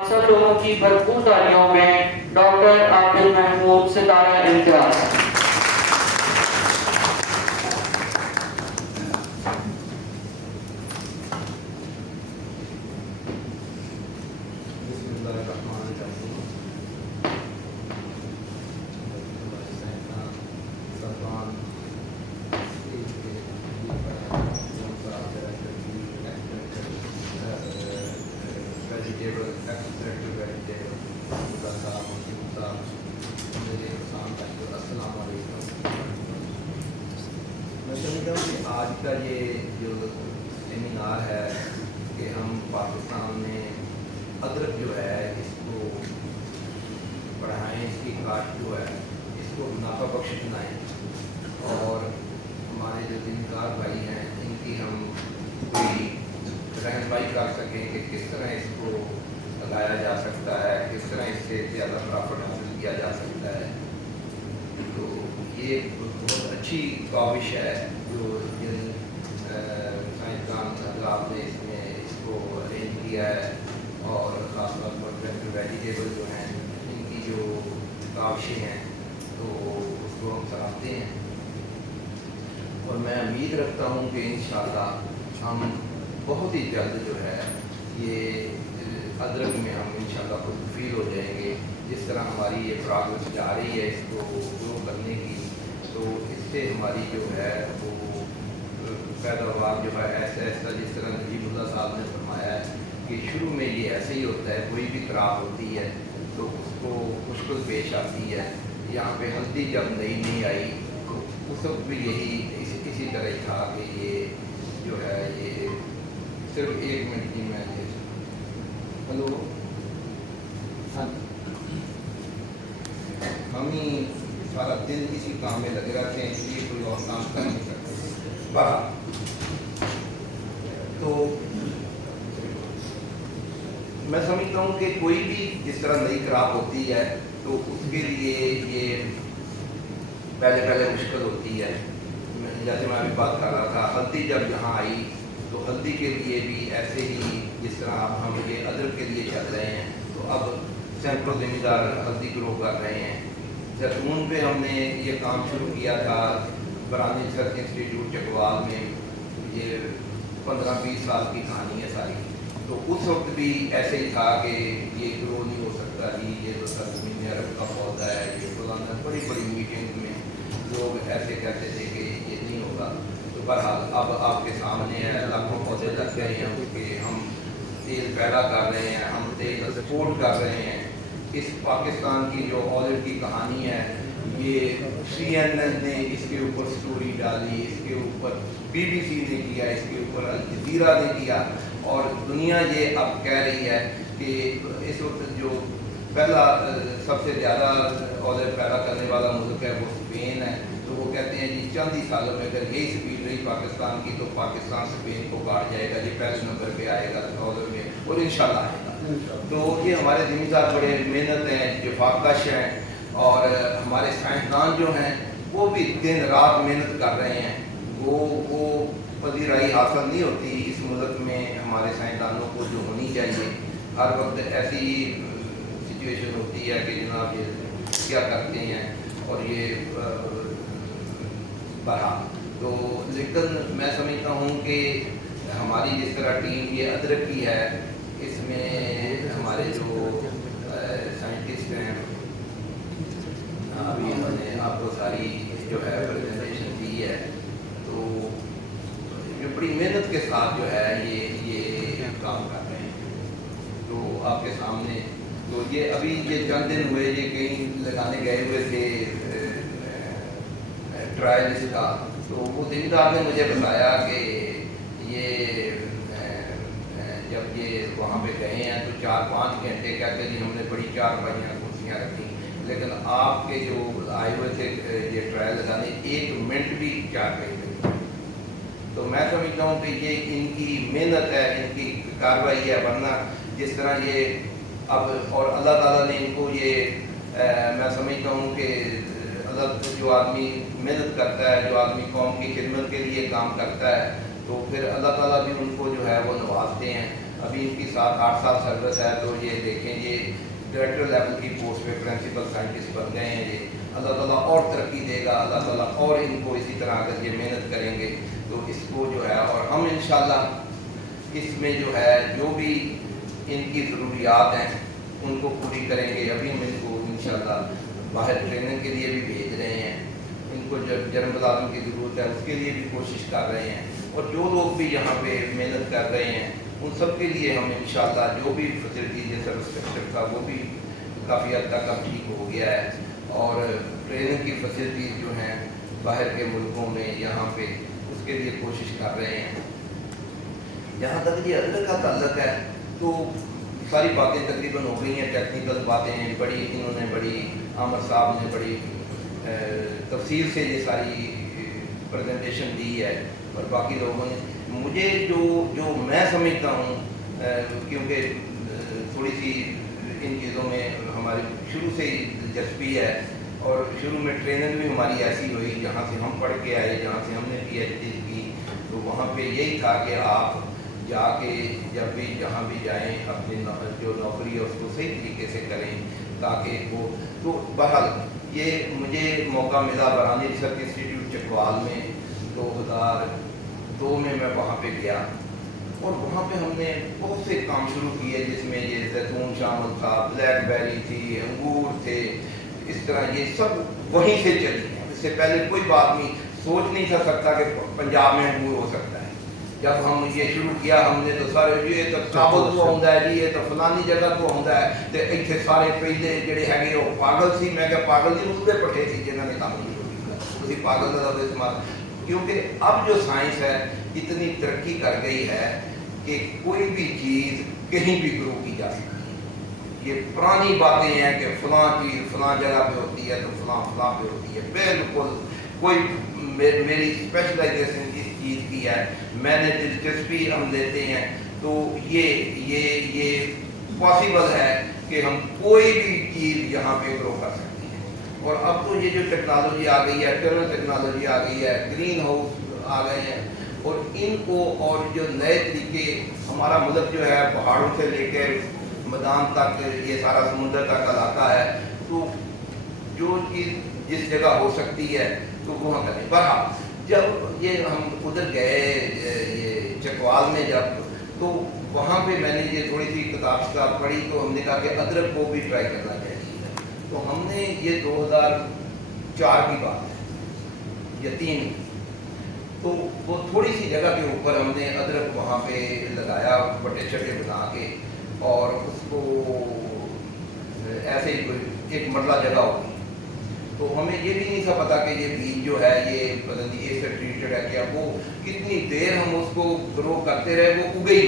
सब लोगों की भरपूर तालियों में डॉक्टर आबिद महमूद सितारा इम्तियाज। मैं समझता हूँ कि आज का ये जो सेमिनार है कि हम पाकिस्तान में अदरक जो है इसको बढ़ाएं, इसकी काश्त जो है इसको मुनाफा बख्श बनाएँ और हमारे जो जिम्मेदार भाई हैं इनकी हम कोई रहनुमाई कर सकें कि किस तरह इसको लगाया जा सकता है, किस तरह इससे ज़्यादा प्रॉफिट हासिल किया जा सकता है। तो ये बहुत अच्छी काविश है जो जिन साइंसदान हजरात ने इसको अरेंज किया है और ख़ास तौर पर फ्रेश वेजिटेबल जो हैं इनकी जो काविशें हैं तो उसको हम सराहते हैं और मैं उम्मीद रखता हूँ कि इंशाअल्लाह हम बहुत ही जल्द जो है ये अदरक में हम इंशाअल्लाह खुद फील हो जाएंगे। जिस तरह हमारी ये प्रोग्रेस जा रही है इसको ग्रो करने की, तो इससे हमारी जो है वो पैदावार जो है ऐसा जिस तरह नजीबुल्लाह साहब ने फरमाया है कि शुरू में ये ऐसे ही होता है, कोई भी क्रॉप होती है तो उसको मुश्किल पेश आती है। यहाँ पे हल्दी जब नई आई तो उस वक्त भी यही इसी तरह था कि ये जो है ये सिर्फ 1 मिनट की मैं ये हेलो हम ही सारा दिन इसी काम में लगे रहते हैं, इसलिए कोई और काम कर नहीं सकते। तो मैं समझता हूँ कि कोई भी जिस तरह नई क्रॉप होती है तो उसके लिए ये पहले मुश्किल होती है। जैसे मैं अभी बात कर रहा था, हल्दी जब यहाँ आई तो हल्दी के लिए भी ऐसे ही जिस तरह अब हम ये अदरक के लिए चल रहे हैं तो अब सैकड़ों ज़मींदार हल्दी ग्रो कर रहे हैं। जैतून पे हमने ये काम शुरू किया था बरानी रिसर्च इंस्टीट्यूट चकवाल में, ये 15-20 साल की कहानी है सारी। तो उस वक्त भी ऐसे ही था कि ये ग्रो नहीं हो सकता जी, ये तो 10 महीने अरब का पौधा है, ये फलाना। बड़ी मीटिंग में लोग ऐसे कहते थे कि ये नहीं होगा। तो बहरहाल अब आपके सामने है, लाखों पौधे लग गए हैं, उसके हम तेल पैदा कर रहे हैं, हम तेल एक्सपोर्ट कर रहे हैं। इस पाकिस्तान की जो ऑलिव की कहानी है ये CNN ने इसके ऊपर स्टोरी डाली, इसके ऊपर BBC ने किया, इसके ऊपर अल जज़ीरा ने किया और दुनिया ये अब कह रही है कि इस वक्त जो पहला सबसे ज़्यादा ऑलिव पैदा करने वाला मुल्क है वो स्पेन है। तो वो कहते हैं जी चंद ही सालों में अगर यही स्पीड रही पाकिस्तान की तो पाकिस्तान स्पेन को काट जाएगा, ये पहले नंबर पे आएगा ऑलिव में और इंशाल्लाह आएगा। तो ये हमारे ज़मींदार बड़े मेहनत हैं, जफाकश हैं और हमारे साइंसदान जो हैं वो भी दिन रात मेहनत कर रहे हैं। वो पजीराई हासिल नहीं होती इस मुल्क में हमारे साइंसदानों को जो होनी चाहिए। हर वक्त ऐसी सिचुएशन होती है कि जनाब ये क्या करते हैं और ये बढ़ा। तो लेकिन मैं समझता हूँ कि हमारी जिस तरह टीम ये अदरक की है, इसमें हमारे जो साइंटिस्ट हैं अभी इन्होंने आपको सारी जो है प्रेजेंटेशन दी है। तो जो बड़ी मेहनत के साथ जो है ये काम कर रहे हैं तो आपके सामने। तो ये अभी ये चंद दिन हुए, ये कहीं लगाने गए हुए थे ट्रायल इसका। तो वो ज़मींदार ने मुझे बताया कि ये जब ये वहाँ पे गए हैं तो 4-5 घंटे कहते जी हमने बड़ी 4 कुर्सियाँ रखी, लेकिन आपके जो आए हुए थे ये ट्रायल लगाने 1 मिनट भी 4 घंटे। तो मैं समझता हूँ कि ये इनकी मेहनत है, इनकी कार्रवाई है। वरना जिस तरह ये अब और अल्लाह ताला ने इनको ये मैं समझता हूँ कि जो आदमी मेहनत करता है, जो आदमी कौम की खिदमत के लिए काम करता है तो फिर अल्लाह ताला भी उनको जो है वो नवाजते हैं। अभी इनकी 7-8 साल सर्विस है, तो ये देखें ये डायरेक्टर लेवल की पोस्ट पे प्रिंसिपल साइंटिस्ट बन गए हैं। ये अल्लाह ताला और तरक्की देगा, अल्लाह ताला और इनको इसी तरह अगर ये मेहनत करेंगे तो इसको जो है, और हम इंशाल्लाह इसमें जो है जो भी इनकी ज़रूरियात हैं उनको पूरी करेंगे। अभी हम इनको इंशाल्लाह बाहर ट्रेनिंग के लिए भी भेज रहे हैं, इनको जब जन्म मुलाजिम की ज़रूरत है उसके लिए भी कोशिश कर रहे हैं, और जो लोग भी यहाँ पे मेहनत कर रहे हैं उन सब के लिए हम इंशाल्लाह जो भी फैसिलिटी जैसा स्ट्रक्चर था वो भी काफ़ी हद तक अब ठीक हो गया है, और ट्रेनिंग की फैसिलिटीज़ जो हैं बाहर के मुल्कों में यहाँ पे उसके लिए कोशिश कर रहे हैं। जहाँ तक ये अदरक का ताल्लुक है तो सारी बातें तकरीबन हो गई हैं, टेक्निकल बातें बड़ी इन्होंने बड़ी आमर साहब ने बड़ी तफसील से ये सारी प्रेजेंटेशन दी है, और बाकी लोगों ने मुझे जो मैं समझता हूँ, क्योंकि थोड़ी सी इन चीज़ों में हमारी शुरू से ही दिलचस्पी है, और शुरू में ट्रेनिंग भी हमारी ऐसी हुई जहाँ से हम पढ़ के आए, जहाँ से हमने PhD की, तो वहाँ पे यही था कि आप जाके जब भी जहाँ भी जाएं अपनी जो नौकरी है उसको सही तरीके से करें, ताकि वो तो बहरहाल ये मुझे मौका मिला बरानी रिसर्च इंस्टीट्यूट चकवाल में 2002 में मैं वहाँ पे गया, और वहाँ पे हमने बहुत से काम शुरू किए जिसमें ये जैतून शामिल था, ब्लैकबेरी थी, अंगूर थे, इस तरह ये सब वहीं से चली हैं। इससे पहले कोई आदमी सोच नहीं था सकता कि पंजाब में अंगूर हो सकता है। जब हम ये शुरू किया हमने तो सारे ये तो काबुल को होंदा है जी, ये तो फलानी जगह को होंदा है, तो इतने सारे पहले जेडे हैगे वो पागल सी, मैं क्या पागल जी उसके पठे सी जिन्होंने काम शुरू किया, उसी पागल का इस्तेमाल, क्योंकि अब जो साइंस है इतनी तरक्की कर गई है कि कोई भी चीज़ कहीं भी ग्रो की जा सकती है। ये पुरानी बातें हैं कि फलां चीज़ फलां जगह पे होती है तो फलां फलां पे होती है, बिल्कुल कोई मेरी स्पेशलाइजेशन इस चीज़ की है, मैंने दिलचस्पी हम लेते हैं तो ये पॉसिबल है कि हम कोई भी चीज़ यहाँ पे ग्रो कर सकते हैं। और अब तो ये जो टेक्नोलॉजी आ गई है, टनल टेक्नोलॉजी आ गई है, ग्रीन हाउस आ गए हैं, और इनको और जो नए तरीके, हमारा मुल्क जो है पहाड़ों से लेकर मैदान तक ये सारा समुद्र तक इलाका है, तो जो चीज़ जिस जगह हो सकती है तो वहाँ करें। बहरहाल जब ये हम उधर गए ये चकवाल में जब, तो वहाँ पे मैंने ये थोड़ी सी किताब पढ़ी, तो हमने कहा कि अदरक को भी ट्राई करना चाहिए। तो हमने ये 2004 की बात है या 3, तो वो थोड़ी सी जगह के ऊपर हमने अदरक वहाँ पे लगाया बटे छटे बना के, और उसको ऐसे ही कोई एक मरला जगह होगी, तो हमें ये भी नहीं था पता कि ये बीज जो है ये पता नहीं ए से ट्रीटेड है क्या, वो कितनी देर हम उसको ग्रो करते रहे वो उगे ही।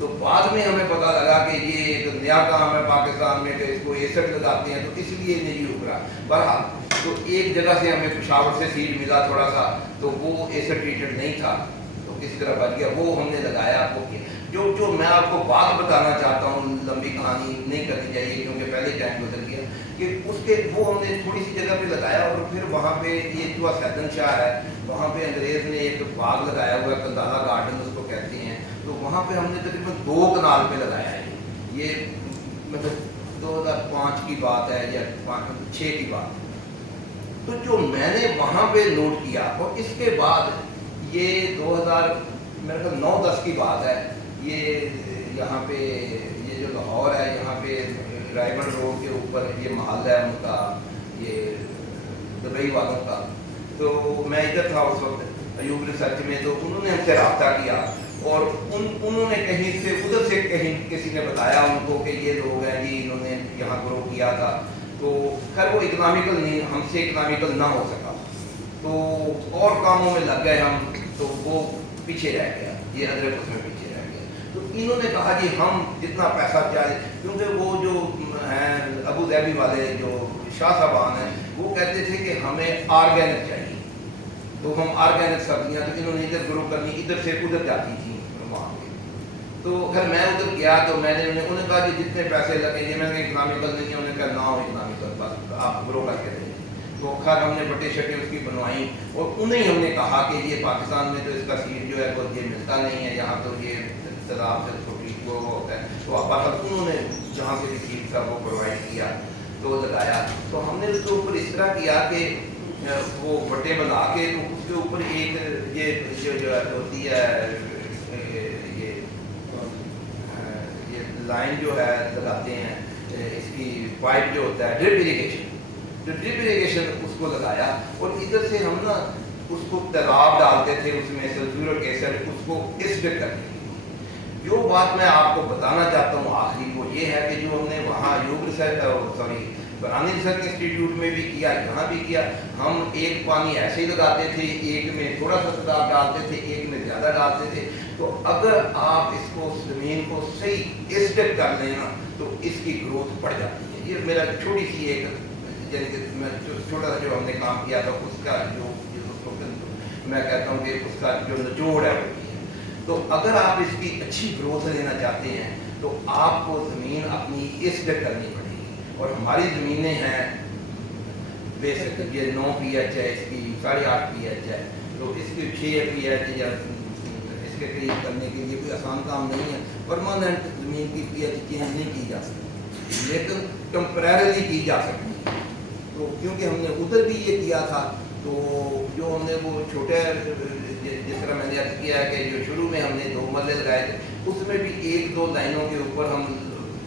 तो बाद में हमें पता लगा कि ये एक नया काम है पाकिस्तान में कि इसको एसिड लगाते हैं तो इसलिए नहीं उग रहा। बहरहाल तो एक जगह से हमें पेशावर से सीड मिला थोड़ा सा, तो वो एसिड ट्रीटेड नहीं था, तो किसी तरह बच गया, वो हमने लगाया। वो जो मैं आपको बात बताना चाहता हूँ, लंबी कहानी नहीं करनी चाहिए क्योंकि पहले टाइम गुजर गया, कि उसके वो हमने थोड़ी सी जगह पे लगाया, और फिर वहाँ पे ये जो सैदन शाह है वहाँ पे अंग्रेज़ ने एक बाग लगाया हुआ है, कंदाला गार्डन उसको कहते हैं, तो वहाँ पे हमने तकरीबन 2 कनाल पे लगाया है। ये मतलब 2005 की बात है या 6 की बात है। तो जो मैंने वहाँ पे नोट किया, और इसके बाद ये 2000 मेरे ख्याल 9-10 की बात है, ये यहाँ पे ये जो लाहौर है यहाँ पे रायमंड रोड के ऊपर ये महल है उनका, ये दुबई वालों का, तो मैं इधर था उस वक्त अयूब रिसर्च में, तो उन्होंने हमसे रब्ता किया, और उन्होंने कहीं से उधर से कहीं किसी ने बताया उनको कि ये लोग हैं जी, इन्होंने यहाँ ग्रो किया था, तो खैर वो इकनॉमिकल नहीं, हमसे इकनॉमिकल ना हो सका, तो और कामों में लग गए हम, तो वो पीछे रह गया, ये अदरक उसमें पीछे रह गया। तो इन्होंने कहा जी हम जितना पैसा चाहे, क्योंकि वो जो हैं अबू धाबी वाले जो शाह साहबान हैं वो कहते थे कि हमें ऑर्गेनिक चाहिए, तो हम ऑर्गेनिक सब्जियाँ, तो इन्होंने इधर ग्रो करनी, इधर से उधर जाती थी वहाँ पे। तो फिर मैं उधर गया, तो मैंने उन्होंने कहा कि जितने पैसे लगेंगे, मैंने इकनॉमिकल नहीं है, उन्होंने कहा ना हो इकनॉमिकल, बस आप ग्रो करके देंगे। तो खैर हमने बटे शटे उसकी बनवाई, और उन्हें हमने कहा कि ये पाकिस्तान में तो इसका सीड जो है वो ये मिलता नहीं है, यहाँ तो ये तदाब से उसको ठीक हुआ होता है। तो अब उन्होंने जहाँ से भी ठीक था वो प्रोवाइड किया तो लगाया। तो हमने उसके ऊपर इस तरह किया कि वो बट्टे बना के तो उसके ऊपर एक ये जो होती है ये लाइन जो है लगाते हैं, इसकी पाइप जो होता है ड्रिप इरिगेशन, जो ड्रिप इरिगेशन उसको लगाया। और इधर से हम ना उसको तालाब डालते थे, उसमें सल्फ्यूरिक एसिड उसको एसिड करने की। जो बात मैं आपको बताना चाहता हूँ आखिरी वो ये है कि जो हमने वहाँ योग रिसर्च बरानी रिसर्च इंस्टीट्यूट में भी किया, यहाँ भी किया। हम एक पानी ऐसे ही लगाते थे, एक में थोड़ा सा तालाब डालते थे, एक में ज़्यादा डालते थे। तो अगर आप इसको ज़मीन को सही एसिड कर लेना तो इसकी ग्रोथ बढ़ जाती है। ये मेरा छोटी सी एक मैं छोटा सा जो हमने काम किया था उसका जो मैं कहता हूँ कि उसका जो निचोड़ है वो। तो अगर आप इसकी अच्छी ग्रोथ लेना चाहते हैं तो आपको ज़मीन अपनी एसिड करनी पड़ेगी। और हमारी ज़मीनें हैं बेसिक ये 9 pH है, इसकी 8.5 pH है, तो इसकी 6 pH या इसके करीब करने के लिए कोई आसान काम नहीं है। परमानेंट ज़मीन की pH चेंज नहीं की जा सकती, लेकिन टेम्परेरी की जा सकती है। तो क्योंकि हमने उधर भी ये किया था, तो जो हमने वो छोटे जिस तरह मैंने अर्ज किया है कि जो शुरू में हमने 2 मरले लगाए थे, उसमें भी 1-2 लाइनों के ऊपर हम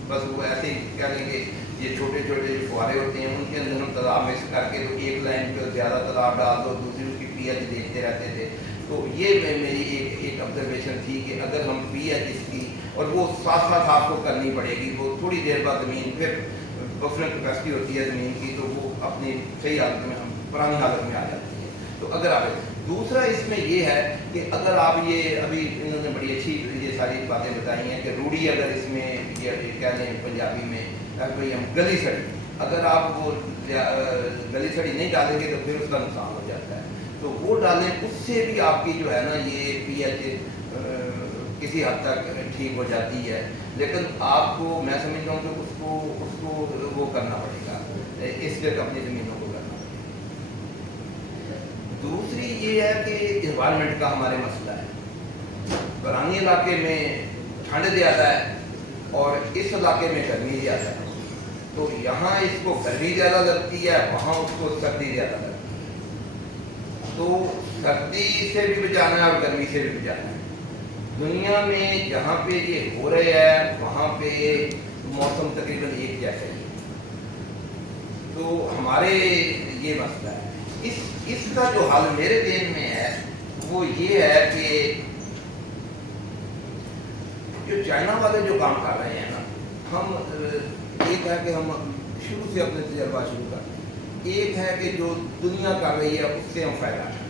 बस वो ऐसे ही कह लेंगे ये छोटे छोटे जो फुहारे होते हैं उनके अंदर हम तालाब मिक्स करके तो एक लाइन पे ज़्यादा तालाब डाल दो, दूसरी उसकी pH देखते रहते थे। तो ये मेरी एक ऑब्जर्वेशन थी कि अगर हम pH इसकी और वो साथ साथ आपको करनी पड़ेगी, वो थोड़ी देर बाद ज़मीन फिर बफरिंग कैपेसिटी होती है ज़मीन की, तो वो अपनी सही हालत में पुरानी हालत में आ जाती है। तो अगर आप दूसरा इसमें ये है कि अगर आप ये अभी इन्होंने बड़ी अच्छी ये सारी बातें बताई हैं कि रूढ़ी अगर इसमें ये कह लें पंजाबी में भाई हम गली सड़ी, अगर आप वो गली सड़ी नहीं डालेंगे तो फिर उसका नुकसान हो जाता है। तो वो डालें, उससे भी आपकी जो है ना ये pH किसी हद तक ठीक हो जाती है। लेकिन आपको मैं समझता हूँ कि उसको वो करना पड़ेगा, इसलिए अपनी ज़मीनों को करना पड़ेगा। दूसरी ये है कि इन्वायरमेंट का हमारे मसला है। बरानी इलाके में ठंड ज़्यादा है और इस इलाके में गर्मी ज़्यादा है। तो यहाँ इसको गर्मी ज़्यादा लगती है, वहाँ उसको सर्दी ज़्यादा लगती है। तो सर्दी से भी बचाना है और गर्मी से भी बचाना है। दुनिया में जहाँ पे ये हो रहे हैं वहाँ पे मौसम तकरीबन एक जैसे ही। तो हमारे ये मसला है। इसका जो हल मेरे देन में है वो ये है कि जो चाइना वाले जो काम कर रहे हैं ना, हम एक है कि हम शुरू से अपने तजर्बा शुरू करते हैं, एक है कि जो दुनिया कर रही है उससे हम फ़ायदा उठाएं।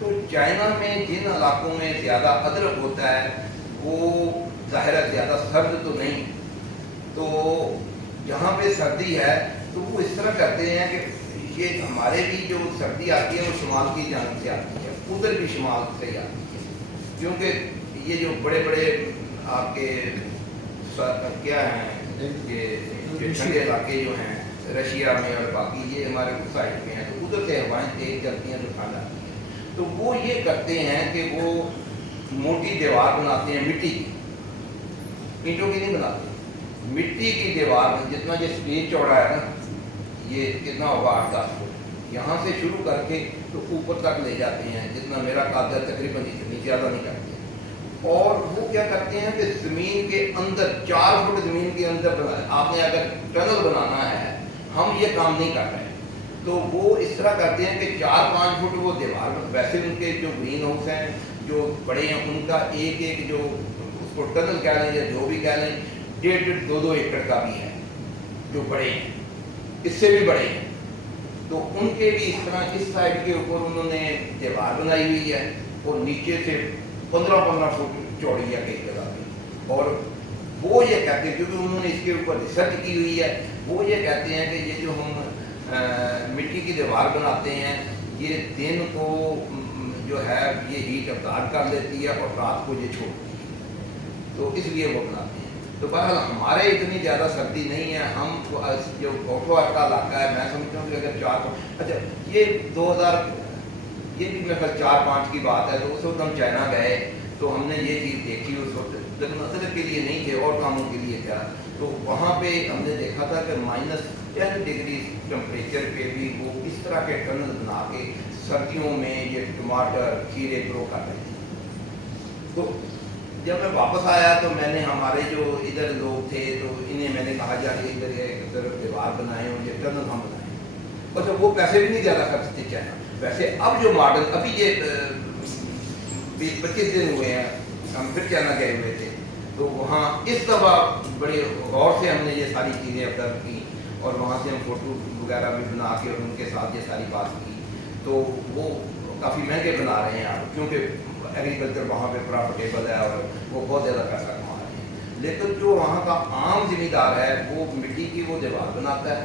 तो चाइना में जिन इलाकों में ज़्यादा अदरक होता है वो ज़ाहिर है ज़्यादा सर्द तो नहीं, तो जहाँ पे सर्दी है तो वो इस तरह करते हैं कि ये हमारे भी जो सर्दी आती है वो शुमाल की जानब से आती है, उधर भी शुमाल से ही आती है। क्योंकि ये जो बड़े बड़े आपके क्या हैं ये ठंडे इलाके जो हैं रशिया में और बाकी ये हमारे उस साइड में हैं, तो उधर से हवाएं तेज चलती हैं जो ठंड आती है। तो वो ये करते हैं कि वो मोटी दीवार बनाते हैं मिट्टी की, ईंटों की नहीं बनाते, मिट्टी की दीवार में जितना ये स्पेस चौड़ा है ना, ये कितना होगा 8-10 फुट, यहाँ से शुरू करके तो ऊपर तक ले जाते हैं, जितना मेरा कागज तकरीबन इतनी ज़्यादा नहीं करते। और वो क्या करते हैं कि ज़मीन के अंदर 4 फुट ज़मीन के अंदर आपने अगर टनल बनाना है, हम ये काम नहीं कर रहे हैं, तो वो इस तरह करते हैं कि 4-5 फुट वो दीवार, वैसे उनके जो ग्रीन हाउस हैं जो बड़े हैं उनका एक जो उसको टनल कह लें या जो भी कह लें 1.5-2 एकड़ का भी है, जो बड़े हैं, इससे भी बड़े हैं। तो उनके भी इस तरह इस साइड के ऊपर उन्होंने दीवार बनाई हुई है और नीचे से 15-15 फुट चौड़ी है कई जगह पे। और वो ये कहते हैं, क्योंकि उन्होंने इसके ऊपर रिसर्च की हुई है, वो ये कहते हैं कि ये जो हम मिट्टी की दीवार बनाते हैं ये दिन को जो है ये हीट अब्जॉर्ब कर लेती है और रात को ये छोड़ती है, तो इसलिए वो बनाते हैं। तो बहरहाल हमारे इतनी ज़्यादा सर्दी नहीं है, हम जो गोठवार का इलाका है, मैं समझता हूँ कि अगर अच्छा ये 2000 ये भी मेरे ख्याल 4-5 की बात है, तो उस वक्त हम चाइना गए तो हमने ये चीज़ देखी। उस वक्त लेकिन अदरक के लिए नहीं थे, और कामों के लिए था। तो वहाँ पे हमने देखा था कि -10 डिग्री टेम्परेचर पे भी वो इस तरह के टनल बना के सर्दियों में ये टमाटर खीरे ग्रो कर रहे थे। तो जब मैं वापस आया तो मैंने हमारे जो इधर लोग थे तो इन्हें मैंने कहा जाके इधर एक तरफ दीवार बनाए और ये टनल हम बनाए। अच्छा, वो पैसे भी नहीं ज़्यादा खर्च थे चाइना। वैसे अब जो मॉडल अभी ये 20-25 दिन हुए हैं हम फिर चाइना गए हुए थे, तो वहाँ इस दफ़ा बड़े गौर से हमने ये सारी चीज़ें ऑब्जर्व की और वहाँ से हम फ़ोटो वगैरह भी बना के और उनके साथ ये सारी बात की। तो वो काफ़ी महंगे बना रहे हैं आप, क्योंकि एग्रीकल्चर वहाँ पे प्रॉफिटेबल है और वो बहुत ज़्यादा पैसा कमा रहे हैं। लेकिन जो वहाँ का आम ज़मींदार है वो मिट्टी की वो दीवार बनाता है,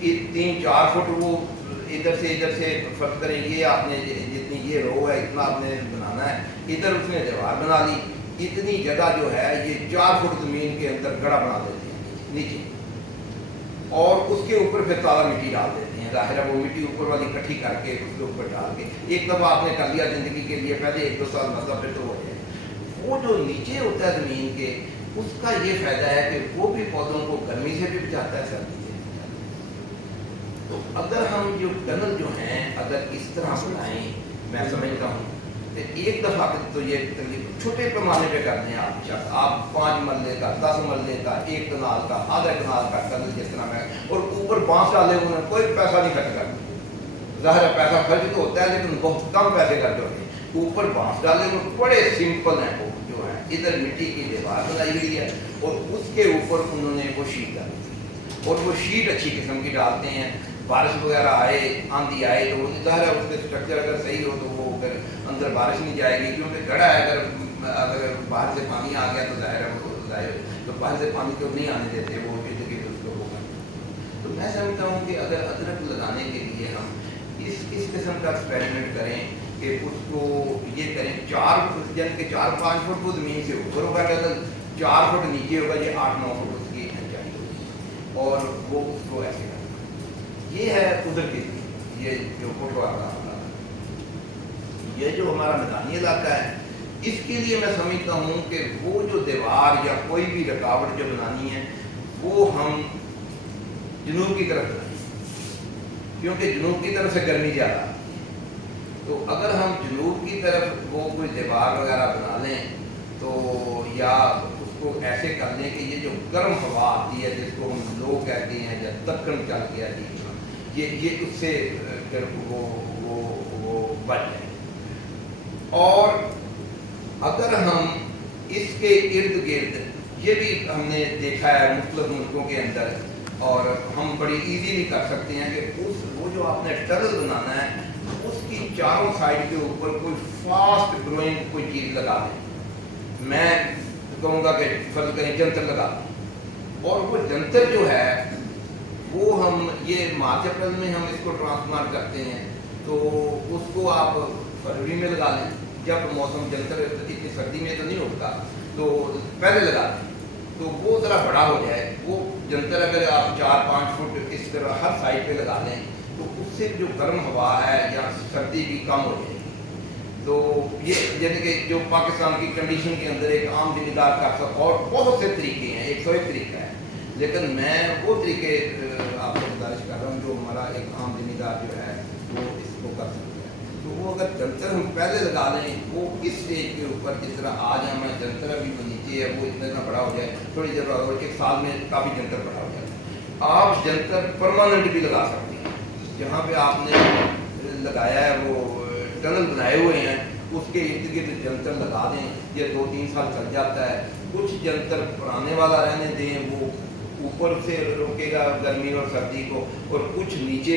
3-4 फुट वो इधर से फर्क करें, ये आपने जितनी ये रो है इतना आपने बनाना है, इधर उसने दीवार बना ली, इतनी जगह जो है ये 4 फुट ज़मीन के अंदर गड़ा बना देते हैं नीचे, और उसके ऊपर फिर ताज़ा मिट्टी डाल देते हैं। ज़ाहिर है वो मिट्टी ऊपर वाली इकट्ठी करके उसके ऊपर डाल के एक दफ़ा आपने कर लिया ज़िंदगी के लिए, पहले 1-2 साल मतलब फिर तो हो जाए। वो जो नीचे होता है ज़मीन के, उसका ये फ़ायदा है कि वो भी पौधों को गर्मी से भी बचाता है, सर्दी से। तो अगर हम जो टनल जो हैं अगर इस तरह बनाएं, मैं समझता हूँ तो एक दफ़ा तो ये छोटे पैमाने पे करते हैं आप 5 मरले का, 10 मरले का, 1 कनाल का, आधा कनाल का टनल जिस तरह में, और ऊपर बांस डाले हुए हैं, कोई पैसा नहीं खर्च करते। ज़ाहिर है पैसा खर्च तो होता है लेकिन बहुत कम पैसे खर्च होते हैं। ऊपर बांस डाले हुए बड़े सिंपल हैं वो जो है, इधर मिट्टी की दीवार बनाई हुई है और उसके ऊपर उन्होंने वो शीट डाली थी, और वो शीट अच्छी किस्म की डालते हैं। बारिश वगैरह आए, आंधी आए तो वो ज़ाहिर है उसके स्ट्रक्चर अगर सही हो तो वो अगर अंदर बारिश नहीं जाएगी, क्योंकि गड़ा है, अगर बाहर से पानी आ गया तो ज़ाहिर है वो तो बाहर से पानी तो नहीं आने देते, वो इर्द गिर्द उसको होगा। तो मैं समझता हूँ कि अगर अदरक लगाने के लिए हम इस किस्म का एक्सपेरिमेंट करें कि उसको ये करें 4 फुट, यानी कि 4-5 फुट वो ज़मीन से ऊपर होगा, अगर 4 फुट नीचे होगा, ये 8-9 फुट उसकी ऊंचाई होगी, और वो उसको ऐसे करना। ये है उधर के लिए, ये जो फोटो आता है, ये जो हमारा मैदानी इलाका है, इसके लिए मैं समझता हूँ कि वो जो दीवार या कोई भी रुकावट जो बनानी है वो हम जुनूब की तरफ बनाएं, क्योंकि जुनूब की तरफ से गर्मी ज़्यादा आती है। तो अगर हम जुनूब की तरफ वो कोई दीवार वगैरह बना लें तो, या उसको ऐसे कर लें कि ये जो गर्म हवा आती है जिसको हम लो कहते हैं या दक्कन चल गया जी, ये उससे फिर वो बच जाए। और अगर हम इसके इर्द गिर्द, ये भी हमने देखा है मुख्तलिफ मुल्कों के अंदर, और हम बड़ी इजीली कर सकते हैं कि वो जो आपने टनल बनाना है उसकी चारों साइड के ऊपर कोई फास्ट ग्रोइंग कोई चीज़ लगा दें। मैं कहूँगा कि फर्ज करें जंतर लगा दें, और वो जंतर जो है वो हम ये मार्च अप्रैल में हम इसको ट्रांसप्लांट करते हैं, तो उसको आप फरवरी में लगा लें, जब मौसम जंतर इतनी सर्दी में तो नहीं होता, तो पहले लगा दें तो वो ज़रा बड़ा हो जाए। वो जंतर अगर आप 4-5 फुट इस तरह हर साइड पे लगा लें तो उससे जो गर्म हवा है या सर्दी भी कम हो जाएगी। तो ये जैसे कि जो पाकिस्तान की कंडीशन के अंदर एक आम ज़िम्मेदार कर सकता, और बहुत से तरीके हैं, 101 तरीका है, लेकिन मैं वो तरीके आपको गुजारिश कर रहा हूँ जो हमारा एक आम ज़िम्मेदार जो है वो इसको कर सकता है। तो वो अगर जंतर हम पहले लगा लें, वो इस स्टेज के ऊपर जिस तरह आज हमें जंतर अभी वो नीचे है वो इतना बड़ा हो जाए, थोड़ी देर बाद 1 साल में काफ़ी जंतर बड़ा हो जाए। आप जंतर परमानेंट भी लगा सकते हैं, जहाँ पे आपने लगाया है वो टनल बनाए हुए हैं उसके इर्द गिर्द जंतर लगा दें, ये 2-3 साल चल जाता है। कुछ जंतर पुराने वाला रहने दें, वो ऊपर से रोकेगा गर्मी और सर्दी को, और कुछ नीचे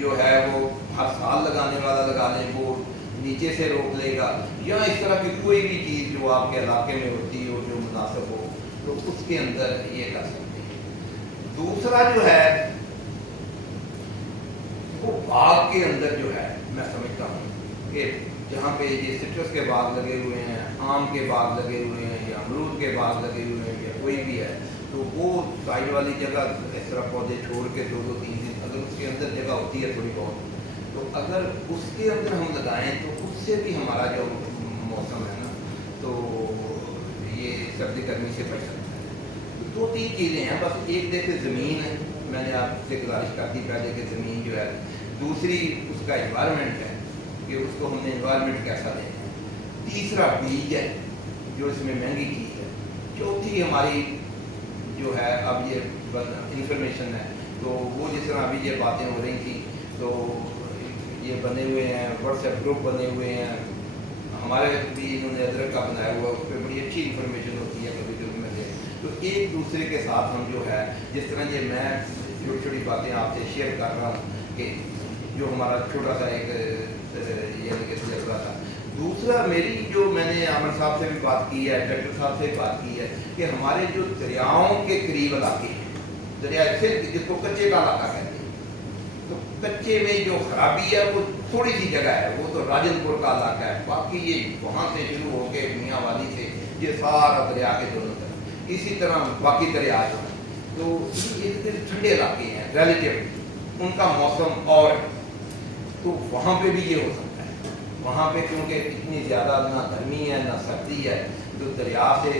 जो है वो हर साल लगाने वाला लगा लें, वो नीचे से रोक लेगा, या इस तरह की कोई भी चीज़ जो आपके इलाके में होती हो जो मुनासिब हो तो उसके अंदर ये कर सकते हैं। दूसरा जो है वो बाग के अंदर जो है मैं समझता हूँ कि जहाँ पे ये सिट्रस के बाग लगे हुए हैं, आम के बाग लगे हुए हैं, या अमरूद के बाग लगे हुए हैं, या कोई भी है, तो वो साइड वाली जगह इस तरह पौधे छोड़ के 2-3 दिन अगर उसके अंदर जगह होती है थोड़ी बहुत, तो अगर उसके अंदर हम लगाएं तो उससे भी हमारा जो मौसम है ना तो ये सर्दी गर्मी से बच सकता है। तो 2-3 चीज़ें हैं बस। एक देखिए ज़मीन है, मैंने आपसे गुजारिश कर दी पहले कि ज़मीन जो है, दूसरी उसका इन्वायरमेंट है कि उसको हमने इन्वायरमेंट कैसा देना है, तीसरा बीज है जो इसमें महंगी चीज़ है, चौथी हमारी जो है अब ये इंफॉर्मेशन है। तो वो जिस तरह अभी ये बातें हो रही थी तो ये बने हुए हैं व्हाट्सएप ग्रुप बने हुए हैं हमारे भी, इन्होंने अदरक का बनाया हुआ, उस पर बड़ी अच्छी इन्फॉर्मेशन होती है कभी कभी में से। तो एक दूसरे के साथ हम जो है जिस तरह ये मैं छोटी छोटी बातें आपसे शेयर कर रहा हूँ कि जो हमारा छोटा सा एक ये तजर्बा था। दूसरा मेरी जो मैंने आमिर साहब से भी बात की है, डॉक्टर साहब से भी बात की है कि हमारे जो दरियाओं के करीब इलाके हैं, दरिया से जिसको कच्चे का इलाका कहते हैं, तो कच्चे में जो खराबी है वो थोड़ी सी जगह है, वो तो राजनपुर का इलाका है। बाकी ये वहाँ से शुरू होके मियाँ वाली से ये सारा दरिया के दोनों तरफ, इसी तरह बाकी दरिया जो है तो ये ठंडे इलाके हैं रिलेटिव, उनका मौसम और तो वहाँ पे भी ये हो सकता है। वहाँ पे क्योंकि इतनी ज़्यादा ना गर्मी है ना सर्दी है, तो दरिया से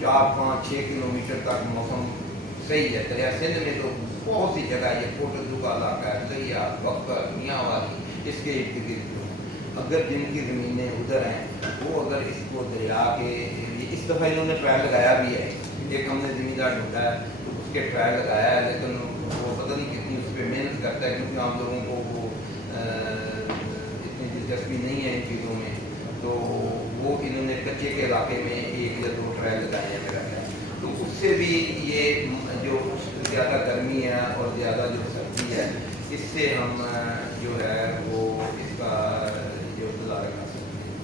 4-5-6 किलोमीटर तक मौसम सही है। दरिया सिंध में तो बहुत सी जगह ये कोटद्दू का इलाका है, दरिया बकर मियाँ वाली, इसके इर्द गिर्द जो अगर जिनकी ज़मीनें उधर हैं वो अगर इसको दरिया के, इस दफ़ा इन्होंने ट्रायल लगाया भी है, एक हमने ज़मींदार ढूंढा है तो उसके ट्रायल लगाया है, लेकिन वो पता नहीं कितनी उस पर मेहनत करता है क्योंकि आम लोगों को वो इतनी दिलचस्पी नहीं है इन चीज़ों में। तो वो इन्होंने कच्चे के इलाके में 1 या 2 ट्रायल लगाए हैं मेरा ख्याल। तो उससे भी ये जो ज़्यादा गर्मी है और ज़्यादा जो सर्दी है, इससे हम जो है वो इसका जो गुजारा कर सकते हैं।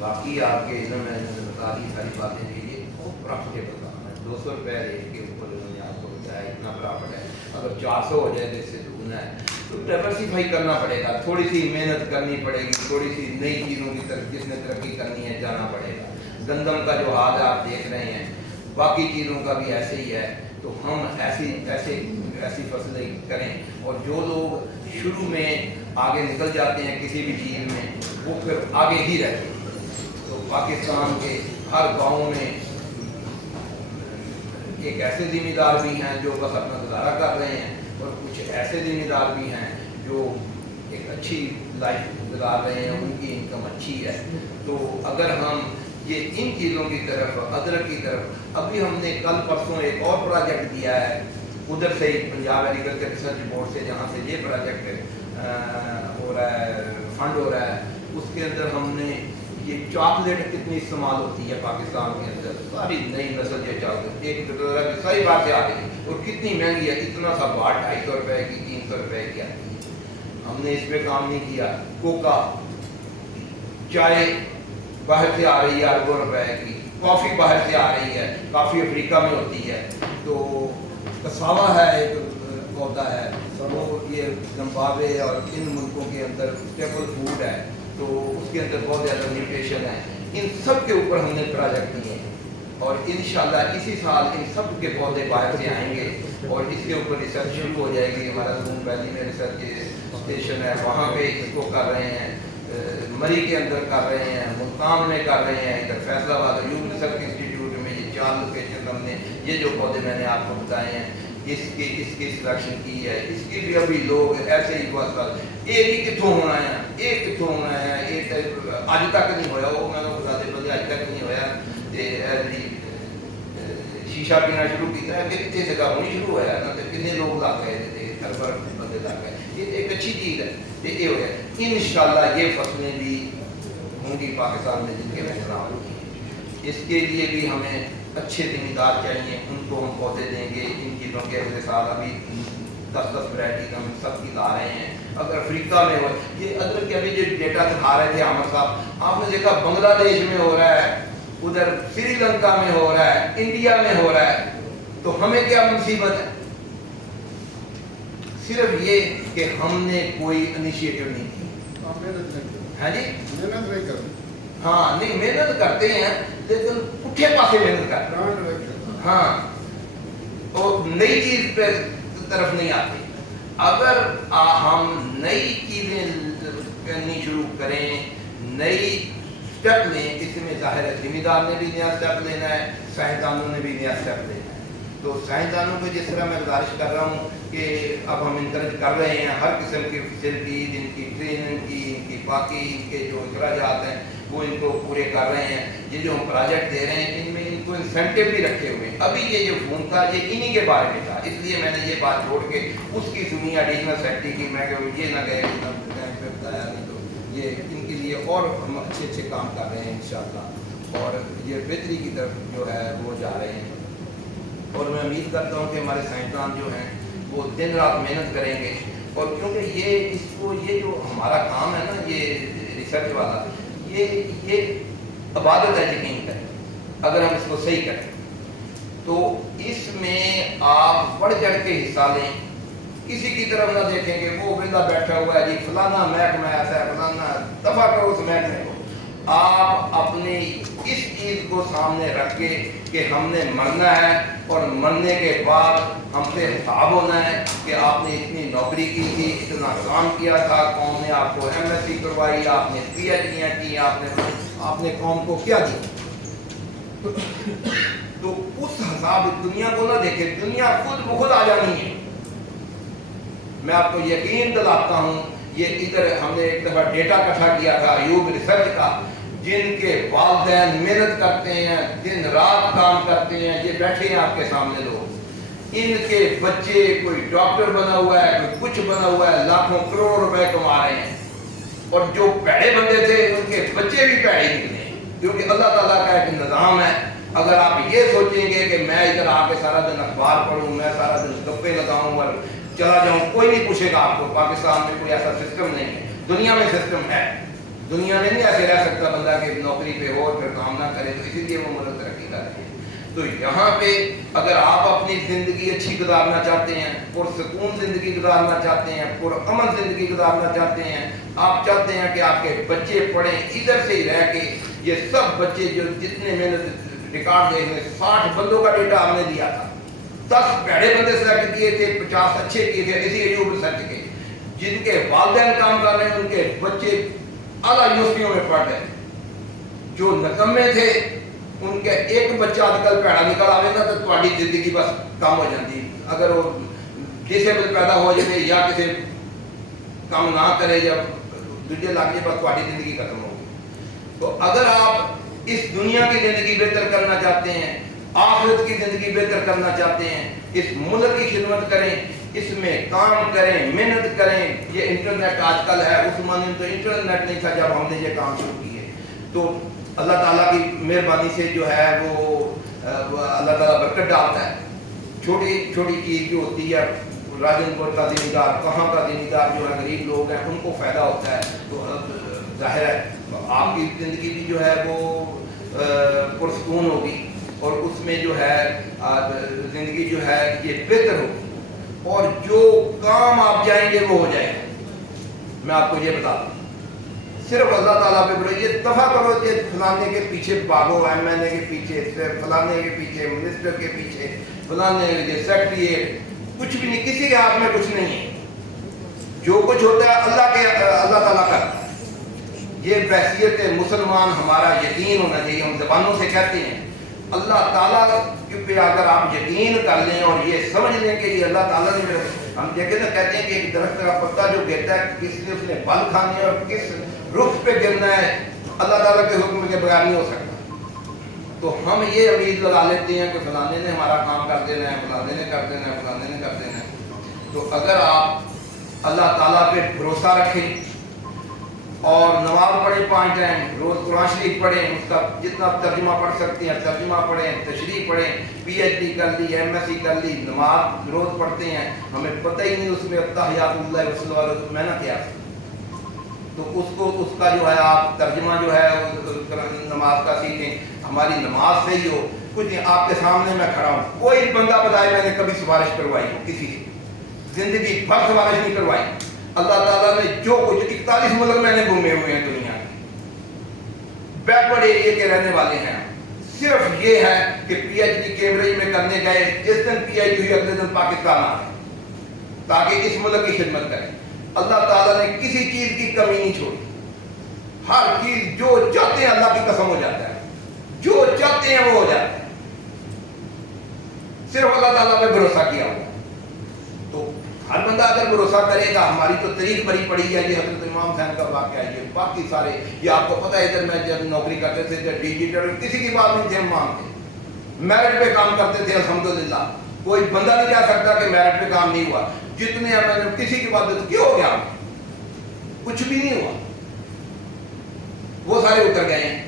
बाकी आपके इधर मैंने बता दी सारी बातें कि ये बहुत प्रॉफिटेबल काम है। 200 रुपये रेट के ऊपर उन्होंने आपको बताया, इतना प्रॉफिट है। अगर 400 हो जाए तो इससे दुगना है। तो डाइवर्सिफाई करना पड़ेगा, थोड़ी सी मेहनत करनी पड़ेगी, थोड़ी सी नई चीज़ों की तरफ जिसने तरक्की करनी है जाना पड़ेगा। गंदम का जो हाल आप देख रहे हैं, बाकी चीज़ों का भी ऐसे ही है। तो हम ऐसी फसलें करें और जो लोग शुरू में आगे निकल जाते हैं किसी भी चीज़ में वो फिर आगे ही रहते हैं। तो पाकिस्तान के हर गांव में एक ऐसे ज़िम्मेदार भी हैं जो बस अपना गुजारा कर रहे हैं और कुछ ऐसे ज़िम्मेदार भी हैं जो एक अच्छी लाइफ गुजार रहे हैं, उनकी इनकम अच्छी है। तो अगर हम ये इन चीज़ों की तरफ, अदरक की तरफ, अभी हमने कल परसों एक और प्रोजेक्ट दिया है उधर से ही पंजाब एग्रीकल्चर रिसर्च बोर्ड से, जहाँ से ये प्रोजेक्ट हो रहा है, फंड हो रहा है, उसके अंदर हमने ये चॉकलेट कितनी इस्तेमाल होती है पाकिस्तान के अंदर, सारी नई नस्ल जो चॉकलेट एक की सारी बात से आ गई और कितनी महंगी है, इतना सा बात 250 रुपये की 300 रुपये की आती है। हमने इस पर काम नहीं किया। कोका चाय बाहर से आ रही है अरबों रुपए की, कॉफ़ी बाहर से आ रही है, काफ़ी अफ्रीका में होती है। तो कसावा है एक पौधा है, वो ये जिम्बाब्वे और इन मुल्कों के अंदर स्टेपल फूड है, तो उसके अंदर बहुत ज़्यादा न्यूट्रिशन है। इन सब के ऊपर हमने प्रोजेक्ट दिए हैं और इंशाल्लाह इसी साल इन सब के पौधे बाहर से आएंगे और इसके ऊपर रिसर्च शुरू हो जाएगी। हमारा नून वैली में रिसर्च स्टेशन है, वहाँ पे इसको कर रहे हैं, मरी के अंदर कर रहे हैं, मुल्तान में कर रहे हैं, इधर फैसलाबाद यूथ रिसर्च इंस्टीट्यूट में ये 4 लोकेशन हमने ये जो पौधे मैंने आपको बताए हैं इसकी सिलेक्शन की है। इसकी भी अभी लोग ऐसे ही बहुत एक ही कितों होना है, एक कितों होना है, एक अज तक नहीं होया, वो मैं बताते बंदे अज तक नहीं होया। शीशा पीना शुरू किया है कि कितने जगह होनी शुरू होया ना, तो कितने लोग लग गए थे, हर बार बंदे लग गए। ये एक अच्छी चीज़ है, ये हो गया। इंशाल्लाह ये फसलें भी होंगी पाकिस्तान में जिनके मैं नाम होंगी। इसके लिए भी हमें अच्छे ज़िम्मेदार चाहिए, उनको हम पौधे देंगे। इन चीज़ों के अगले साल अभी 10-10 वैरायटी हम सब की ला रहे हैं। अगर अफ्रीका में हो ये अदरक के अभी जो डेटा दिखा रहे थे आमिर साहब, आपने देखा बांग्लादेश में हो रहा है, उधर श्रीलंका में हो रहा है, इंडिया में हो रहा है, तो हमें क्या मुसीबत है? सिर्फ ये कि हमने कोई इनिशिएटिव नहीं की। हाँ जी, मेहनत नहीं करते। हाँ नहीं, मेहनत करते हैं लेकिन पुठे पासे मेहनत करते हैं। हाँ, तो नई चीज पे तरफ नहीं आते। अगर हम नई चीजें करनी शुरू करें, नई स्टेप लें, इसमें ज़ाहिर है ज़िम्मेदार ने भी नया स्टेप लेना है, साइंसदानों ने भी नया स्टेप लेना है। तो साइंसदानों को जिस तरह मैं गुजारिश कर रहा हूँ कि अब हम इंकरेज कर रहे हैं हर किस्म की फैसिलिटीज, इनकी ट्रेनिंग की, इनकी बाकी इनके जो अखराजात हैं वो इनको पूरे कर रहे हैं। ये जो हम प्रोजेक्ट दे रहे हैं इनमें इनको इंसेंटिव भी रखे हुए हैं। अभी ये जो फोन था ये इन्हीं के बारे में था, इसलिए मैंने ये बात छोड़ के उसकी सुनी एडिशनल सेक्रेटरी की, मैं ये ना गए बताया नहीं तो ये इनके लिए और हम अच्छे अच्छे काम कर रहे हैं इंशाअल्लाह, और ये बेहतरी की तरफ जो है वो जा रहे हैं। और मैं उम्मीद करता हूँ कि हमारे साइंसदान जो हैं वो दिन रात मेहनत करेंगे, और क्योंकि ये इसको ये जो हमारा काम है ना ये रिसर्च वाला, ये इबादत है यकीन करें। अगर हम इसको सही करें तो इसमें आप बढ़ चढ़ के हिस्सा लें, किसी की तरफ ना देखेंगे वो वेला बैठा हुआ है जी फलाना महकमा ऐसा है, फलाना दफा करो उस महकमे को। आप अपने इस चीज़ को सामने रख के कि हमने मरना है और मरने के बाद हमसे हिसाब होना है कि आपने इतनी नौकरी की थी, इतना काम किया था, कौम ने आपको एमएससी करवाई, आपने पीएचडियाँ की, आपने कौम को क्या दिया। तो उस हिसाब दुनिया को ना देखे, दुनिया खुद बखुद आ जानी है। मैं आपको यकीन दिलाता हूँ, ये इधर हमने एक दफ़ा डेटा इकट्ठा किया था अयूब रिसर्च का, जिनके वालिदैन मेहनत करते हैं, दिन रात काम करते हैं, ये बैठे हैं आपके सामने लोग, इनके बच्चे कोई डॉक्टर बना हुआ है, कोई कुछ बना हुआ है, लाखों करोड़ रुपए कमा रहे हैं, और जो पैड़े बंदे थे उनके बच्चे भी पैड़े निकले, क्योंकि अल्लाह ताला का एक निज़ाम है। अगर आप ये सोचेंगे कि मैं इधर आके सारा दिन अखबार पढ़ूँ, मैं सारा दिन गप्पे लगाऊँ और चला जाऊँ, कोई नहीं पूछेगा आपको। पाकिस्तान में कोई ऐसा सिस्टम नहीं है, दुनिया में सिस्टम है। दुनिया में नहीं ऐसे रह सकता बंदा कि नौकरी पे हो और फिर काम ना करे, तो इसीलिए वो मुल्क तरक्की कर रही है। तो यहाँ पे अगर आप अपनी ज़िंदगी अच्छी गुजारना चाहते हैं, पुरसकून ज़िंदगी गुजारना चाहते हैं, पुरअमन ज़िंदगी गुजारना चाहते हैं, आप चाहते हैं कि आपके बच्चे पढ़ें इधर से ही रह के, ये सब बच्चे जो जितने मेहनत रिकॉर्ड देख रहे, 60 बंदों का डेटा हमने दिया था, 10 पैड़े बंदे सेलेक्ट किए थे, 50 अच्छे किए थे इसी अयूब रिसर्च के, जिनके वालिदैन काम कर रहे हैं, उनके बच्चे आला यूनिवर्सिटियों में पढ़ रहे हैं। जो नकम्मे थे उनके एक बच्चा आजकल पैड़ा निकल आवेगा तो तुम्हारी जिंदगी बस कम हो जाती। अगर वो डिसेबल पैदा हो जाए या किसी काम ना करे या दूजे लग जाए, बस तुम्हारी जिंदगी खत्म होगी। तो अगर आप इस दुनिया की जिंदगी बेहतर करना चाहते हैं, आखिरत की जिंदगी बेहतर करना चाहते हैं, इस मुल्क की खिदमत करें, इसमें काम करें, मेहनत करें। ये इंटरनेट आजकल है, उस जमाने में तो इंटरनेट नहीं था जब हमने ये काम शुरू किए। तो अल्लाह ताला की मेहरबानी से जो है वो अल्लाह ताला बरकत डालता है। छोटी छोटी चीज़ जो होती है, राजनपुर का जिम्मेदार, कहाँ का जिम्मेदार जो है गरीब लोग हैं उनको फ़ायदा होता है। तो जाहिर है आपकी ज़िंदगी भी जो है वो पुरसकून होगी, और उसमें जो है ज़िंदगी जो है ये बेहतर होगी, और जो काम आप जाएंगे वो हो जाएगा। मैं आपको ये बता दूँ, सिर्फ अल्लाह ताला पे बोलो, ये दफ़ा करो कि फलाने के पीछे भागो, एमएनए के पीछे, फलाने के पीछे, मिनिस्टर के पीछे, फलाने के सेक्रेटरी, कुछ भी नहीं, किसी के हाथ में कुछ नहीं है। जो कुछ होता है अल्लाह ताला का। ये हैसियत मुसलमान हमारा यकीन होना चाहिए। हम ज़बानों से कहते हैं अल्लाह ताला पे अगर आप यकीन कर लें और ये समझ लें कि ये अल्लाह ताला ने मेरे, हम देखे ना कहते हैं कि एक दरख्त का पत्ता जो गिरता है, किसने उसने फल खाने और किस रुख पे गिरना है, अल्लाह ताला के हुक्म के बगैर नहीं हो सकता। तो हम ये उम्मीद लगा लेते हैं कि फलाने ने हमारा काम कर देना है, फलाने ने कर देना है, फलाने ने कर देना है। तो अगर आप अल्लाह ताला पे भरोसा रखें और नमाज पढ़ें 5 टाइम, रोज़ कुरान शरीफ पढ़ें, उसका जितना तर्जुमा पढ़ सकते हैं तर्जुमा पढ़ें, तशरीह पढ़ें, पीएचडी कर ली, एमएससी कर ली, नमाज रोज़ पढ़ते हैं, हमें पता ही नहीं उसमें अत्तहियातुल्लाह व सलावतुहु मैंने क्या, तो उसको उसका जो है आप तर्जुमा जो है नमाज का सीखें। हमारी नमाज सही हो, कुछ नहीं, आपके सामने मैं खड़ा हूँ, कोई बंदा बताए मैंने कभी सिफारिश करवाई हो किसी से, जिंदगी भर सिफारिश नहीं करवाई। अल्लाह ताला ने जो कुछ 41 मुल्क मैंने घूमे हुए हैं दुनिया के, बैकवर्ड एरिया के रहने वाले हैं। सिर्फ ये है कि पीएचडी कैम्ब्रिज में करने गए, जिस दिन पीएचडी हुई अगले दिन पाकिस्तान आ गए ताकि इस मुल्क की खिदमत करें। अल्लाह ताला ने किसी चीज की कमी नहीं छोड़ी। हर चीज जो चाहते हैं अल्लाह की कसम हो जाता है, जो चाहते हैं वो हो जाता है, सिर्फ अल्लाह ताला पे भरोसा किया हुआ। तो हर बंदा अगर भरोसा करेगा, हमारी तो तरीक बड़ी पड़ी है, ये हजरत इमाम साहब का वाक़या है, ये बाकी सारे, ये आपको पता है इधर मैं जब नौकरी करते थे जब डिजिटल किसी की बात नहीं थे, हम मानते मेरिट पे काम करते थे अल्हम्दुलिल्लाह, कोई बंदा नहीं कह सकता कि मेरिट पे काम नहीं हुआ। जितने मैंने किसी की बात क्यों हो गया, कुछ भी नहीं हुआ, वो सारे उतर गए हैं।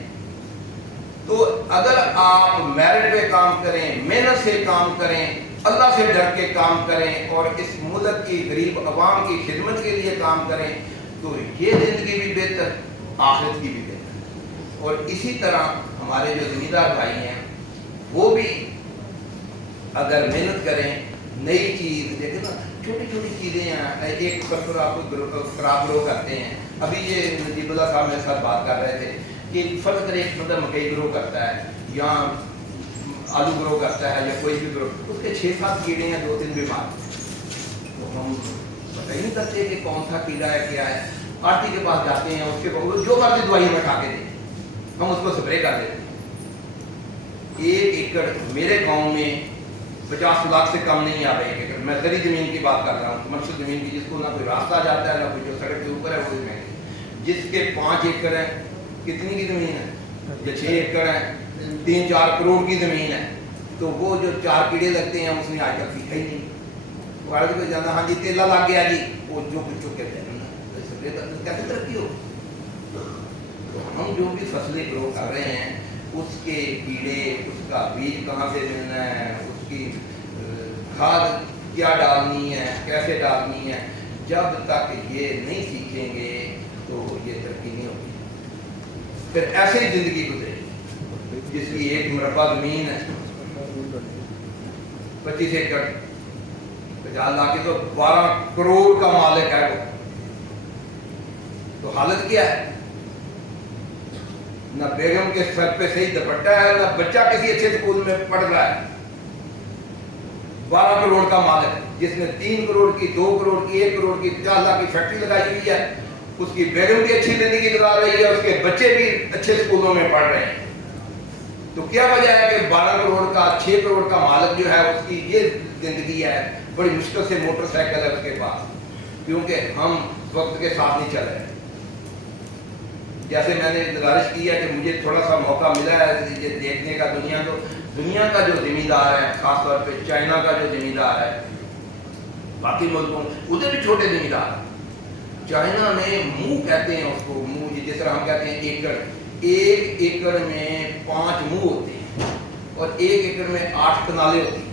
तो अगर आप मेरिट पे काम करें, मेहनत से काम करें, अल्लाह से डर के काम करें और इस मुल्क की गरीब अवाम की खिदमत के लिए काम करें, तो ये ज़िंदगी भी बेहतर, आखिरत की भी बेहतर। और इसी तरह हमारे जो ज़मींदार भाई हैं वो भी अगर मेहनत करें, नई चीज़ देखें ना, छोटी छोटी चीज़ें हैं, एक पर आपको खराब ग्रो करते हैं। अभी ये नजीबुल्लाह साहब मेरे साथ बात कर रहे थे कि फर्ज करें एक बंदा मकई ग्रो करता है या आलू ग्रो करता है या कोई भी ग्रो, उसके 6-7 कीड़े हैं, 2-3 बीमार, तो हम पता ही नहीं करते कि कौन सा कीड़ा है क्या है। आरती के पास जाते हैं, उसके जो मर्जी दवाई में खा के दें, हम उसको स्प्रे कर देते हैं। 1 एकड़ मेरे गांव में 50 लाख से कम नहीं आ रहा है 1 एकड़। मैं जरी जमीन की बात कर रहा हूँ, कमर्शियल जमीन की, जिसको ना कोई रास्ता जाता है ना कोई जो सड़क के ऊपर है, वो भी जिसके 5 एकड़ है, कितनी की जमीन है, या 6 एकड़ है, 3-4 करोड़ की जमीन है, तो वो जो 4 कीड़े लगते हैं उसने आज तक सीखा ही नहीं। वो आगे जाना, हाँ जी तेला लग गया जी, वो जो कुछ चुके कैसे तरक्की हो। तो हम जो भी फसलें ग्रो कर रहे हैं, उसके कीड़े, उसका बीज कहाँ से मिलना है, उसकी खाद क्या डालनी है, कैसे डालनी है, जब तक ये नहीं सीखेंगे तो ये तरक्की नहीं होगी। फिर ऐसे ही जिंदगी गुजरेगी। जिसकी 1 मरबा जमीन है, 25 एकड़, 50 लाख की, तो 12 करोड़ का मालिक है वो। तो हालत क्या है, ना बेगम के सर पे सही दुपट्टा है, ना बच्चा किसी अच्छे स्कूल में पढ़ रहा है। 12 करोड़ का मालिक, जिसने 3 करोड़ की, 2 करोड़ की, 1 करोड़ की, 50 लाख की फैक्ट्री लगाई हुई है, उसकी बेगम भी अच्छी जिंदगी गुजार रही है, उसके बच्चे भी अच्छे स्कूलों में पढ़ रहे हैं। तो क्या वजह है कि 12 करोड़ का, 6 करोड़ का मालिक जो है, उसकी ये जिंदगी है, बड़ी मुश्किल से मोटरसाइकिल है उसके पास, क्योंकि हम वक्त के साथ नहीं चल रहे। जैसे मैंने गुजारिश की है कि मुझे थोड़ा सा मौका मिला है ये देखने का, दुनिया का जो जिम्मेदार है, खासतौर पे चाइना का जो जिम्मेदार है, बाकी मुल्कों उधर भी छोटे जिम्मेदार। चाइना में मुंह कहते हैं उसको, मुंह जिस तरह हम कहते हैं एकड़, 1 एकड़ में 5 मुंह होते हैं और 1 एकड़ में 8 कनालें होती हैं।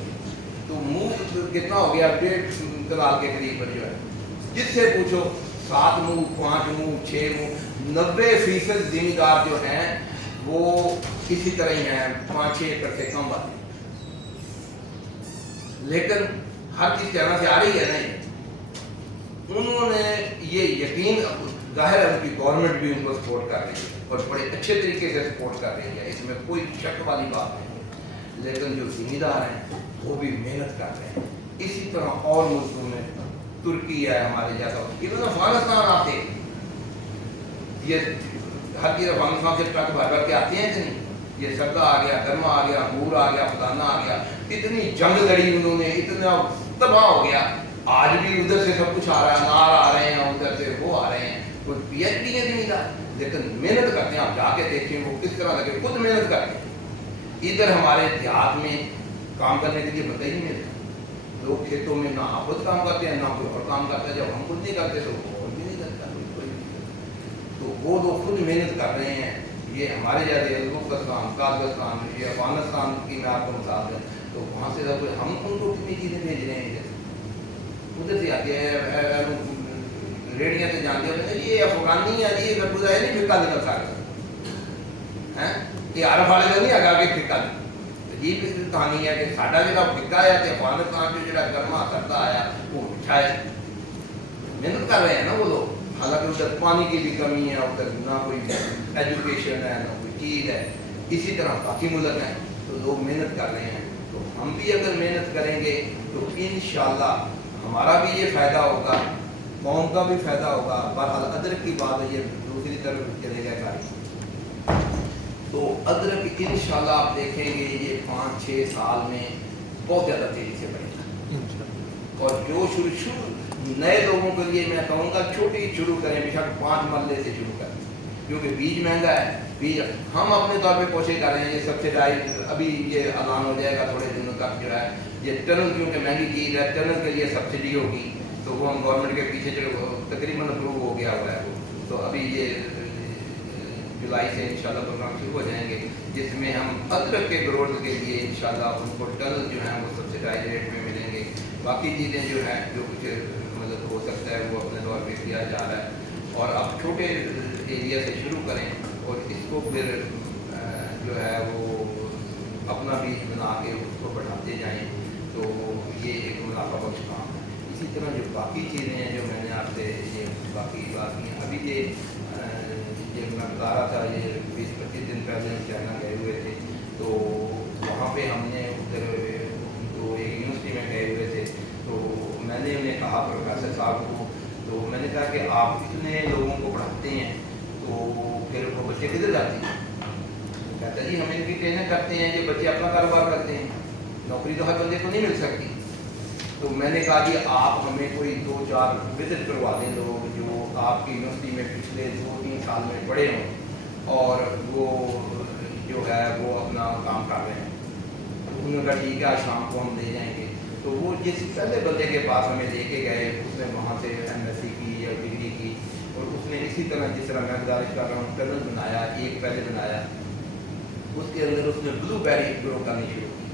तो मुंह कितना हो गया, 1.5 कनाल के करीब जो है। जिससे पूछो 7 मुंह, 5 मुंह, 6 मुंह, 90% जिम्मेदार जो हैं वो इसी तरह ही हैं, 5-6 एकड़ से कम वाले। लेकिन हर चीज चाइना से आ रही है नहीं, उन्होंने ये यकीन, जाहिर है उनकी गवर्नमेंट भी उनको सपोर्ट कर रही है और बड़े अच्छे तरीके से सपोर्ट कर रही है, इसमें कोई शक वाली बात नहीं। लेकिन जो जिम्मेदार हैं वो भी मेहनत कर रहे हैं। इसी तरह और मुल्कों में, तुर्की है हमारे जैसा, इवन अफगानिस्तान आते, ये हर चीज़ अफगानिस्तान से ट्रक भर भर के आते हैं कि नहीं, ये सर्दा आ गया, गर्मा आ गया, अंगूर आ गया, फलाना आ गया, इतनी जंग लड़ी उन्होंने, इतना तबाह हो गया। आज भी उधर से सब कुछ आ रहा है, अनार आ रहे हैं, उधर से वो आ रहे हैं, कोई PhD है नहीं था, लेकिन मेहनत करते हैं। आप जाके देखें वो किस तरह लगे, खुद मेहनत करते हैं। इधर हमारे देहात में काम करने के लिए बता ही नहीं मिलता। लोग खेतों में ना खुद काम करते हैं, ना कोई और काम करता है। जब हम खुद नहीं करते तो वो और भी नहीं करता कोई। तो वो लोग खुद मेहनत कर रहे हैं। ये हमारे जैसे अफगानिस्तान, काजकिस्तान, ये अफगानिस्तान की मैं आपको मिसाल दें, तो वहाँ से हम उनको कितनी चीज़ें भेज रहे हैं, उधर से आते हैं, रेडिया से जानते होते हैं, ये अफगानी है जी, खरबूजा है नहीं फिक्का निकल सकता है, ये अरब वाले का नहीं आगा के फिक्का। ये कहानी है कि साडा जो फिक्का है तो अफगानिस्तान जो जो गर्मा सर्दा आया वो मिठा है। मेहनत कर रहे हैं ना वो लोग, हालांकि उधर पानी की भी कमी है, उधर ना कोई एजुकेशन है, ना कोई चीज़ है। इसी तरह बाकी मुल्क हैं तो लोग मेहनत कर रहे हैं। तो हम भी अगर मेहनत करेंगे तो इंशाअल्लाह हमारा भी ये फ़ायदा होगा, कौम का भी फ़ायदा होगा। बहरहाल अदर की बात है, ये दूसरी तरफ चले गए सारी। तो अदरक इंशाल्लाह आप देखेंगे ये 5-6 साल में बहुत ज़्यादा तेज़ी से बढ़ेगा। और जो शुरू नए लोगों के लिए मैं कहूँगा छोटी शुरू करें, बेशक 5 मरले से शुरू करें, क्योंकि बीज महंगा है। बीज हम अपने तौर पे कोशिश कर रहे हैं, ये सब्सिडाइज अभी ये ऐलान हो जाएगा थोड़े दिनों तक जो है, ये टनल क्योंकि महंगी चीज़ है, टनल के लिए सब्सिडी होगी, तो वो हम गवर्नमेंट के पीछे जो तकरीबन अप्रूव हो गया हुआ है वो, तो अभी ये जुलाई से इंशाल्लाह प्रोग्राम शुरू हो जाएंगे, जिसमें हम अदरक के ग्रोथ के लिए इंशाल्लाह उनको टनल जो है वो सब्सिडाइज रेट में मिलेंगे। बाकी चीज़ें जो हैं जो कुछ मतलब हो सकता है वो अपने तौर पर किया जा रहा है। और अब छोटे एरिया से शुरू करें और इसको फिर जो है वो अपना बीज बना के उसको बढ़ाते जाएं, तो ये एक मुनाफा बख्श काम है। इसी तरह जो बाकी चीज़ें हैं जो मैंने आपसे ये बाकी बात की, अभी ये मैं बता रहा था, ये 20-25 दिन पहले हम चाइना गए हुए थे, तो वहाँ पे हमने उधर तो एक यूनिवर्सिटी में गए हुए थे, तो मैंने उन्हें कहा प्रोफेसर साहब को, तो मैंने कहा कि आप इतने लोगों को पढ़ाते हैं तो फिर वो बच्चे किधर जाते हैं? कहता जी हम इनकी ट्रेनिंग करते हैं, ये बच्चे अपना कारोबार करते हैं, नौकरी तो हर बंदे को नहीं मिल सकती। तो मैंने कहा कि आप हमें कोई 2-4 विजिट करवा दें लोग जो आपकी यूनिवर्सिटी में पिछले 2-3 साल में पढ़े हों और वो जो है वो अपना काम कर रहे हैं। तो उन्होंने कहा ठीक है आज शाम को हम ले जाएंगे। तो वो जिस पहले बंदे के पास हमें लेके गए, उसने वहाँ से MSc की या डिग्री की, और उसने इसी तरह जिस तरह मैं गुजारिश कर रहा हूँ टनल बनाया, एक पहले बनाया, उसके अंदर उसने ब्लूबेरी ग्रो करनी शुरू की,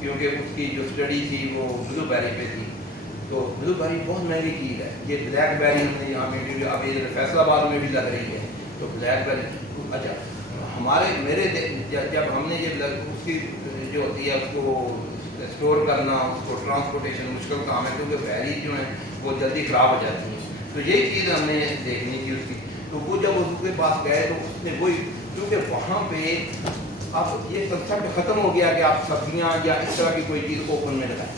क्योंकि उसकी जो स्टडी थी वो ब्लूबेरी पे थी। तो ब्लूबेरी बहुत महंगी चीज़ है, ये ब्लैकबेरी हमने यहाँ पे अब ये फैसलाबाद में भी लग रही है, तो ब्लैकबेरी अच्छा हमारे मेरे जब हमने ये उसकी जो होती है उसको स्टोर करना, उसको ट्रांसपोर्टेशन मुश्किल काम है, क्योंकि बेरी जो है वो जल्दी ख़राब हो जाती है। तो यही चीज़ हमने देखनी थी उसकी। तो वो जब उसके पास गए तो उसने वही, क्योंकि वहाँ पे अब ये कंसेप्ट ख़त्म हो गया कि आप सब्जियाँ या इस तरह की कोई चीज़ ओपन में लगाएं।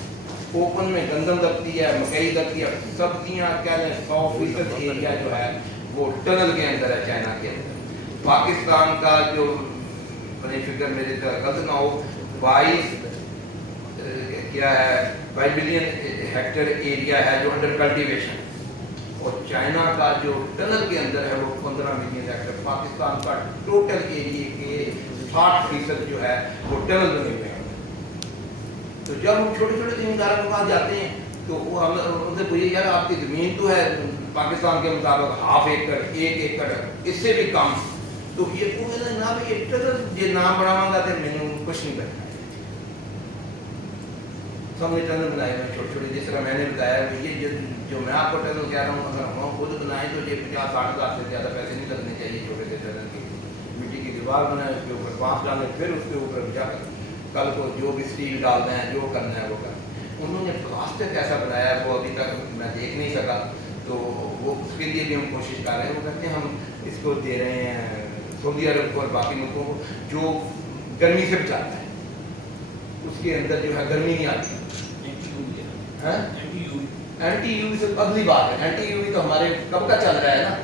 ओपन में गंदम लगती है, मकई लगती है, सब्जियाँ क्या है 100% एरिया जो है वो टनल के अंदर है, चाइना के अंदर। पाकिस्तान का जो बड़ी फिक्र मेरे गलत ना हो 22 बिलियन हेक्टेयर एरिया है जो अंडर कल्टीवेशन, और चाइना का जो टनल के अंदर है वो 15 मिलियन हेक्टेयर। पाकिस्तान का टोटल एरिया के 60% जो है वो टनल बने हुए हैं। तो जब हम छोटे छोटे जमींदारों के पास जाते हैं तो वो हम उनसे पूछिए यार आपकी ज़मीन तो है पाकिस्तान के मुताबिक 1/2 एकड़ 1 एकड़ इससे भी कम, तो ये पूरे ना भी ये टनल ये नाम बढ़ावांगा तो मैंने कुछ नहीं करना है। सबने टनल बनाए हुए छोटे छोटे, जिस तरह मैंने बताया ये जो मैं आपको टनल कह रहा हूँ अगर हम खुद बनाए तो ये 50-60 लाख से ज़्यादा पैसे नहीं लगने चाहिए छोटे से टनल के। मिट्टी की दीवार बनाए, उसके ऊपर बांस डालें, फिर उसके ऊपर जाकर कल को जो भी स्टील डालना है जो करना है वो करना। उन्होंने प्लास्टिक ऐसा बनाया वो अभी तक मैं देख नहीं सका, तो वो उसके लिए भी हम कोशिश कर रहे हैं। वो कहते हैं हम इसको दे रहे हैं सऊदी अरब को और बाकी मुल्कों को जो गर्मी से बचाता है, उसके अंदर जो है गर्मी नहीं आती। एंटी यूवी से अगली बात है, एंटी यूवी तो हमारे कब का चल रहा है ना,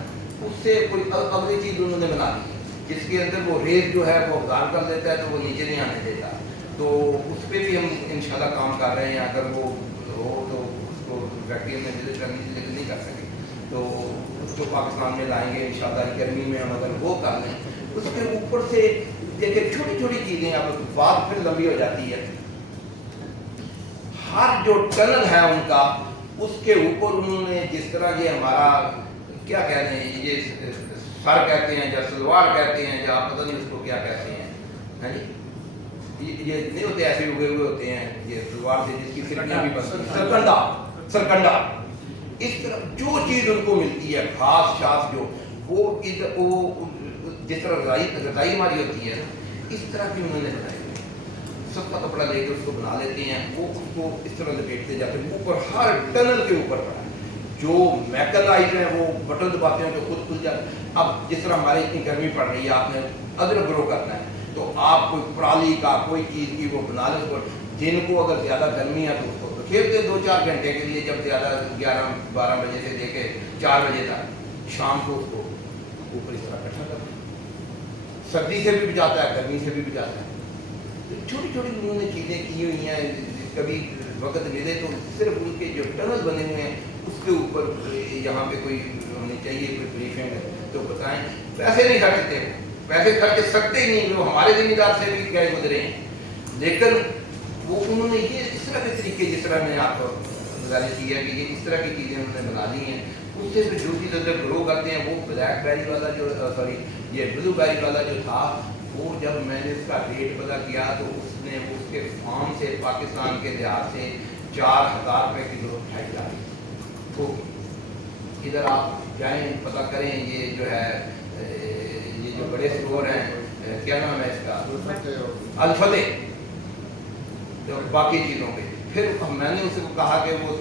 उससे कोई अगली चीज़ उन्होंने बना दी जिसके अंदर वो रेस जो है वो अब्जॉर्ब कर लेता है तो वो नीचे नहीं आने देता। तो उस पर भी हम इंशाल्लाह काम कर रहे हैं। अगर वो हो तो उसको फैक्ट्री में विजिट करनी से लेकर नहीं कर सके तो उसको पाकिस्तान में लाएंगे इंशाल्लाह। गर्मी में हम अगर वो कर लें, उसके ऊपर से देखिए छोटी छोटी चीज़ें, अब बात फिर लंबी हो जाती है। हर जो टनल है उनका उसके ऊपर उन्होंने जिस तरह ये हमारा क्या कहते हैं, ये सर कहते हैं या सलवार कहते हैं या पता नहीं उसको क्या कहते हैं, है जी, ये नहीं होते ऐसे उगे हुए होते हैं, ये सलवार से जिसकी सिरकियाँ भी बनती हैं, सरकंडा सरकंडा, इस तरह जो चीज़ उनको मिलती है घास शास जो वो इधर वो जिस तरह रजाई हमारी होती है इस तरह की उन्होंने बनाई हुई है। सस्ता कपड़ा लेकर उसको बना लेते हैं, वो उसको इस तरह लपेटते जाते हैं, ऊपर हर टनल के ऊपर पड़ा है। जो मैकेनाइज्ड है वो बटन दबाते हैं तो खुद खुल जाते हैं। अब जिस तरह हमारे इतनी गर्मी पड़ रही है, आपने अदरक ग्रो करना है तो आप कोई पराली का कोई चीज़ की वो बना लें उसको। जिनको अगर ज़्यादा गर्मी है तो उसको तो खेल दे 2-4 घंटे के लिए, जब ज़्यादा 11-12 बजे से लेके 4 बजे तक, शाम को उसको ऊपर इस तरह इकट्ठा कर, सर्दी से भी बचाता है, गर्मी से भी बचाता है। तो छोटी छोटी उन्होंने चीज़ें की हुई हैं, कभी वक्त मिले तो सिर्फ उनके जो टनल बने हुए हैं उसके ऊपर यहाँ पे कोई होनी चाहिए, कोई ब्रीफिंग तो बताएं। पैसे नहीं खर्चते, पैसे खर्च सकते ही नहीं, वो हमारे जिम्मेदार से भी गए गुजरे हैं, लेकिन वो उन्होंने ये इस तरह के तरीके, जिस तरह मैंने आपको गुजारिश की है कि ये इस तरह की चीज़ें उन्होंने बना ली हैं, उससे फिर जो चीज़ अंदर ग्रो करते हैं वो ब्लैक बेरी वाला जो सॉरी ये ब्लू बेरी वाला जो था, वो जब मैंने उसका रेट पता किया तो उसने उसके फार्म से पाकिस्तान के लिहाज से 4,000 रुपये किलो उठाई जा रही तो इधर आप जाएँ पता करें, ये जो है ये जो बड़े स्टोर हैं, क्या नाम है इसका, अल-फतेह, तो बाकी चीज़ों पे फिर मैंने उसको कहा कि वो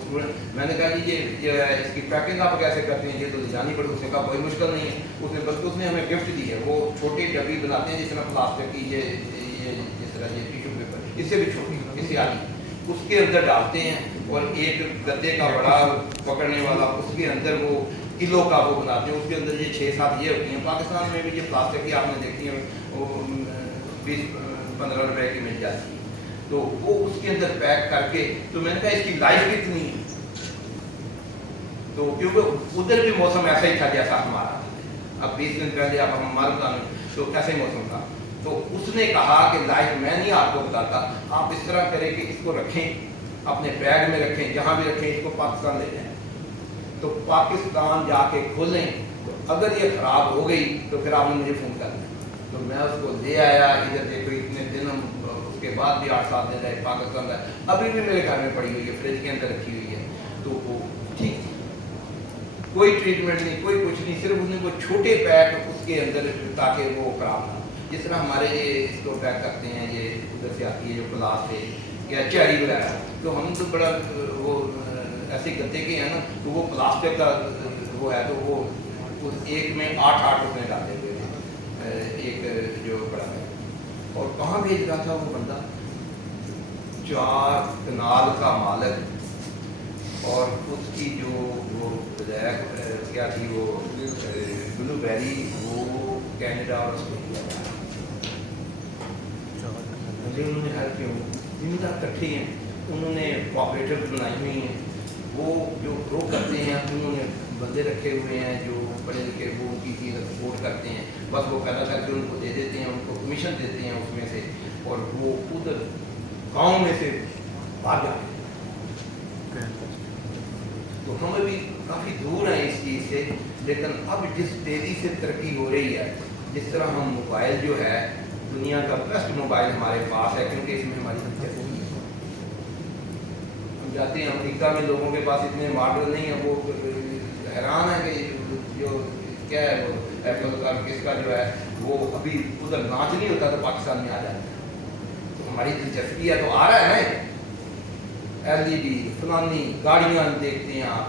स्टूडेंट, मैंने कहा जी ये इसकी पैकिंग आप कैसे करते हैं, ये तो ले जानी पड़े। उसने कहा कोई मुश्किल नहीं है, उसने बल्कि उसने हमें गिफ्ट दी है, वो छोटी डब्बी बनाते हैं जिस तरह प्लास्टिक की, ये जिस तरह ये टिश्यू पेपर, इससे भी छोटी, इससे आगे, उसके अंदर डालते हैं और एक गद्दे का बड़ा पकड़ने वाला, उसके अंदर वो किलो का वो बनाते हैं, उसके अंदर ये 6-7 ये होती हैं। पाकिस्तान में भी ये प्लास्टिक की आपने देखी है, वो 20-15 रुपए की मिल जाती है, तो वो उसके अंदर पैक करके, तो मैंने कहा इसकी लाइफ कितनी है, तो क्योंकि उधर भी मौसम ऐसा ही था जैसा हमारा, अब 20 दिन पहले आप हमारे बताने तो कैसे मौसम था, तो उसने कहा कि लाइफ मैं नहीं आपको बताता, आप इस तरह करें कि इसको रखें अपने बैग में रखें, जहाँ भी रखें, इसको पाकिस्तान ले जाएं, तो पाकिस्तान जाके खोलें, तो अगर ये ख़राब हो गई तो फिर आपने मुझे फ़ोन करना। तो मैं उसको ले आया, इधर देखो इतने दिन उसके बाद भी 8-7 दिन रहे पाकिस्तान का, अभी भी मेरे घर में पड़ी हुई है, फ्रिज के अंदर रखी हुई है, तो वो ठीक, कोई ट्रीटमेंट नहीं, कोई कुछ नहीं, सिर्फ उसने वो छोटे पैक उसके अंदर ताकि वो खराब ना, जिस तरह हमारे ये इसको पैक करते हैं, ये उधर से आती है जो ग्लास है या चेरी वगैरह, तो हम तो बड़ा वो ऐसे गद्दे के हैं ना, तो वो प्लास्टिक का वो है, तो वो उस एक में 8-8 उसने डाले हुए हैं, एक जो बड़ा है। और कहाँ भेज रहा था वो बंदा, 4 कनाल का मालिक, और उसकी जो वो ब्लैक क्या थी वो ब्लूबेरी, वो कनाडा और ऑस्ट्रेलिया में उन्होंने हर क्यों जिम्मेदार इकट्ठे हैं, उन्होंने कोऑपरेटिव बनाई हुई हैं, वो जो ग्रो करते हैं उन्होंने बंदे रखे हुए हैं जो पढ़े लिखे, वो उनकी चीज़ सपोर्ट करते हैं, बस वो पैदा करके उनको दे देते हैं, उनको कमीशन देते हैं उसमें से, और वो उधर गाँव में से भाग जाते हैं। तो हम अभी काफ़ी दूर हैं इस चीज़ से, लेकिन अब जिस तेज़ी से तरक्की हो रही है, जिस तरह हम मोबाइल जो है, दुनिया का बेस्ट मोबाइल हमारे पास है, क्योंकि इसमें हमारी दिलचस्पी है। हम जाते हैं अमेरिका में, लोगों के पास इतने मॉडल नहीं है, वो हैरान है कि जो क्या है वो एप्पल का किसका जो है वो अभी उधर लॉन्च नहीं होता तो पाकिस्तान में आ जाता है, तो हमारी दिलचस्पी है, तो आ रहा है ना LED फलानी गाड़ियाँ देखते हैं आप,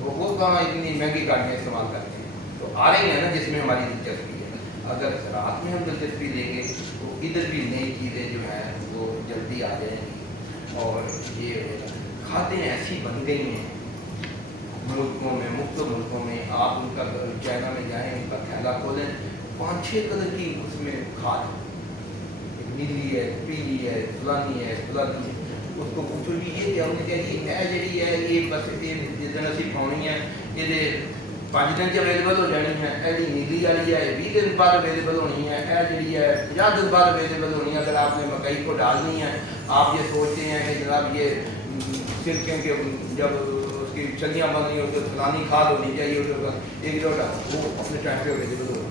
वो कहाँ इतनी महंगी गाड़ियाँ इस्तेमाल करते हैं, तो आ रही है ना जिसमें हमारी दिलचस्पी है। अगर रात में हम दिलचस्पी लेंगे तो इधर भी नई चीज़ें जो हैं वो जल्दी आ जाएंगी, और ये खातें ऐसी बन गई हैं मुल्कों में, मुख्तलिफ मुल्कों में, आप उनका चाइना में जाएँ, उनका थैला खोलें, 5-6 कलर की उसमें खाद, नीली है, पीली है, फलानी है, फलानी है, उसको पूछो भी ये क्या होनी चाहिए, है जी है ये बस ये जिस दिन असी पानी है ये 5 दिन अवेलेबल हो जानी है, एडी नीली वाली है 20 दिन बाद अवेलेबल होनी है, जी है 50 दिन बाद अवेलेबल होनी है। अगर आपने मकई को डालनी है, आप ये सोचते हैं कि जनाब ये सिर्फ क्योंकि जब उसकी चलियाँ बन रही हो तो फलानी खाद होनी चाहिए, तो एक जो वो अपने टाइम पे अवेलेबल हो।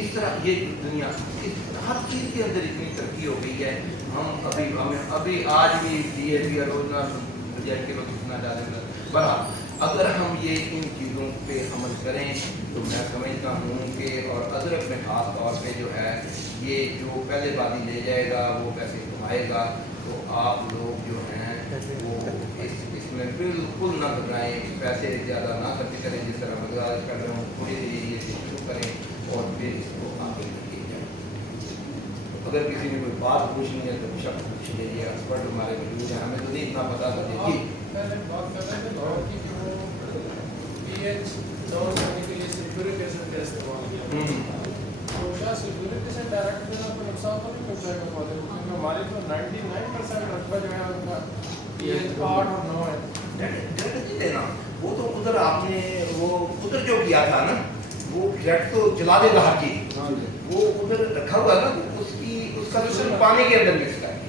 इस तरह ये दुनिया हर चीज़ के अंदर इतनी तरक्की हो गई है, हमें अभी आज भी DAP रोजना प्रोजेक्ट के वक्त इतना डालेंगे, बहरहाल अगर हम ये इन चीज़ों पे अमल करें तो मैं समझता हूँ कि, और अदरक में ख़ास तौर पे जो है ये जो पहले बादी ले जाएगा वो पैसे कमाएगा, तो आप लोग जो हैं वो इसमें बिल्कुल ना घबराएं, पैसे ज़्यादा ना खर्च करें, जिस तरह गुजारिश कर रहे हूँ थोड़ी सी ये शुरू करें और फिर इसको आगे लेके जाएं। अगर किसी ने कोई बात पूछनी है तो शक पूछ लीजिए, एक्सपर्ट हमारे मौजूद हैं, हमें तो नहीं इतना पता था देखिए पहले बात कर रहे थे दवा की कि वो पीएच डाउन करने के लिए सल्फ्यूरिक एसिड का इस्तेमाल किया। तो क्या सल्फ्यूरिक एसिड डायरेक्ट देना कोई नुकसान तो नहीं पहुंचाएगा पौधे को? क्योंकि हमारे तो 99% रकबा जो है उनका पीएच 8 और 9 है। डायरेक्ट नहीं देना, वो तो उधर आपने वो उधर जो किया था ना, वो डायरेक्ट तो जला दे रहा की वो उधर रखा हुआ ना, उसकी उसका सोल्यूशन पानी के अंदर मिक्स करके,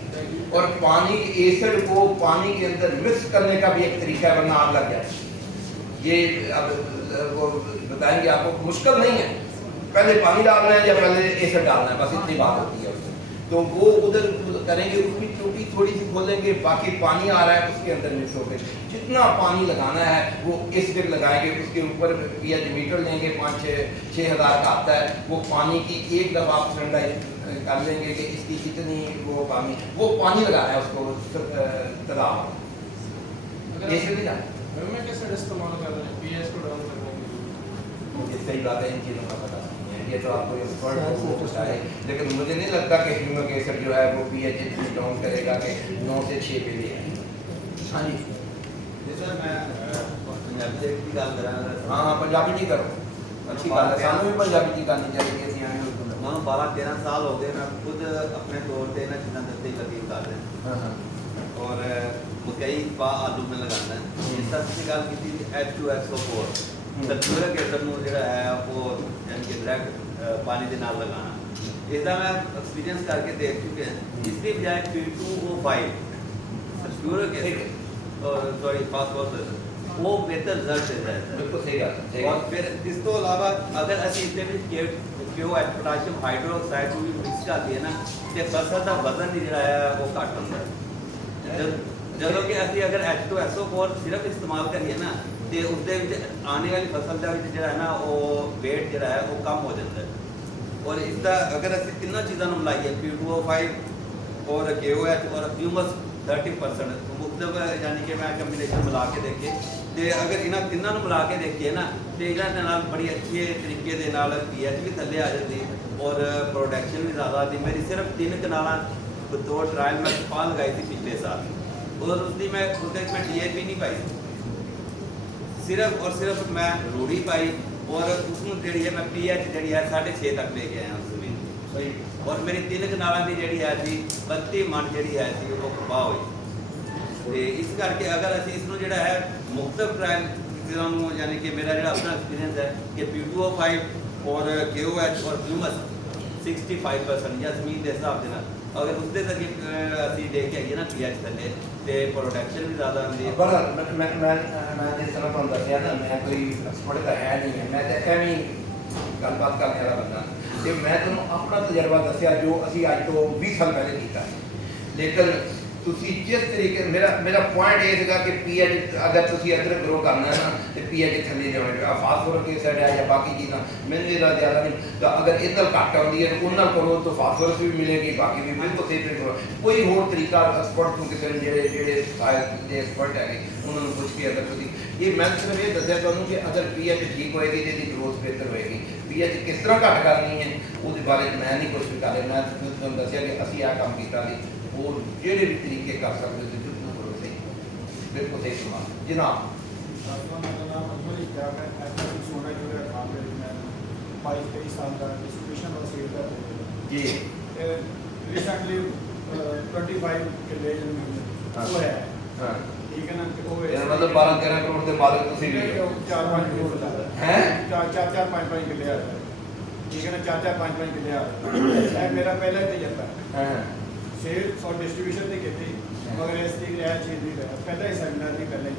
और पानी एसिड को पानी के अंदर मिक्स करने का भी एक तरीका है, वरना आग लग जाए। ये अब वो बताएंगे आपको, मुश्किल नहीं है, पहले पानी डालना है या पहले एसिड डालना है, बस इतनी बात होती है उसमें। तो वो उधर करेंगे, उसकी टोपी थोड़ी सी खोलेंगे, बाकी पानी आ रहा है उसके अंदर मिक्स होकर, जितना पानी लगाना है वो एसिड लगाएंगे, उसके ऊपर पीएच मीटर लेंगे, 5-6 हज़ार का आता है, वो पानी की एक दफ़ा आप स्टैंडर्डाइज कर लेंगे कि इसकी कितनी वो पानी लगाना है उसको तालाब अगर एसिड नहीं डालना। ह्यूमिक एसिड इस्तेमाल कर रहे हैं पीएच को डाउन करने के लिए, मुझे सही बात है, इन चीज़ों का पता नहीं है, ये तो आपको एक्सपर्ट को पता है, लेकिन मुझे नहीं लगता कि ह्यूमिक एसिड जो है वो पीएच इतनी डाउन करेगा कि 9 से 6 पे ले आए। हाँ जी, सर मैं पंजाबी की गल करा। हाँ पंजाबी जी करो, अच्छी बात है, सानू भी पंजाबी जी करनी चाहिए, ਅਸੀਂ ਆਏ ਹੋ ਤੋਂ। मैं 12-13 साल हो गए, मैं खुद अपने तौर पे ना चीज़ा दस्ती लतीफ कर रहे हाँ हाँ हैं और मकई पा आलू में लगाना है। इस तरह की गल की H2SO4 सल्फ्यूरिक एसिड ਨੂੰ ਜਿਹੜਾ ਹੈ ਉਹ ਯਾਨੀ ਕਿ ਡਾਇਰੈਕਟ ਪਾਣੀ ਦੇ ਨਾਲ ਲਗਾਉਣਾ। इसका मैं एक्सपीरियंस करके देख चुके हैं। इसकी बजाय P2O5 सल्फ्यूरिक एसिड और सॉरी फास्फोरस वो बेहतर रिजल्ट देता है। बिल्कुल सही बात है। और फिर इस तो अलावा अगर ਅਸੀਂ इसके ਵਿੱਚ KOH पोटाशियम हाइड्रोक्साइड ਨੂੰ ਵੀ ਮਿਕਸ ਕਰ ਦਈਏ ਨਾ ਤੇ ਫਸਲ ਦਾ ਵਜ਼ਨ ਹੀ ਜਿਹੜਾ ਹੈ ਉਹ ਘੱਟ ਹੁੰਦਾ ਹੈ। ਜਦੋਂ ਕਿ ਅਸੀਂ ਅਗਰ H2SO4 ਸਿਰਫ ਇਸਤੇਮਾਲ ਕਰੀਏ ਨਾ ਤੇ ਉਸ ਦੇ ਵਿੱਚ ਆਉਣ ਵਾਲੀ ਫਸਲ ਦਾ ਵਿੱਚ ਜਿਹੜਾ ਹੈ ਨਾ ਉਹ weight ਜਿਹੜਾ ਹੈ ਉਹ ਕਮ ਹੋ ਜਾਂਦਾ ਹੈ। ਔਰ ਇਸ ਦਾ ਅਗਰ ਅਸੀਂ ਤਿੰਨਾਂ ਚੀਜ਼ਾਂ ਨੂੰ ਮਿਲਾਈਏ P2O5 और KOH और ह्यूमस 30% ਮੁਖਤਲਫ ਯਾਨੀ ਕਿ ਮੈਂ ਕੰਬੀਨੇਸ਼ਨ ਮਿਲਾ ਕੇ ਦੇਖੇ ਤੇ ਅਗਰ ਇਹਨਾਂ ਤਿੰਨਾਂ ਨੂੰ ਮਿਲਾ ਕੇ ਦੇਖੀਏ ਨਾ ਤੇ ਇਹਨਾਂ ਦੇ ਨਾਲ ਬੜੀ ਅੱਛੇ ਤਰੀਕੇ ਦੇ ਨਾਲ ਪੀਐਚ ਵੀ ਥੱਲੇ ਆ ਜਾਂਦੀ ਔਰ ਪ੍ਰੋਡਕਸ਼ਨ ਵੀ ਜ਼ਿਆਦਾ ਆਦੀ। ਮੇਰੀ ਸਿਰਫ 3 ਕਨਾਲਾਂ ਦੋ ਟਰਾਇਲ ਮੈਂ ਪਾ ਲਗਾਈ ਸੀ ਪਿਛਲੇ ਸਾਲ ਔਰ ਉਸਦੀ ਮੈਂ ਉਹਦੇ ਵਿੱਚ ਮੈਂ DAP ਨਹੀਂ ਪਾਈ, ਸਿਰਫ ਔਰ ਸਿਰਫ ਮੈਂ ਰੂੜੀ ਪਾਈ ਔਰ ਉਸਨੂੰ ਜਿਹੜੀ ਹੈ ਮੈਂ ਪੀਐਚ ਜਿਹੜੀ ਹੈ 6.5 ਤੱਕ ਲੈ ਕੇ ਆਇਆ ਉਸ ਜ਼ਮੀਨ ਸਹੀ। ਔਰ ਮੇਰੀ 3 ਕਨਾਲਾਂ ਦੀ ਜਿਹੜੀ ਹੈ ਸੀ 32 ਮਣ ਜਿਹੜੀ ਹੈ ਸੀ ਉਹ ਕਪਾਹ ਹੋਈ। ਤੇ ਇਸ ਕਰਕੇ ਅਗਰ ਅਸੀਂ ਇਸ ਨੂੰ ਜਿਹੜਾ ਹੈ ਮੁਖਤਲਿਫ ਟਰਾਇਲ ਜਿਹਨਾਂ ਨੂੰ ਯਾਨੀ ਕਿ ਮੇਰਾ ਜਿਹੜਾ ਆਪਣਾ ਐਕਸਪੀਰੀਅੰਸ ਹੈ ਕਿ P2O5 ਔਰ KOH ਔਰ ਹਿਊਮਸ 65% ਜਾਂ ਜ਼ਮੀਨ ਦੇ ਹਿਸਾਬ ਦੇ ਨਾਲ ਅਗਰ ਉਸਦੇ ਤੱਕ ਅਸੀਂ ਦੇਖ ਕੇ ਆਈਏ ਨਾ ਪੀਐਚ ਥੱਲੇ ਤੇ ਪ੍ਰੋਡਕਸ਼ਨ ਵੀ ਜ਼ਿਆਦਾ ਆਉਂਦੀ ਹੈ। ਪਰ ਮੈਂ ਜਿਸ ਤਰ੍ਹਾਂ ਤੁਹਾਨੂੰ ਦੱਸਿਆ ਨਾ, ਮੈਂ ਕੋਈ ਐਕਸਪਰਟ ਤਾਂ ਹੈ ਨਹੀਂ ਹੈ, ਮੈਂ ਤਾਂ ਐਵੇਂ ਹੀ ਗੱਲਬਾਤ ਕਰਨ ਵਾਲਾ ਬੰਦਾ ਤੇ ਮੈਂ ਤੁਹਾਨੂੰ ਆਪਣਾ ਤਜਰਬਾ ਦੱਸਿਆ ਜੋ ਅਸੀਂ ਅੱਜ ਤੋਂ 20 ਸਾਲ ਪਹਿਲੇ ਕੀਤਾ। ਲੇਕਿਨ ਤੁਸੀਂ ਜਿਸ ਤਰੀਕੇ ਮੇਰਾ ਪੁਆਇੰਟ ਇਹ ਸੀਗਾ ਕਿ ਪੀਐਚ ਅਗਰ ਤੁਸੀਂ ਅਦਰਕ ਗਰੋ ਕਰਨਾ ਹੈ ਨਾ ਤੇ ਪੀਐਚ ਥੱਲੇ ਜਾਣਾ, ਫਾਸਫੋਰਸ ਐਸਿਡ ਹੈ ਜਾਂ ਬਾਕੀ ਚੀਜ਼ਾਂ ਮੈਨੂੰ ਇਹਦਾ ਜ਼ਿਆਦਾ ਨਹੀਂ ਤਾਂ ਅਗਰ ਇਹਦਾ ਘੱਟ ਆਉਂਦੀ ਹੈ ਤਾਂ ਉਹਨਾਂ ਕੋਲੋਂ ਤਾਂ ਫਾਸਫੋਰਸ ਵੀ ਮਿਲੇਗੀ, ਬਾਕੀ ਵੀ ਬਿਲਕੁਲ ਸਹੀ ਤਰੀਕੇ ਨਾਲ ਕੋਈ ਹੋਰ ਤਰੀਕਾ ਐਕਸਪਰਟ ਨੂੰ ਕਿਸੇ ਨੂੰ ਜਿਹੜੇ ਐਕਸਪਰਟ ਹੈਗੇ ਉਹਨਾਂ ਨੂੰ ਪੁੱਛ ਕੇ ਅਗਰ ਤੁਸੀਂ ਇਹ ਮੈਂ ਸਿਰਫ ਇਹ ਦੱਸਿਆ ਤੁਹਾਨੂੰ ਕਿ ਅਗਰ ਪੀਐਚ ਠੀਕ ਹੋਏਗੀ ਤੇ ਇਹਦੀ ਗਰੋਥ ਬਿਹਤਰ ਹੋਏਗੀ। ਪੀਐਚ ਕਿਸ ਤਰ੍ਹਾਂ ਘੱਟ ਕਰਨੀ ਹੈ ਉਹਦੇ ਬਾਰੇ ਮੈਂ ਨਹੀਂ ਕੁਝ ਵੀ ਕਰ ਰਿਹਾ, ਮੈਂ ਤੁਹਾਨੂੰ ਦੱਸਿਆ ਕਿ ਅਸੀਂ ਆਹ ਕੰਮ ਕੀਤਾ ਸੀ और जेड़े भी तरीके कर सकते थे बिल्कुल करो सही, बिल्कुल सही सुना जनाब। जी रिसेंटली 25 किले वो है ठीक है ना, मतलब 12-13 करोड़ के मालिक तुसी भी 4-5 करोड़ हैं 4-5 किले आ ठीक है ना, 4-5 किले आ मेरा पहला तजर्बा है सेल्स और डिस्ट्रीब्यूशन की खेती मगर इस चीज नहीं रहा पहले ही सेमिनार नहीं पहले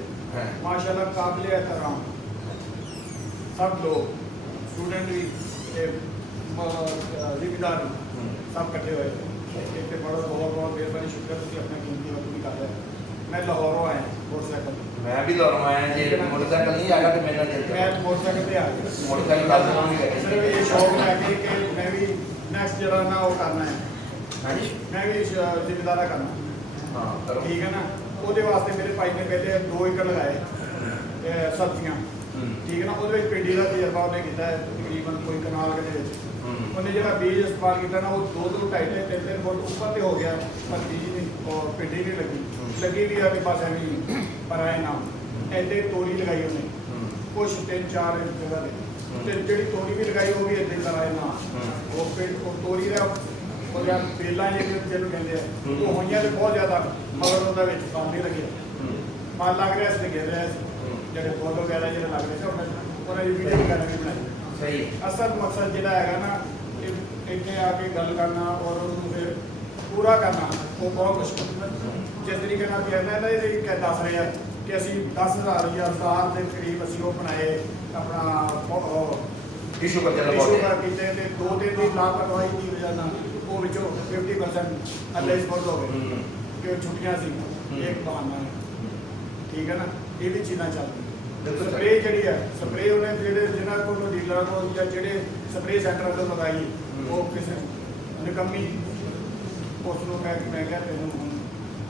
माशाल्लाह काबिल एहतराम सब लोग स्टूडेंट भी जिम्मेदार सब इकट्ठे हुए थे। एक बड़ा बहुत बहुत मेहरबानी शुक्रिया तुझे अपना कीमती वक्त भी कर रहे हैं। मैं लाहौरों आया मोटरसाइकिल, मैं भी लाहौरों आया जी, मोटरसाइकिल नहीं आएगा तो मेरा चलता मैं मोटरसाइकिल पे आ गया, मोटरसाइकिल लाजमी नहीं सिर्फ ये शौक लगे कि मैं भी नेक्स्ट जरा ना वो करना है, मैं भी जिम्मेदारा करना ठीक है ना। ਉਹਦੇ ਵਾਸਤੇ ਮੇਰੇ ਭਾਈ ਨੇ ਪਹਿਲੇ 2 ਏਕੜ ਲਗਾਏ ਸਬਜ਼ੀਆਂ ਠੀਕ ਹੈ ਨਾ, ਉਹਦੇ ਵਿੱਚ ਪਿੰਡੀ ਦਾ ਤਜਰਬਾ ਉਹਨੇ ਕੀਤਾ ਹੈ ਤਕਰੀਬਨ ਕੋਈ ਕਨਾਲ ਦੇ ਵਿੱਚ। ਉਹਨੇ ਜਿਹੜਾ ਬੀਜ ਇਸਤੇਮਾਲ ਕੀਤਾ ਨਾ ਉਹ 2 ਤੋਂ 2.5-3 ਫੁੱਟ ਉੱਪਰ ਤੇ ਹੋ ਗਿਆ, ਪਰ ਬੀਜ ਨਹੀਂ ਔਰ ਪਿੰਡੀ ਨਹੀਂ ਲੱਗੀ ਵੀ ਆ ਕਿ ਬਸ ਐਵੇਂ ਪਰ ਆਏ ਨਾਮ ਐਡੇ ਤੋਰੀ ਲਗਾਈ ਉਹਨੇ ਕੁਛ 3-4 ਜਗ੍ਹਾ ਤੇ ਜਿਹੜੀ ਤੋਰੀ ਵੀ ਲਗਾਈ ਉਹ ਵੀ ਐਡੇ ਕਰਾਏ ਨਾ ਉਹ ਪਿੰਡ ਉਹ ਤੋਰੀ ਦਾ ਉਹ ਜਾਂ ਬੇਲਾਂ ਜਿਹਨੂੰ ਕਹਿੰਦੇ ਆ ਉਹ ਹੋਈਆਂ ਤੇ ਬਹੁਤ ਜ਼ਿਆਦਾ ਮਗਰ ਉਹਦਾ ਵਿੱਚ ਕੰਮ ਨਹੀਂ ਲੱਗਿਆ ਮਨ ਲੱਗ ਰਿਹਾ ਸੀ ਗਿਰ ਰਿਹਾ ਸੀ ਜਿਹੜੇ ਫੁੱਲ ਵਗੈਰਾ ਜਿਹੜੇ ਲੱਗ ਰਹੇ ਸੀ ਉਹਨਾਂ ਦੀ ਵੀਡੀਓ ਵਗੈਰਾ ਵੀ ਬਣਾਈ ਸਹੀ ਅਸਲ ਮਕਸਦ ਜਿਹੜਾ ਹੈਗਾ ਨਾ ਇੱਥੇ ਆ ਕੇ ਗੱਲ ਕਰਨਾ ਔਰ ਉਹਨੂੰ ਫਿਰ ਪੂਰਾ ਕਰਨਾ ਉਹ ਬਹੁਤ ਮੁਸ਼ਕਿਲ ਹੈ ਜਿਸ ਤਰੀਕੇ ਨਾਲ ਕਹਿੰਦਾ ਨਾ ਇਹ ਕਹਿ ਦੱਸ ਰਹੇ ਆ ਕਿ ਅਸੀਂ 10,000 ਜਾਂ 1000 ਦੇ ਕਰੀਬ ਅਸੀਂ ਉਹ ਬਣਾਏ ਆਪਣਾ ਟਿਸ਼ੂ ਕਰ ਟਿਸ਼ੂ ਕਰ ਕੀਤੇ ਤੇ 2-3 ਦੀ ਲਾਪਰਵਾਹੀ ਦੀ ਵਜ੍ਹਾ ਨਾਲ ਉਹ ਵਿੱਚੋਂ 50% ਅੱਲੇ ਸਪੋਰਟ ਹੋ ਗਏ ਕਿ ਛੁੱਟੀਆਂ ਸੀ ਇੱਕ ਬਹਾਨਾ ਠੀਕ ਹੈ ਨਾ ਇਹ ਵੀ ਚੀਜ਼ਾਂ ਚੱਲਦੀਆਂ ਸਪਰੇ ਜਿਹੜੀ ਹੈ ਸਪਰੇ ਉਹਨੇ ਜਿਹੜੇ ਜਿਹਨਾਂ ਕੋਲ ਡੀਲਰਾਂ ਕੋਲ ਜਾਂ ਜਿਹੜੇ ਸਪਰੇ ਸੈਂਟਰ ਤੋਂ ਲਗਾਈ ਉਹ ਕਿਸੇ ਨਿਕੰਮੀ ਉਸ ਨੂੰ ਮੈਂ ਕਿਹਾ ਤੈਨੂੰ ਹੁਣ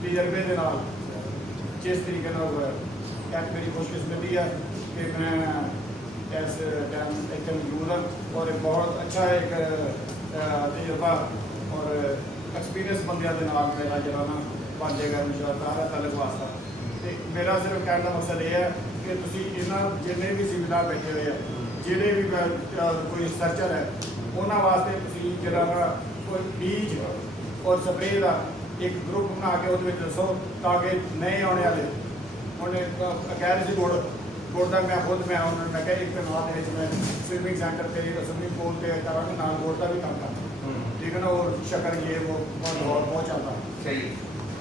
ਤਜਰਬੇ ਦੇ ਨਾਲ ਜਿਸ ਤਰੀਕੇ ਨਾਲ ਹੋਇਆ ਕਿ ਮੇਰੀ ਖੁਸ਼ਕਿਸਮਤੀ ਹੈ ਕਿ ਮੈਂ ਇਸ ਟਾਈਮ ਇੱਕ ਮੌਜੂਦ ਹਾਂ ਔਰ ਇੱਕ ਬਹੁਤ ਅੱਛਾ ਇੱਕ ਤਜਰਬਾ ਔਰ ਐਕਸਪੀਰੀਅੰਸ ਬੰਦਿਆਂ ਦੇ ਨਾਲ ਮੇਰਾ ਜਿਹੜਾ ਨਾ ਬਣ ਜਾਏਗਾ ਇਨਸ਼ਾਅੱਲਾ ਤਾਲਾ ਵਾਸਤਾ ਤੇ ਮੇਰਾ ਸਿਰਫ ਕਹਿਣ ਦਾ ਮਕਸਦ ਇਹ ਹੈ ਕਿ ਤੁਸੀਂ ਇਹਨਾਂ ਜਿੰਨੇ ਵੀ ਜ਼ਿੰਮੇਦਾਰ ਬੈਠੇ ਹੋਏ ਆ ਜਿਹੜੇ ਵੀ ਕੋਈ ਰਿਸਰਚਰ ਹੈ ਉਹਨਾਂ ਵਾਸਤੇ ਤੁਸੀਂ ਜਿਹੜਾ ਨਾ ਕੋਈ ਬੀਜ ਔਰ ਸਪਰੇਅ ਦਾ ਇੱਕ ਗਰੁੱਪ ਬਣਾ ਕੇ ਉਹਦੇ ਵਿੱਚ ਦੱਸੋ ਤਾਂ ਕਿ ਨਵੇਂ ਆਉਣੇ ਵਾਲੇ ਉਹਨੇ ਕਹਿ ਰਹੇ ਸੀ ਗੁੜ ਦਾ ਮੈਂ ਖੁਦ ਮੈਂ ਉਹਨਾਂ ਨੇ ਕਿਹਾ ਇੱਕ ਨਾਲ ਦੇ ਵਿੱਚ ਮੈਂ ਸਵਿਮਿੰਗ ਸੈਂਟਰ ਤੇ ਸਵਿਮਿੰਗ ਪੂਲ ਤੇ ਕਰਾਂਗੇ ਨਾਲ ਗੁੜ ਦਾ ਵੀ ਕੰਮ ਕਰਦਾ ਠੀਕ ਹੈ ਨਾ ਔਰ ਸ਼ਕਰ ਇਹ ਉਹ ਬਹੁਤ ਚੱਲਦਾ ਸਹੀ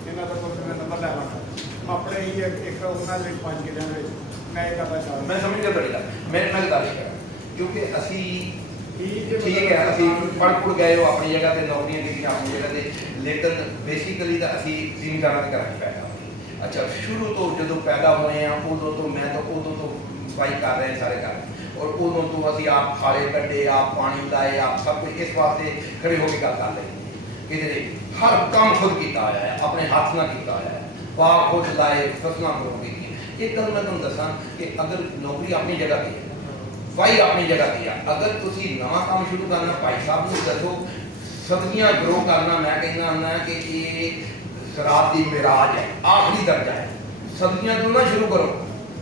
ਇਹਨਾਂ ਦਾ ਕੋਈ ਮੈਂ ਨੰਬਰ ਲੈ ਲਾਂਗਾ ਆਪਣੇ ਹੀ ਇੱਕ ਉਹਨਾਂ ਦੇ ਵਿੱਚ 5 ਕਿੱਲਿਆਂ ਦੇ ਵਿੱਚ ਮੈਂ ਇਹ ਕਰਨਾ ਚਾਹੁੰਦਾ ਮੈਂ ਸਮਝ ਗਿਆ ਤੁਹਾਡੀ ਗੱਲ ਮੈਂ ਗੱਲ ਕਰਾਂ ਕਿਉਂਕਿ ਅਸੀਂ ਠੀਕ ਹੈ ਅਸੀਂ ਪੜ੍ਹ ਗਏ ਹੋ ਆਪਣੀ ਜਗ੍ਹਾ ਤੇ ਨੌਕਰੀਆਂ ਕੀਤੀਆਂ ਆਪਣੀ ਜਗ੍ਹਾ ਤੇ ਲੇਕਿਨ ਬੇਸਿਕਲੀ ਤਾਂ ਅਸੀਂ ਜ਼ਿਮੀਂਦਾਰਾਂ ਦੇ ਘਰਾਂ 'ਚ ਪੈਦਾ ਹੋਏ ਅੱਛਾ ਸ਼ੁਰੂ ਤੋਂ ਜਦੋਂ ਪੈਦਾ ਹੋਏ ਆ ਉਦੋਂ ਤੋਂ ਉਦੋਂ ਤੋਂ ਵਾਈ ਕਰ ਰਹੇ ਸਾਰੇ ਕਰ ਔਰ ਉਦੋਂ ਤੋਂ ਅਸੀਂ ਆਪ ਖਾਲੇ ਕੱਢੇ ਆਪ ਪਾਣੀ ਲਾਏ ਆਪ ਸਭ ਕੁਝ ਇਸ ਵਾਸਤੇ ਖੜੇ ਹੋ ਕੇ ਗੱਲ ਕਰ ਰਹੇ ਇਹਦੇ ਹਰ ਕੰਮ ਖੁਦ ਕੀਤਾ ਹੋਇਆ ਹੈ ਆਪਣੇ ਹੱਥ ਨਾਲ ਕੀਤਾ ਹੋਇਆ ਹੈ ਬਾਗ ਖੁਦ ਲਾਏ ਫਸਲਾਂ ਗਰੋ ਕੀਤੀਆਂ ਇੱਕ ਗੱਲ ਮੈਂ ਤੁਹਾਨੂੰ ਦੱਸਾਂ ਕਿ ਅਗਰ ਨੌਕਰੀ ਆਪਣੀ ਜਗ੍ਹਾ ਤੇ ਹੈ ਵਾਈ ਆਪਣੀ ਜਗ੍ਹਾ ਤੇ ਆ ਅਗਰ ਤੁਸੀਂ ਨਵਾਂ ਕੰਮ ਸ਼ੁਰੂ ਕਰਨਾ ਭਾਈ ਸਾਹਿਬ ਨੂੰ ਦੱਸੋ ਸਬਜ਼ੀਆਂ ਗਰੋ ਕਰਨਾ ਮੈਂ ਕਹਿੰਦਾ ਹੁੰਦਾ ਕਿ ਇਹ ਸਰਾਬ ਦੀ ਮਿਰਾਜ ਹੈ ਆਖਰੀ ਦਰਜਾ ਹੈ ਸਬਜ਼ੀਆਂ ਤੋਂ ਨਾ ਸ਼ੁਰੂ ਕਰੋ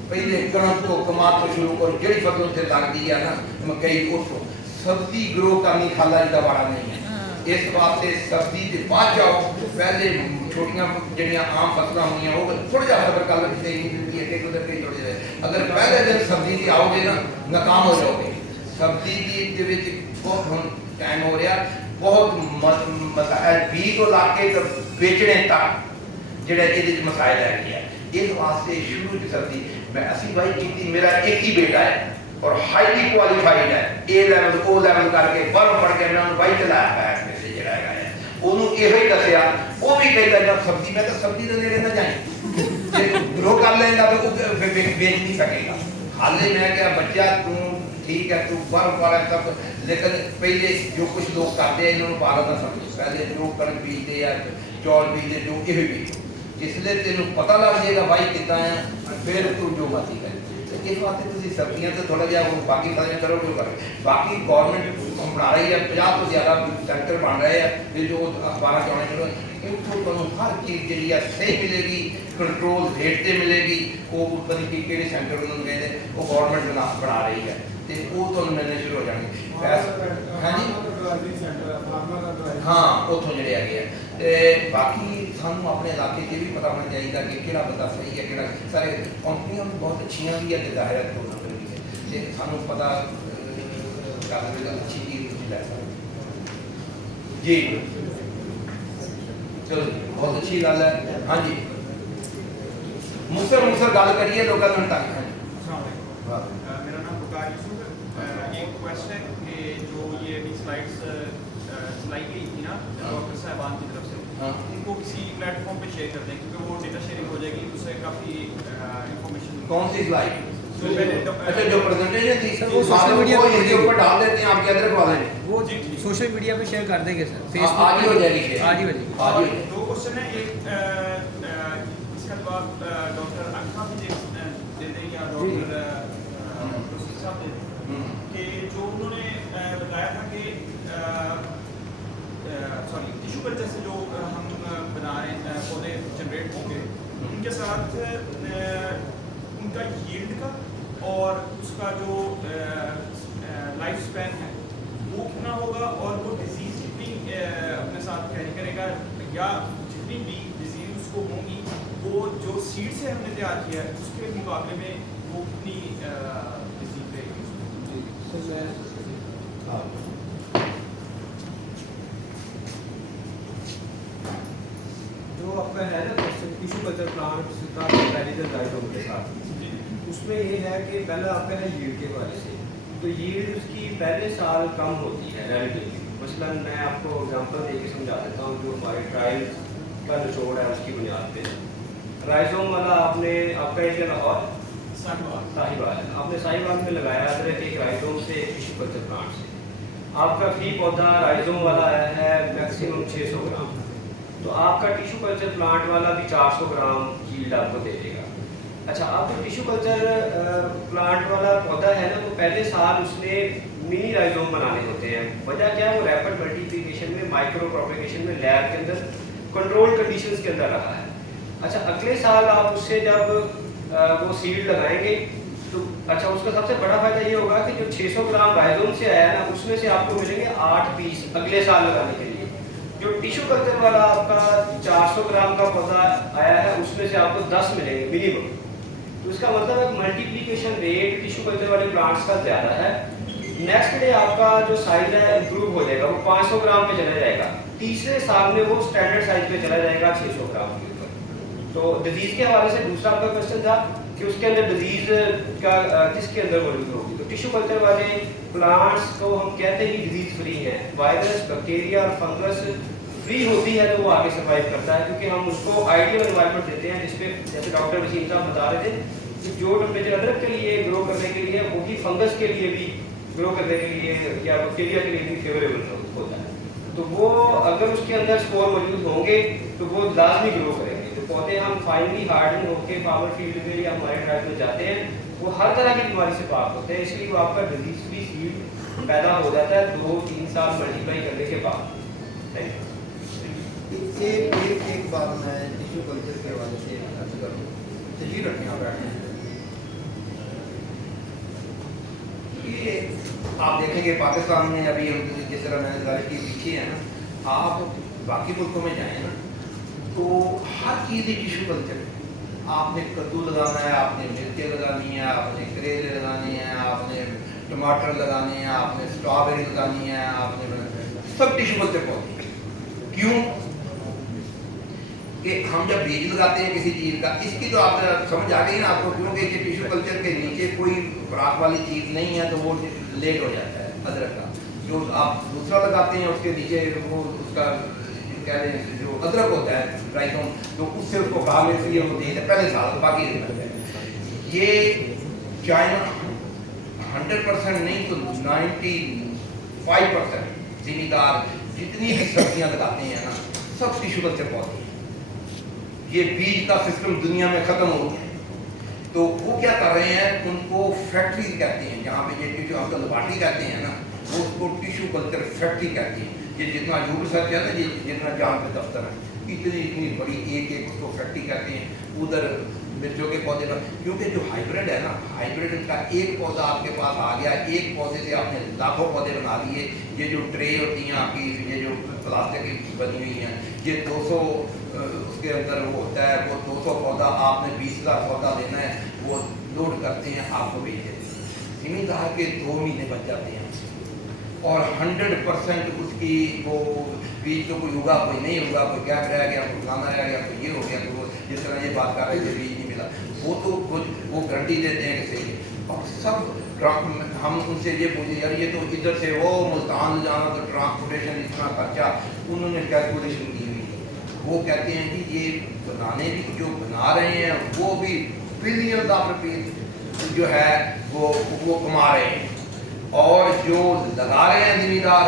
ਪਹਿਲੇ ਕਣਕ ਤੋਂ ਕਮਾਦ ਤੋਂ ਸ਼ੁਰੂ ਕਰੋ ਜਿਹੜੀ ਫਸਲ ਉੱਥੇ ਲੱਗਦੀ ਆ ਨਾ ਮਕਈ ਉੱਥੋਂ ਸਬਜ਼ੀ ਗਰੋ ਕਰਨੀ ਖਾਲਾ ਜੀ ਦਾ ਵਾੜਾ ਨਹੀਂ ਹੈ ਇਸ ਵਾਸਤੇ ਸਬਜ਼ੀ ਦੇ ਬਾਅਦ ਜਾਓ ਪਹਿਲੇ ਛੋਟੀਆਂ ਜਿਹੜੀਆਂ ਆਮ ਫਸਲਾਂ ਹੋਈਆਂ ਉਹ ਥੋੜਾ ਜਿਹਾ ਸਬਰ ਕਰ ਲੈਂਦੇ ਹੁੰਦੀ ਹੈ ਕਿ ਕੁਦਰਤੀ ਥੋੜੇ ਜਿਹੇ ਅਗਰ ਪਹਿਲੇ ਦਿਨ ਸਬਜ਼ੀ ਦੀ ਆਓਗੇ ਨਾ ਨਾਕਾਮ ਹੋ ਜਾਓਗੇ ਸਬਜ਼ੀ ਦੀ ਦੇ ਵਿੱਚ ਬਹੁਤ ਹੁਣ ਟਾਈਮ ਹੋ ਰਿਹਾ ਬਹੁਤ ਮਸਾਇਲ ਬੀਜ ਤੋਂ ਲਾ ਕੇ ਵੇਚਣੇ ਤੱਕ ਜਿਹੜਾ ਇਹਦੇ ਵਿੱਚ ਮਸਾਇਲ ਹੈਗੇ ਆ ਇਸ ਵਾਸਤੇ ਸ਼ੁਰੂ ਚ ਸਬਜ਼ੀ ਮੈਂ ਅਸੀਂ ਬਾਈ ਕੀਤੀ ਮੇਰਾ ਇੱਕ ਹੀ ਬੇਟਾ ਹੈ और हाईली क्वालिफाइड है ए लेवल ओ लेवल करके बाहर पढ़ के मैं बाई चलाया है ऐसे जड़ा है ओनू ਇਹੋ ਹੀ ਦੱਸਿਆ ਉਹ ਵੀ ਕਹਿੰਦਾ ਜਦ ਸਬਜ਼ੀ ਮੈਂ ਤਾਂ ਸਬਜ਼ੀ ਦੇ ਨੇੜੇ ਨਾ ਜਾਈਂ ਜੇ ਗਰੋ ਕਰ ਲੈਂਦਾ ਤਾਂ ਉਹ ਵੇਚ ਨਹੀਂ ਸਕੇਗਾ ਹਾਲੇ ਮੈਂ ਕਿਹਾ ਬੱਚਾ ਤੂੰ ਠੀਕ ਹੈ ਤੂੰ ਬਾਹਰ ਵਾਲਾ ਸਭ ਲੇਕਿਨ ਪਹਿਲੇ ਜੋ ਕੁਝ ਲੋਕ ਕਰਦੇ ਆ ਇਹਨਾਂ ਨੂੰ ਪਾਲਣ ਦਾ ਸਮਝ ਪਹਿਲੇ ਜੋ ਕਣਕ ਬੀਜਦੇ ਆ ਚੌਲ ਬੀਜਦੇ ਜੋ ਇਹ ਵੀ ਜਿਸਲੇ ਤੈਨੂੰ ਪਤਾ ਲੱਗ ਜਾਏਗਾ ਬਾਈ ਕਿੱਦਾਂ ਆ ਫਿਰ ਤੂੰ ਜੋ ਮਰਜ਼ੀ ਕਰ ਇਸ ਵਾਸਤੇ ਤੁਸੀਂ ਸਬਜ਼ੀਆਂ ਤੇ ਥੋੜਾ ਜਿਹਾ ਬਾਕੀ ਸਾਰੀਆਂ ਕਰੋ ਜੋ ਕਰ ਬਾਕੀ ਗਵਰਨਮੈਂਟ ਬਣਾ ਰਹੀ ਹੈ 50 ਤੋਂ ਜ਼ਿਆਦਾ ਸੈਕਟਰ ਬਣ ਰਹੇ ਆ ਜੋ ਅਖਬਾਰਾਂ ਚ ਆਉਣੇ ਸ਼ੁਰੂ ਇੱਥੋਂ ਤੁਹਾਨੂੰ ਹਰ ਚੀਜ਼ ਜਿਹੜੀ ਆ ਸਹੀ ਮਿਲੇਗੀ ਕੰਟਰੋਲ ਰੇਟ ਤੇ ਮਿਲੇਗੀ ਉਹ ਪਤਾ ਨਹੀਂ ਕਿਹੜੇ ਸੈਂਟਰ ਉਹਨਾਂ ਨੂੰ ਕਹਿੰਦੇ ਉਹ ਗਵਰਨਮੈਂਟ ਬਣਾ ਰਹੀ ਹੈ ਤੇ ਉਹ ਤੁਹਾਨੂੰ ਮਿਲਣੇ ਸ਼ੁਰੂ ਹੋ ਜਾਣਗੇ ਹਾਂਜੀ ਹਾਂ ਉੱਥੋਂ ਜਿਹੜੇ ਹੈਗੇ ਆ ਤੇ ਬਾਕੀ ਸਾਨੂੰ ਆਪਣੇ ਇਲਾਕੇ 'ਚ ਵੀ ਪਤਾ ਹੋਣਾ ਚਾਹੀਦਾ ਕਿ ਕਿਹੜਾ ਬੰਦਾ ਸਹੀ ਹੈ ਕਿਹੜਾ ਸਾਰੇ ਕੰਪਨੀਆਂ ਵੀ ਬਹੁਤ ਅੱਛੀਆਂ ਵੀ ਹੈ ਤੇ ਜ਼ਾਹਿਰ ਹੋਣਾ ਵੀ ਹੈ ਤੇ ਸਾਨੂੰ ਪਤਾ ਕਰਦੇ ਦਾ ਅੱਛੀ ਚੀਜ਼ ਲੈ ਸਕਦੇ ਜੀ ਚਲੋ ਬਹੁਤ ਅੱਛੀ ਗੱਲ ਹੈ ਹਾਂਜੀ ਮੁਸਰ ਗੱਲ ਕਰੀਏ ਲੋਕਾਂ ਨੂੰ ਤੱਕ मेरा नाम बुकार यूसुफ है एक क्वेश्चन है कि जो ये अभी स्लाइड्स चलाई गई थी ना डॉक्टर साहबान की तरफ से उनको किसी प्लेटफॉर्म पे शेयर कर दें क्योंकि वो डेटा शेयरिंग हो जाएगी उससे काफ़ी इंफॉर्मेशन कौन सी स्लाइड अच्छा अच्छा जो प्रेजेंटेशन थी सर, वो सोशल मीडिया को पे इसके ऊपर डाल देते हैं आपके अंदर करवा देंगे वो जी, जी। सोशल मीडिया पे शेयर कर देंगे सर हाँ, आज ही हो जाएगी शेयर। आज ही हो जाएगी आज ही हो जाएगी। दो क्वेश्चन है एक इसका जवाब डॉक्टर अखा भी दे दें या डॉक्टर साहब दे दें कि जो उन्होंने बताया था कि सॉरी टिश्यू कल्चर से जो हम बना रहे हैं पौधे जनरेट होंगे उनके साथ का यील्ड का और उसका जो लाइफ स्पैन है वो कितना होगा, और वो डिजीज़ कितनी अपने साथ कैरी करेगा, या जितनी भी डिजीज़ उसको होंगी वो जो सीड से हमने तैयार किया है उसके मुकाबले में वो कितनी डिजीज़ रहेगी। जो आपका है ना टिश्यू कल्चर प्लांट का कंपैरिजन राइजोम के साथ, उसमें ये है कि पहले आपका है यील्ड के बारे से, तो यील्ड उसकी पहले साल कम होती है रिलेटिवली। मसलन मैं आपको एग्जांपल देके समझा देता हूँ। जो हमारे ट्रायल्स का निचोड़ है उसकी बुनियाद पे, राइजोम वाला आपने आपका एरिया लाहौर साहिवाल, आपने साहिवाल में लगाया अदरक एक राइजोम से टिश्यू कल्चर प्लांट से, आपका फी पौधा राइजोम वाला आया है मैक्सिमम 600 ग्राम, तो आपका टिश्यू कल्चर प्लांट वाला भी 400 ग्राम यील्ड आपको दे देगा। अच्छा, आपको टिश्यू कल्चर प्लांट वाला पौधा है ना, तो पहले साल उसने मिनी राइजोम बनाने होते हैं। वजह क्या है, वो रैपिड मल्टीप्लिकेशन में, माइक्रो प्रोपेगेशन में लैब के अंदर कंट्रोल कंडीशंस के अंदर रहा है। अच्छा, अगले साल आप उससे जब वो सीड लगाएंगे तो अच्छा उसका सबसे बड़ा फायदा ये होगा कि जो 600 ग्राम राइजोम से आया ना, उसमें से आपको मिलेंगे 8 पीस अगले साल लगाने के लिए। जो टिश्यू कल्चर वाला आपका 400 ग्राम का पौधा आया है उसमें से आपको 10 मिलेंगे मिनिमम। तो इसका मतलब है मल्टीप्लिकेशन रेट टिश्यू कल्चर वाले प्लांट्स का ज़्यादा है। नेक्स्ट डे आपका जो साइज है इम्प्रूव हो जाएगा, वो 500 ग्राम पे चला जाएगा। तीसरे साल में वो स्टैंडर्ड साइज पे चला जाएगा 600 ग्राम के ऊपर। तो डिजीज़ के हवाले से दूसरा आपका क्वेश्चन था कि उसके अंदर डिजीज़ का किसके अंदर मौजूद होगी। तो टिश्यू कल्चर वाले प्लांट्स को हम कहते ही डिजीज़ फ्री हैं। वायरस, बैक्टीरिया और फंगस फ्री होती है तो वो आगे सर्वाइव करता है, क्योंकि हम उसको आइडियल एनवायरनमेंट देते हैं जिसपे जैसे डॉक्टर वसीम साहब बता रहे थे कि जो टेम्परेचर अदरक के लिए ग्रो करने के लिए वही फंगस के लिए भी ग्रो करने के लिए या बैक्टीरिया के लिए भी फेवरेबल होता है। तो वो अगर उसके अंदर स्पोर मौजूद होंगे तो वो लाजमी ग्रो करेंगे। तो पौधे हम फाइनली हार्डन होकर फार्मर फील्ड में या हमारे ट्रायल में जाते हैं, वो हर तरह की बीमारी से पाक होते हैं, इसलिए वो आपका डिजीज फ्री सीड पैदा हो जाता है 2-3 साल मल्टीप्लाई करने के बाद। Thank you. एक बात मैं टिश्यू कल्चर के हवाले से अर्ज करूँ, तस्वीर रखें आप बैठे। ये आप देखेंगे पाकिस्तान में अभी हम जिस तरह मैंने गाड़ी की पीछे है ना, आप बाकी मुल्कों में जाएँ ना तो हर चीज़ ही टिश्यू कल्चर है। आपने कद्दू लगाना है, आपने मिर्चें लगानी है, आपने करेले लगाने हैं, आपने टमाटर लगाने हैं, आपने स्ट्रॉबेरी लगानी है, आपने सब टिश्यू कल्चर पौधे। क्यों कि हम जब बीज लगाते हैं किसी चीज़ का, इसकी तो आप समझ आ गई ना आपको, क्योंकि ये टिश्यू कल्चर के नीचे कोई खुराक वाली चीज़ नहीं है तो वो लेट हो जाता है अदरक का। जो आप दूसरा लगाते हैं उसके नीचे वो उसका क्या जो अदरक होता है राइजोम, तो उससे उसको खुराक मिलती है, वो दे पहले साल बाकी ये चाइना 100% नहीं तो 95% जिम्मेदार जितनी भी सब्जियाँ लगाते हैं ना सब टिश्यू कल्चर पौधे। ये बीज का सिस्टम दुनिया में ख़त्म हो गया है, तो वो क्या कर रहे हैं, उनको फैक्ट्री कहते हैं, जहाँ पे ये टिश्यू हम तो लबाटी कहते हैं ना, वो उसको टिश्यू कल्चर फैक्ट्री कहते हैं। ये जितना यूर सर्च है ना, ये जितना जहाँ पे दफ्तर है, इतनी बड़ी एक उसको फैक्ट्री कहते हैं। उधर मिर्चों के पौधे का, क्योंकि जो हाइब्रिड है ना, हाइब्रिड का एक पौधा आपके पास आ गया, एक पौधे से आपने लाखों पौधे बना लिए। ये जो ट्रे होती हैं आपकी, ये जो प्लास्टिक की बनी हुई हैं, ये 200 उसके अंदर वो होता है, वो 200 पौधा आपने 20,000 पौधा लेना है, वो लोड करते हैं, आपको भेज देते हैं। जिम्मेदार के 2 महीने बच जाते हैं और 100% उसकी वो बीज तो कोई उगा कोई नहीं उगा, कोई क्या रह गया, कोई फलाना रह गया, कोई ये हो गया, तो जिस तरह ये बात कर रहे थे बीज नहीं मिला, वो तो वो गारंटी देते हैं कि सही है। और सब हम उनसे ये पूछे यार ये तो इधर से वो मुल्तान जाना तो ट्रांसपोर्टेशन इतना खर्चा, उन्होंने कैलकुलेशन की हुई है। वो कहते हैं कि ये बनाने भी जो बना रहे हैं वो भी बिलियंस ऑफ रुपीज जो है वो कमा रहे हैं, और जो लगा रहे हैं जिम्मेदार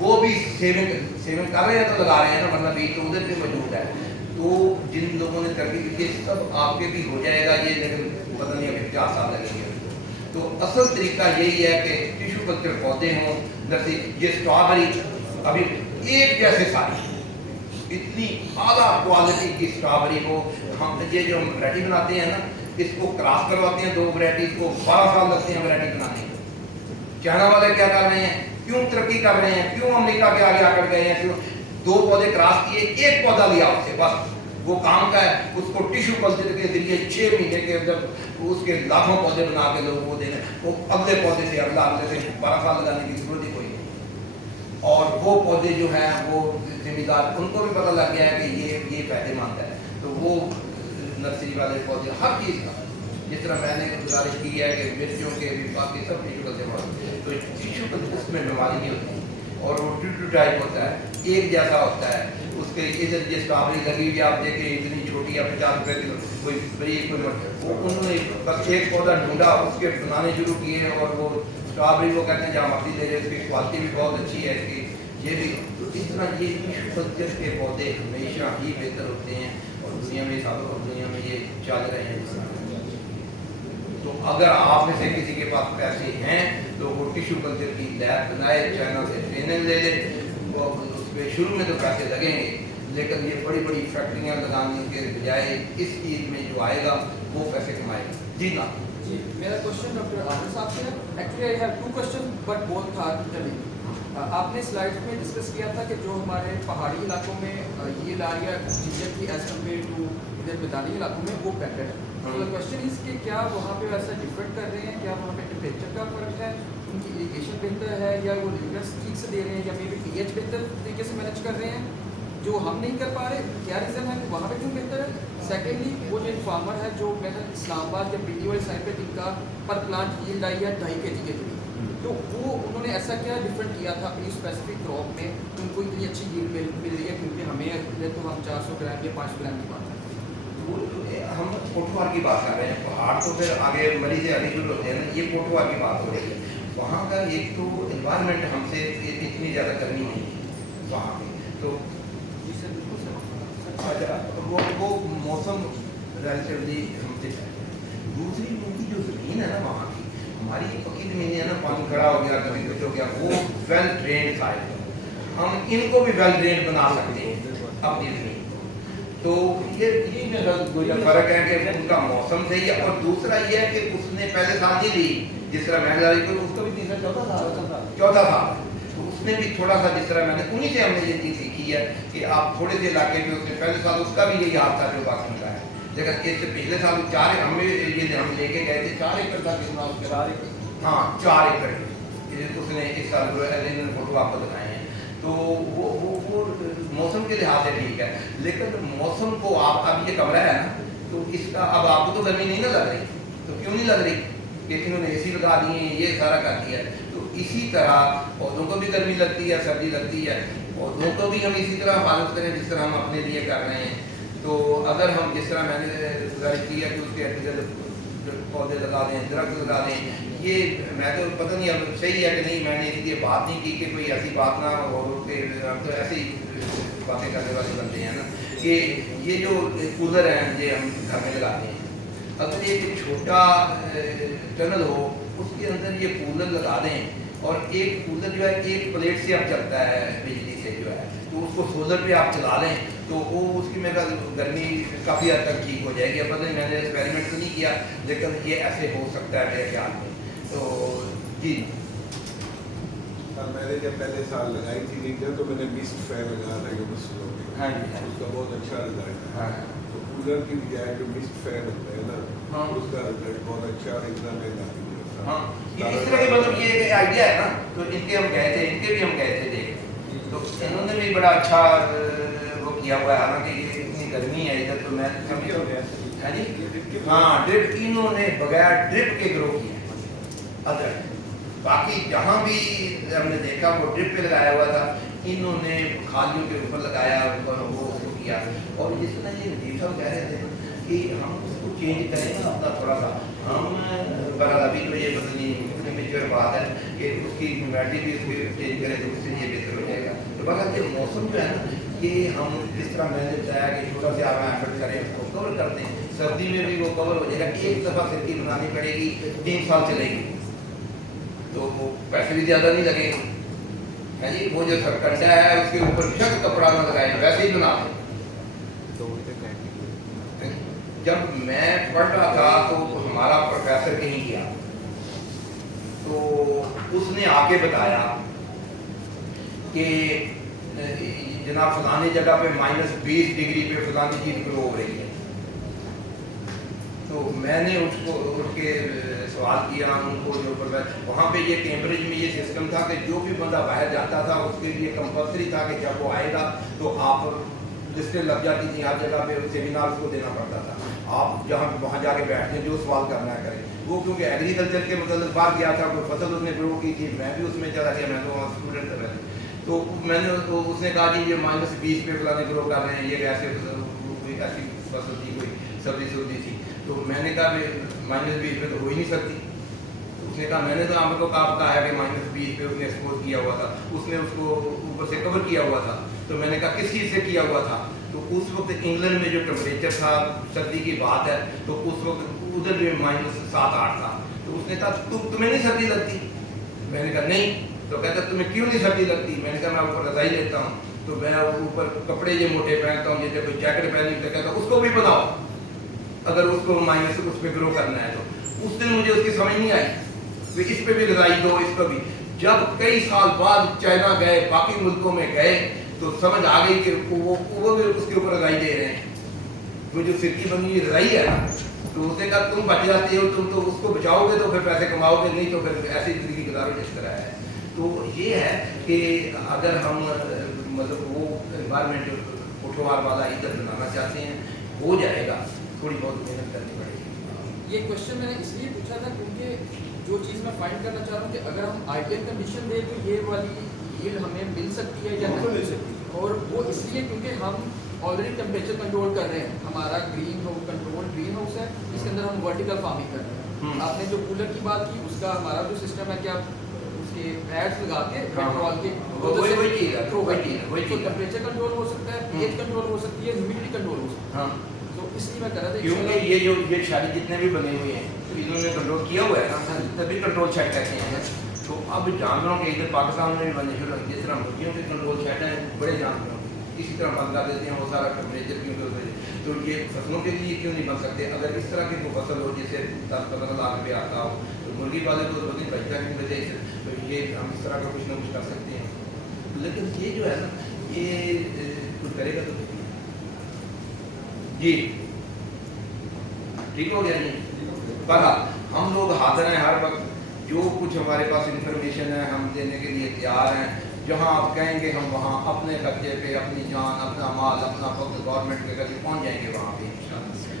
वो भी सेविंग कर रहे हैं, तो लगा रहे हैं ना, वरना बीज तो उधर भी मौजूद है। तो जिन लोगों ने तरक्की की सब आपके भी हो जाएगा ये, लेकिन पता नहीं अभी 50 साल लगेंगे। तो असल तरीका यही है कि टिश्यू कल्चर पौधे हों, जैसे ये स्ट्रॉबेरी अभी एक जैसे सारी इतनी आला क्वालिटी की स्ट्रॉबेरी को हम ये जो हम वैरायटी बनाते हैं ना, इसको क्रॉस करवाते हैं 2 वैरायटीज को, 12 साल लगते हैं वैरायटी बनाने में। चाइना वाले क्या कर रहे हैं, क्यों तरक्की कर रहे हैं, क्यों अमेरिका के आगे आकर गए हैं, क्यों 2 पौधे क्रॉस किए, 1 पौधा लिया उससे, बस वो काम का है। उसको टिश्यू कल्चर के जरिए 6 महीने के अंदर उसके लाखों पौधे बना के लोगों को देने, वो अगले पौधे से अगला, अगले से 12 साल लगाने की जरूरत ही कोई नहीं। और वो पौधे जो हैं वो जिम्मेदार, उनको भी पता लग गया है कि ये फायदेमंद है, तो वो नर्सरी वाले पौधे हर चीज़ का, जिस तरह मैंने गुजारिश की है कि मिर्चियों के भी बाकी सब टिश्यू कल्चर, तो टिश्यू कल्चर उसमें बीमारी नहीं होती और वो टू टाइप होता है, एक जैसा होता है। उसके इधर ये स्ट्रॉबेरी लगी हुई है, आप देखें इतनी छोटी है, 50 रुपये किलो, कोई बड़ी कोई, वो उन्होंने बस एक पौधा ढूंढा, उसके बनाने शुरू किए, और वो स्ट्रॉबेरी वो कहते हैं जहाँ मर्जी ले रहे, उसकी क्वालिटी भी बहुत अच्छी है इसकी, ये भी। तो इस तरह ये कल्चर के पौधे हमेशा ही बेहतर होते हैं और दुनिया में ये चल रहे हैं। तो अगर आप में से किसी के पास पैसे हैं तो वो टिश्यू कल्चर की लैब बनाए, चाइना से ट्रेनिंग ले ले, वो उस पर शुरू में तो पैसे लगेंगे, लेकिन ये बड़ी बड़ी फैक्ट्रियाँ लगाने के बजाय इस चीज़ में जो आएगा वो पैसे कमाएगा। जी ना जी, मेरा क्वेश्चन डॉक्टर आदिल साहब से है। Actually I have 2 question but both are interlinked. आपने स्लाइड्स में डिस्कस किया था कि जो हमारे पहाड़ी इलाकों में ये लारिया जिंजर की एज कम्पेयर टू इधर मैदानी इलाकों में वो बेटर है। तो द क्वेश्चन इज कि क्या वहाँ पे ऐसा डिफरेंट कर रहे हैं, क्या वहाँ पे टेम्परेचर का फर्क है, उनकी इरीगेशन बेहतर है, या वो लिमिट्स ठीक से दे रहे हैं, या मे बी pH बेहतर तरीके से मैनेज कर रहे हैं जो हम नहीं कर पा रहे, क्या रीज़न है कि वहाँ पे क्यों बेहतर है। सेकेंडली वो जो फार्मर है जो मैं इस्लामाबाद या पीडी वाली साइड पे जिनका पर प्लांट यील्ड आई है 2.5 kg के लिए, तो वो उन्होंने ऐसा क्या डिफरेंट किया था अपनी स्पेसिफिक क्रॉप में कि उनको इतनी अच्छी यील्ड मिल रही है, क्योंकि हमें तो हम 400 ग्राम या 5 ग्राम की बात है। हम पोठवार की बात कर रहे हैं, पहाड़ तो फिर आगे मरी से आगे शुरू होते हैं ना, ये पोठवार की बात हो रही है। वहाँ का एक तो इन्वायरमेंट हमसे इतनी ज़्यादा गर्मी नहीं है वहाँ पे, तो अच्छा वो मौसम रिलेटिवली हमसे। दूसरी उनकी जो ज़मीन है ना वहाँ की, हमारी पक्की ज़मीन है ना, पानी खड़ा हो गया, कभी कुछ हो गया, वो वेल ड्रेन्ड साइड, हम इनको भी वेल ड्रेन्ड बना सकते हैं अपनी ज़मीन। तो ये फर्क है कि उनका मौसम सही है, और दूसरा ये है कि उसने पहले साल नहीं ली, जिस तरह मैंने लाई को उसका भी तीसरा चौथा साल, तो उसने भी थोड़ा सा, जिस तरह मैंने उन्हीं से हमने ये चीज़ सीखी है कि आप थोड़े से इलाके में, उसने पहले साल उसका भी यही हाथ था जो बाकी का है, लेकिन इससे पिछले साल 4 हमें ये हम लेके गए थे 4 एकड़ था, कितना उसके 4 एकड़ उसने इस साल फोटो आपको दिखाए हैं। तो वो मौसम के लिहाज से ठीक है, लेकिन मौसम को आप, अब ये कमरा है ना, तो इसका अब आपको तो गर्मी नहीं ना लग रही, तो क्यों नहीं लग रही कि इन्होंने AC लगा दिए, ये सारा कर दिया है। तो इसी तरह पौधों को भी गर्मी लगती है, सर्दी लगती है, पौधों को भी हम इसी तरह हिफाजत करें जिस तरह हम अपने लिए कर रहे हैं। तो अगर हम जिस तरह मैंने गुजारिश की है कि उसके अर्टिकल पौधे लगा दें, दरख्त लगा दें, ये मैं तो पता नहीं अब सही है कि नहीं, मैंने इसलिए बात नहीं की कि कोई ऐसी बात ना हो कि हम तो ऐसी बातें करने वाले बनते हैं ना, कि ये जो कूलर हैं ये हम घर में लगाते हैं, अगर ये छोटा टनल हो उसके अंदर ये कूलर लगा दें, और एक कूलर जो है एक प्लेट से अब चलता है बिजली से जो है, तो उसको सोलर पे आप चला लें तो वो उसकी मेरा गर्मी काफ़ी हद तक ठीक हो जाएगी। अब पता नहीं, मैंने एक्सपेरिमेंट तो नहीं किया, लेकिन ये ऐसे हो सकता है मेरे ख्याल में। तो जी मैंने जब पहले साल लगाई थी नीचे, तो मैंने मिस्ट फैन लगा था हाँ जी, हाँ। उसका बहुत अच्छा रिजल्ट है। हाँ। तो कूलर की बजाय जो मिस्ट फैन होता है ना, हाँ। उसका रिजल्ट बहुत अच्छा और इतना महंगा नहीं होता। हाँ, ये इस तरह के मतलब ये आइडिया है ना, तो इनके हम गए थे, इनके भी हम गए थे देख, तो इन्होंने भी बड़ा अच्छा वो किया हुआ है। हालांकि ये इतनी गर्मी है इधर, तो मैं समझ हो गया है जी। हाँ, ड्रिप इन्होंने बगैर ड्रिप के ग्रो किया अदरक, बाकी जहाँ भी हमने देखा वो ड्रिप पे लगाया हुआ था, इन्होंने खालियों के ऊपर लगाया, वो किया। और जिस तरह ये नजीब साहब कह रहे थे कि हम उसको चेंज करें अपना थोड़ा सा, हम बहरहाल अभी तो ये बदली मेच्योर बात है कि उसकी ह्यूमिडिटी भी उसकी चेंज करें तो उससे ये बेहतर हो जाएगा। तो बहरहाल ये मौसम जो है ना, ये हम जिस तरह मैंने बताया कि छोटा सा आप एफर्ट करें, उसको कवर करते हैं, सर्दी में भी वो कवर हो जाएगा। एक दफ़ा खिड़की बनानी पड़ेगी, 3 साल चलेगी, तो वो पैसे भी ज़्यादा नहीं लगेंगे, है जी। वो जो सरकंडा है उसके ऊपर शक कपड़ा ना लगाए, वैसे ही बना दें। जब मैं पढ़ रहा था तो हमारा प्रोफेसर कहीं गया, तो उसने आके बताया कि जनाब फलानी जगह पे -20 डिग्री पे फलानी चीज़ ग्रो हो रही है। तो मैंने उसको उठ के सवाल किया उनको, जो वहाँ पे ये कैम्ब्रिज में ये सिस्टम था कि जो भी बंदा बाहर जाता था उसके लिए कंपल्सरी था कि जब वो आएगा तो आप लिस्टें लग जाती थी हर जगह पे, सेमिनार उसको देना पड़ता था। आप जहाँ वहाँ जाके बैठते हैं, जो सवाल करना है करें। वो क्योंकि एग्रीकल्चर के मतलब बाहर गया था, कोई फसल उसने ग्रो की थी, मैं भी उसमें चला गया, मैं तो वहाँ स्टूडेंट था। तो मैंने तो उसने कहा जी ये -20 पे फलाने ग्रो कर रहे हैं, ये ऐसे ऐसी फसल थी, कोई सब्जी थी। तो मैंने कहा -20 पे तो हो ही नहीं सकती। उसने कहा मैंने तो आपको कहा है कि -20 पे उसने एक्सपोज किया हुआ था, उसने उसको ऊपर से कवर किया हुआ था। तो मैंने कहा किस चीज़ से किया हुआ था? तो उस वक्त इंग्लैंड में जो टेम्परेचर था, सर्दी की बात है, तो उस वक्त उधर भी -7-8 था। तो उसने कहा तुम्हें नहीं सर्दी लगती? मैंने कहा नहीं। तो कहता तुम्हें क्यों नहीं सर्दी लगती? मैंने कहा मैं ऊपर रजाई लेता हूँ, तो मैं ऊपर कपड़े ये मोटे पहनता हूँ, जैसे कोई जैकेट पहनी, तो कहता उसको भी बनाओ अगर उसको उस पर ग्रो करना है। तो उस दिन मुझे उसकी समझ नहीं आई, इस पे भी रजाई दो, इस पर भी। जब कई साल बाद चाइना गए, बाकी मुल्कों में गए, तो समझ आ गई कि वो भी उसके ऊपर रजाई दे रहे हैं। वो जो सिर की बनी रजाई है ना, तो उसने कहा तुम बच जाते हो, तुम तो उसको बचाओगे तो फिर पैसे कमाओगे, नहीं तो फिर ऐसी जिंदगी गुजारो जिस तरह है। तो ये है कि अगर हम मतलब वो एनवायरमेंट उठवार वाला इधर बनाना चाहते हैं, हो जाएगा, थोड़ी बहुत मेहनत करनी पड़ेगी। ये क्वेश्चन मैंने इसलिए पूछा था क्योंकि जो चीज़ मैं फाइंड करना चाह रहा हूँ कि अगर हम आइडियल कंडीशन दें तो ये वाली यील्ड हमें मिल सकती है या नहीं मिल सकती। और वो इसलिए क्योंकि हम ऑलरेडी टेम्परेचर कंट्रोल कर रहे हैं, हमारा ग्रीन हाउस है, इसके अंदर हम वर्टिकल फार्मिंग कर रहे हैं। आपने जो कूलर की बात की, उसका हमारा जो सिस्टम है कि आप उसके पैड्स लगा के पेट्रोल के वही चीज़ है, टेम्परेचर कंट्रोल हो सकता है, pH कंट्रोल हो सकती है, ह्यूमिडिटी कंट्रोल हो सकता है। तो इसलिए मैं कर रहा था क्योंकि ये शादी जितने भी बने हुए हैं तो इन्होंने कंट्रोल किया हुआ है ना, तभी कंट्रोल सेट करते हैं। तो अब जानवरों के इधर पाकिस्तान में भी बनने शुरू हो, जिस तरह मुर्गियों के कंट्रोल सेट है बड़े जानवरों इसी तरह बंद कर देते हैं, वो सारा टेम्परेचर क्यों। तो ये फसलों के लिए क्यों नहीं बन सकते? अगर इस तरह की कोई फसल हो जिसे 10-15 लाख रुपये आता हो, तो मुर्गी वाले को तो बचता की वजह से, तो ये हम इस तरह का कुछ ना कुछ कर सकते हैं। लेकिन ये जो है ना, ये कुछ करेगा तो जी ठीक हो गया जी। पर हम लोग हाजिर हैं हर वक्त, जो कुछ हमारे पास इंफॉर्मेशन है हम देने के लिए तैयार हैं। जहाँ आप कहेंगे हम वहाँ अपने खर्चे पे, अपनी जान, अपना माल, अपना वक्त गवर्नमेंट के करके पहुँच जाएंगे, वहाँ पे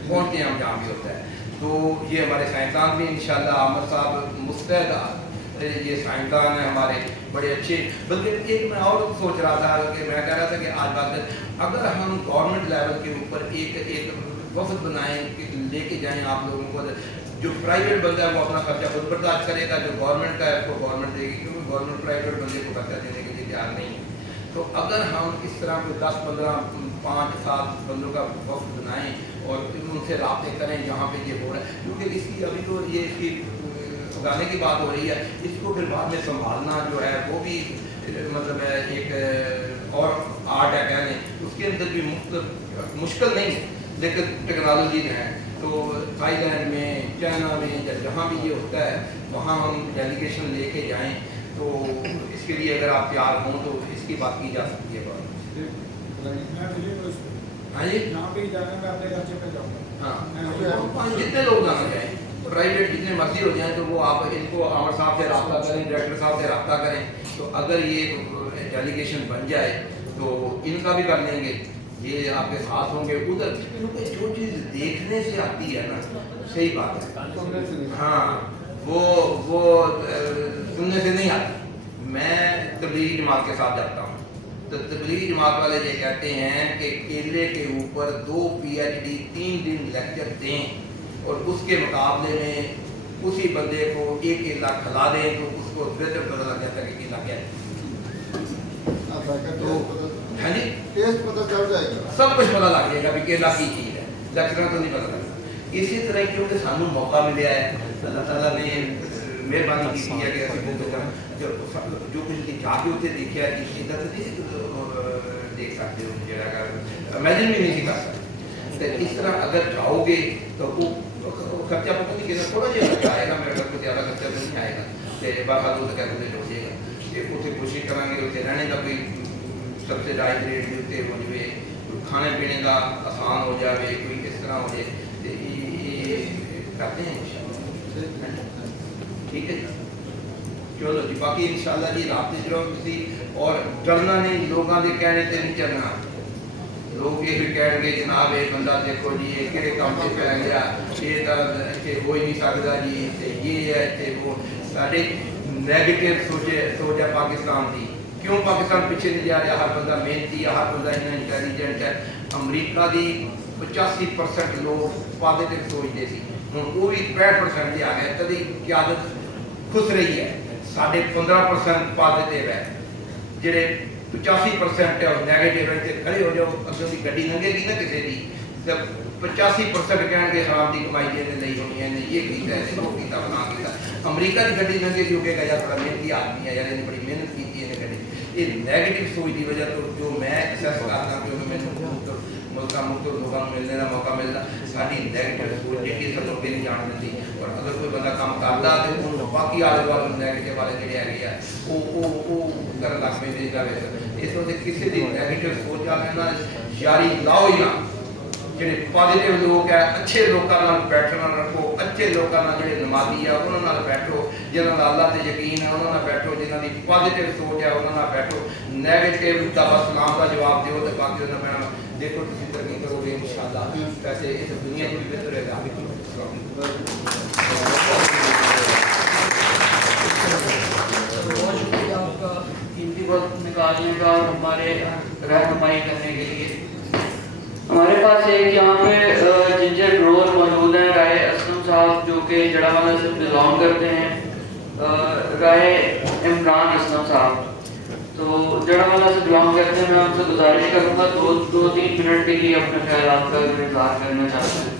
पहुँचते हैं हम जहाँ भी होता है। तो ये हमारे साइंसदान भी इंशाल्लाह, आमर साहब मुस्तैद ये साइंसदान है हमारे बड़े अच्छे। बल्कि एक मैं और सोच रहा था कि मैं कह रहा था कि आज बात अगर हम गवर्नमेंट लेवल के ऊपर एक वफद बनाएं कि लेके जाएं आप लोगों को, जो प्राइवेट बंदा है वो अपना खर्चा खुद बर्दाश्त करेगा, जो गवर्नमेंट का है उसको गवर्नमेंट देगी, क्योंकि गवर्नमेंट प्राइवेट बंदे को खर्चा देने के लिए तैयार नहीं है। तो अगर हम इस तरह के 10, 15, 5-7 बंदों का वक्त बनाएं और उनसे राब्ते करें जहाँ पे ये हो रहा है, क्योंकि इसकी अभी तो ये इसकी उगाने की बात हो रही है, इसको फिर बाद में संभालना जो है वो भी मतलब एक और आर्ट है कहने, उसके अंदर भी मुश्किल नहीं है, लेकिन टेक्नोलॉजी है। तो थाईलैंड में, चाइना में, जहाँ भी ये होता है वहाँ हम डेलीगेशन लेके जाएं, तो इसके लिए अगर आप तैयार हों तो इसकी बात की जा सकती है। हाँ जी, यहाँ पे जाने में अपने खर्चे पे जाऊँगा। हाँ, जितने लोग जाना चाहें, प्राइवेट जितने मर्जी हो जाएं, तो वो आप इनको आमर साहब से रब्ता करें, डायरेक्टर साहब से रब्ता करें। तो अगर ये डेलीगेशन बन जाए तो इनका भी कर लेंगे, ये आपके साथ होंगे उधर, क्योंकि जो चीज़ देखने से आती है ना, सही बात है, हाँ वो सुनने से नहीं आती। मैं तबलीगी जमात के साथ जाता हूँ, तो तबलीगी जमात वाले ये कहते हैं कि केले के ऊपर 2 PhD 3 दिन लेक्चर दें और उसके मुकाबले में उसी बंदे को एक केला खिला दें तो उसको बेहतर पता लग जाता है कि केला क्या है। तो हाँ जी, टेस्ट पता चल जाएगा, सब कुछ पता लग जाएगा भी केला की चीज़ है, लेक्चर तो नहीं पता लगता। इसी तरह क्योंकि सानू मौका मिला है, अल्लाह ताला ने मेहरबानी की है कि असं जो कुछ जाके उत्ते देखा है, इधर से नहीं देख सकते हो, इमेजिन भी नहीं कर सकते। तो इस तरह अगर जाओगे तो वो खर्चा पता नहीं कितना थोड़ा जिहा आएगा, मेरे ख्याल कोई ज़्यादा खर्चा तो नहीं आएगा, तो बाहर तो कैलकुलेट हो जाएगा। तो उत्थे कोशिश करांगे उत्थे रहने का कोई सब्सिडाइज रेट के उत्ते हो जाए, खाने पीने का आसान हो जाए, कोई इस तरह हो जाए, तो ये करते हैं इंशाल्लाह। ठीक है जी, चलो जी, बाकी इंशाल्लाह जी राबते च रहो तुसी, और डरना नहीं, लोगों के कहने से नहीं चलना। लोग ये कहेंगे जनाब ये बंदा देखो जी ये किहड़े काम से पै गया, ये तो इत्थे हो ही नहीं सकता जी, इत्थे ये है इत्थे वो, साडे नैगेटिव सोच है पाकिस्तान की। क्यों पाकिस्तान पीछे नहीं जा रहा? हर बंदा मेहनती है, हर बंदा इन्ना इंटैलीजेंट है। अमरीका की 85% लोग पॉजिटिव सोचते सी, हुण वो भी 65% ते आ गए, कदी क्यादत खुश रही है। साढ़े 15% पॉजिटिव है, जेडे 85% है नैगेटिव है। खड़े हो जाओ, अगर की गड्डी लंघेगी ना किसी की, तो 85% कहेंगे हराम की कमाई ने नहीं होनी है, ये कीता है, वो कीता, बना कीता। अमरीका की गड्डी लंघेगी, वो कहेगा यार बड़ा मेहनती आदमी है, यार इन्हें बड़ी मेहनत की है गड्डी। ये नैगेटिव सोच की वजह तो जो मैं एक्सैस करता क्योंकि मैंने मुल्का मुख्तलिफ लोगों को मिलने का मौका मिलता, साड़ी नैगेटिव सोच जी सब लोग नहीं जान देती। और अगर कोई बंदा काम करता तो बाकी आले वाले नैगेटिव वाले जोड़े है वो कर लग पे इस वजह किसी की नैगेटिव सोच वाले ना यारी लाओ ही ना। ਜਿਹੜੇ ਪੋਜ਼ਿਟਿਵ ਲੋਕ ਹੈ, ਅੱਛੇ ਲੋਕਾਂ ਨਾਲ ਬੈਠਣਾ ਰੱਖੋ, ਅੱਛੇ ਲੋਕਾਂ ਨਾਲ ਜਿਹੜੇ ਨਮਾਜ਼ੀ ਆ ਉਹਨਾਂ ਨਾਲ ਬੈਠੋ, ਜਿਨ੍ਹਾਂ ਦਾ ਅੱਲਾਹ ਤੇ ਯਕੀਨ ਹੈ ਉਹਨਾਂ ਨਾਲ ਬੈਠੋ, ਜਿਨ੍ਹਾਂ ਦੀ ਪੋਜ਼ਿਟਿਵ ਸੋਚ ਹੈ ਉਹਨਾਂ ਨਾਲ ਬੈਠੋ। ਨੈਗੇਟਿਵ ਦਾ ਬਸ ਸਲਾਮ ਦਾ ਜਵਾਬ ਦਿਓ ਤੇ ਬਾਕੀ ਉਹਨਾਂ ਪੈਣਾ ਦੇਖੋ ਤੁਸੀਂ ਤਰੱਕੀ ਕਰੋਗੇ ਇਨਸ਼ਾਅੱਲਾ। ਵੈਸੇ ਇਸ ਦੁਨੀਆ 'ਚ ਵੀ ਬਿਹਤਰ ਹੋਏਗਾ। बहुत शुक्रिया आपका कीमती वक्त निकालने का और हमारे रहनुमाई करने के लिए। हमारे पास एक यहाँ पे जिंजर ग्रोवर मौजूद हैं, राय असलम साहब, जो कि जड़ावाला से बिलोंग करते हैं। राय इमरान असलम साहब तो जड़ावाला से बिलोंग करते हैं। मैं उनसे गुजारिश करूँगा 2-3 मिनट के लिए अपने ख्यालात का इजहार करना चाहते हैं।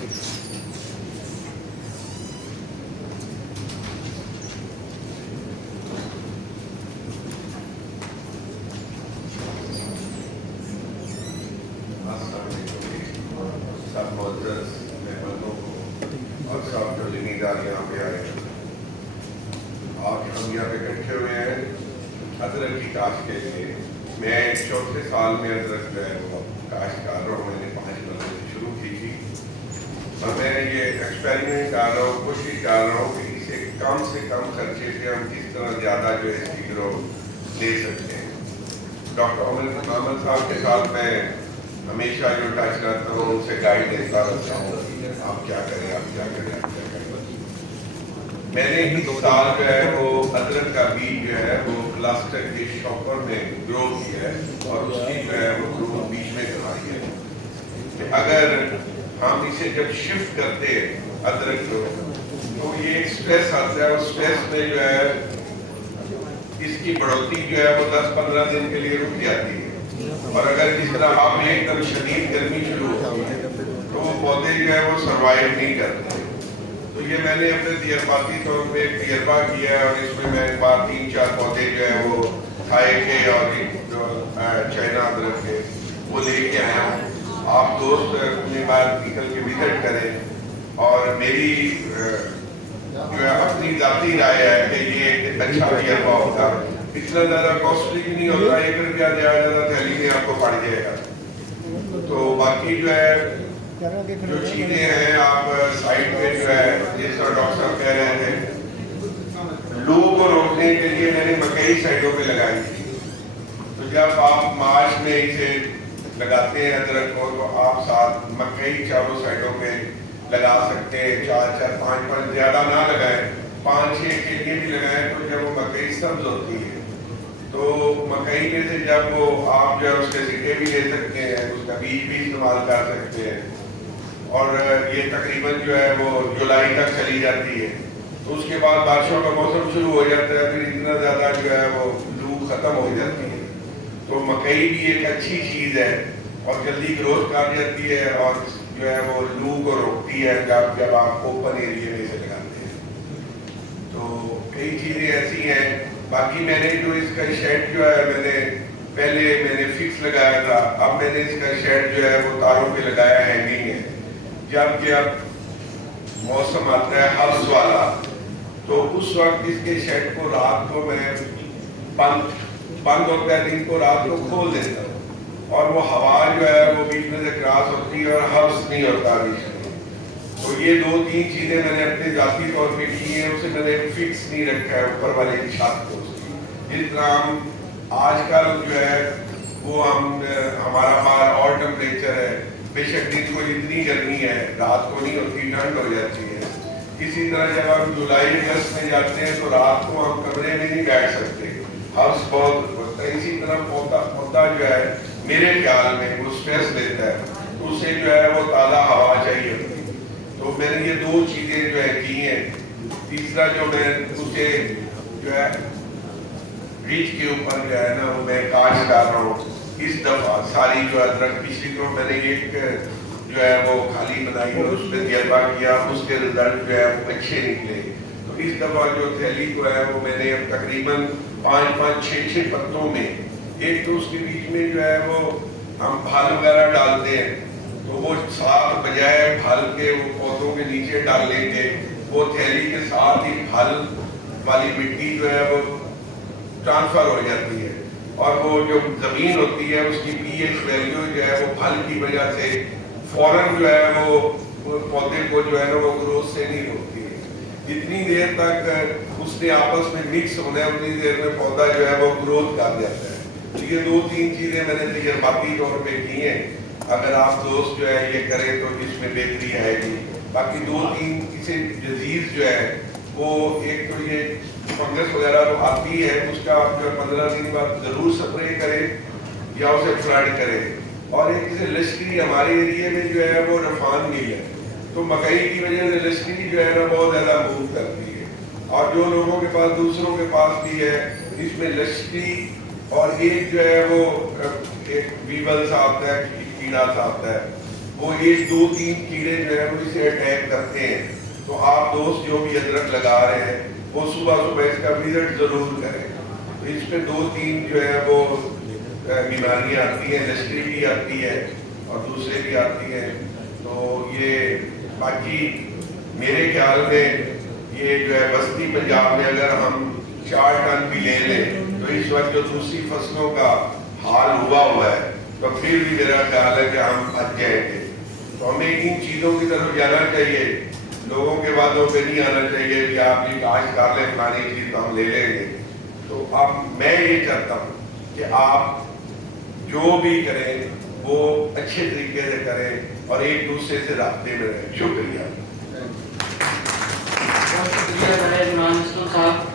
सब मोअज़्ज़ज़ मेहमानों को और सब जो ज़िम्मेदार यहाँ पे आए हैं, आज हम यहाँ पे इकट्ठे हुए हैं अदरक की काश्त के लिए। मैं चौथे साल में अदरक जो है वो काश्त कर रहा हूँ। मैंने 5 नंबर से शुरू की थी और मैं ये एक्सपेरिमेंट कर रहा हूँ, कोशिश कर रहा हूँ कि इसे कम से कम खर्चे से हम किस तरह ज़्यादा जो है इसकी ग्रोथ ले सकते हैं। डॉक्टर अमन साहब के साथ मैं हमेशा जो टच करता हूँ उनसे गाइड देता रहता हूँ, आप क्या करें, आप क्या करें, आप क्या करें। मैंने इस साल जो है वो अदरक का बीज जो है वो क्लस्टर के शॉपर में ग्रो किया है और उसकी जो है वो ग्रोथ बीच में कराई है कि अगर हम इसे जब शिफ्ट करते हैं अदरक को तो ये एक स्ट्रेस आता है, उस स्ट्रेस में जो है इसकी बढ़ोतरी जो है वो 10-15 दिन के लिए रुक जाती है। और अगर जिस तरह आप एकदम शदीद गर्मी शुरू होती है तो वो पौधे जो है वो सर्वाइव नहीं करते। तो ये मैंने अपने तजर्बाती तौर पे एक तजर्बा किया है और इसमें मैं एक बार 3-4 पौधे जो है वो थाई के और जो चाइना अदरक के वो लेके आया हूँ। आप दोस्त अपने बार निकल के विजिट करें और मेरी जो है अपनी जाती राय है कि ये एक अच्छा तजर्बा होगा। इतना ज़्यादा कॉस्टली भी नहीं होता, 1 रुपया ज़्यादा थैली में आपको पड़ जाएगा। तो बाकी जो है जो चीज़ें हैं आप साइड पे जो है जिस तरह डॉक्टर साहब कह रहे थे लू को रोकने के लिए मैंने मकई साइडों पे लगाई थी। तो जब आप मार्च में इसे लगाते हैं अदरक को तो आप साथ मकई चारों साइडों पे लगा सकते हैं। 4-4, 5-5 ज़्यादा ना लगाएं, 5-6 के लिए भी लगाएं। तो जब वो मकई सब्ज होती है तो मकई में से जब वो आप जो है उसके सिक्के भी ले सकते हैं, उसका बीज भी इस्तेमाल कर सकते हैं। और ये तकरीबन जो है वो जुलाई तक चली जाती है। तो उसके बाद बारिशों का मौसम शुरू हो जाता है, फिर इतना ज़्यादा जो है वो लू ख़त्म हो जाती है। तो मकई भी एक अच्छी चीज़ है और जल्दी ग्रोथ कर जाती है और जो है वो लू को रोकती है जब आप ओपन एरिया में से लगाते हैं। तो कई चीज़ें ऐसी हैं। बाकी मैंने जो इसका शेड जो है मैंने फिक्स लगाया था, अब मैंने इसका शेड जो है वो तारों पे लगाया, हैंगिंग है। जब मौसम आता है हब्स वाला, तो उस वक्त इसके शेड को रात को मैं बंद होता है, दिन को रात को खोल देता हूँ, और वो हवा जो है वो बीच में से क्रॉस होती है और हब्स नहीं होता बीच में। तो ये 2-3 चीजें मैंने अपने जाती तौर पे की हैं, उसे मैंने फिक्स नहीं रखा है ऊपर वाले की छत को। जिस तरह हम आजकल जो है वो हमारा बाहर और टेम्परेचर है, बेशक दिन को इतनी गर्मी है, रात को नहीं होती, ठंड हो जाती है। इसी तरह जब हम जुलाई अगस्त में जाते हैं तो रात को हम कमरे में नहीं बैठ सकते, हाउस बहुत होता है। इसी तरह पौधा जो है मेरे ख्याल में वो स्ट्रेस लेता है, तो उसे जो है वो ताज़ा हवा चाहिए होती है। तो मैंने ये 2 चीज़ें जो है की हैं। तीसरा जो मैं उसे जो है ब्रिज के ऊपर जो है ना वो मैं काट कर रहा हूँ। इस दफ़ा सारी जो अदरक पिछली तो मैंने एक जो है वो खाली बनाई और उस पर तजर्बा किया, उसके रिजल्ट जो है वो अच्छे निकले। तो इस दफ़ा जो थैली को है वो मैंने अब तकरीबन 5-5, 6-6 पत्तों में, एक तो उसके बीच में जो है वो हम फल वगैरह डालते हैं, तो वो साथ बजाय फल के वो पौधों के नीचे डालने के, वो थैली के साथ ही फल वाली मिट्टी जो है वो ट्रांसफर हो जाती है, और वो जो ज़मीन होती है उसकी pH वैल्यू जो है वो फल की वजह से फौरन जो है वो पौधे को जो है ना वो ग्रोथ से नहीं रोकती है। जितनी देर तक उसने आपस में मिक्स होना है उतनी देर में पौधा जो है वो ग्रोथ कर जाता है। तो ये 2-3 चीज़ें मैंने तजर्बाती तौर पे की हैं। अगर आप दोस्त जो है ये करें तो इसमें बेहतरी आएगी। बाकी 2-3 किसी डिजीज़ जो है वो, एक तो ये फंगस वगैरह तो आती है, उसका आप जो 15 दिन बाद ज़रूर स्प्रे करें या उसे फ्लड करें। और एक जैसे लश्करी हमारे एरिए में जो है वो रफान मिल है, तो मकई की वजह से लश्करी जो है ना बहुत ज़्यादा मूव करती है, और जो लोगों के पास दूसरों के पास भी है इसमें लश्करी, और एक जो है वो एक वीवल सा आता है, कीड़ा सा आता है, वो 1-2-3 कीड़े जो है वो इसे अटैक करते हैं। तो आप दोस्त जो भी अदरक लगा रहे हैं वो सुबह इसका विजिट ज़रूर करें। तो इस पे 2-3 जो है वो बीमारियाँ आती हैं, लश्करी भी आती है और दूसरे भी आती हैं। तो ये बाकी मेरे ख्याल में ये जो है बस्ती पंजाब में अगर हम 4 टन भी ले लें तो इस वक्त जो दूसरी फसलों का हाल हुआ है तो फिर भी मेरा ख्याल है कि हम बच जाएंगे। तो हमें इन चीज़ों की तरफ जाना चाहिए, लोगों के बातों पे नहीं आना चाहिए कि आप ये काश कर लें फलानी चीज़ तो हम ले लेंगे। तो अब मैं ये चाहता हूँ कि आप जो भी करें वो अच्छे तरीके से करें और एक दूसरे से रास्ते में रहें। शुक्रिया। बहुत शुक्रिया इमरान साहब।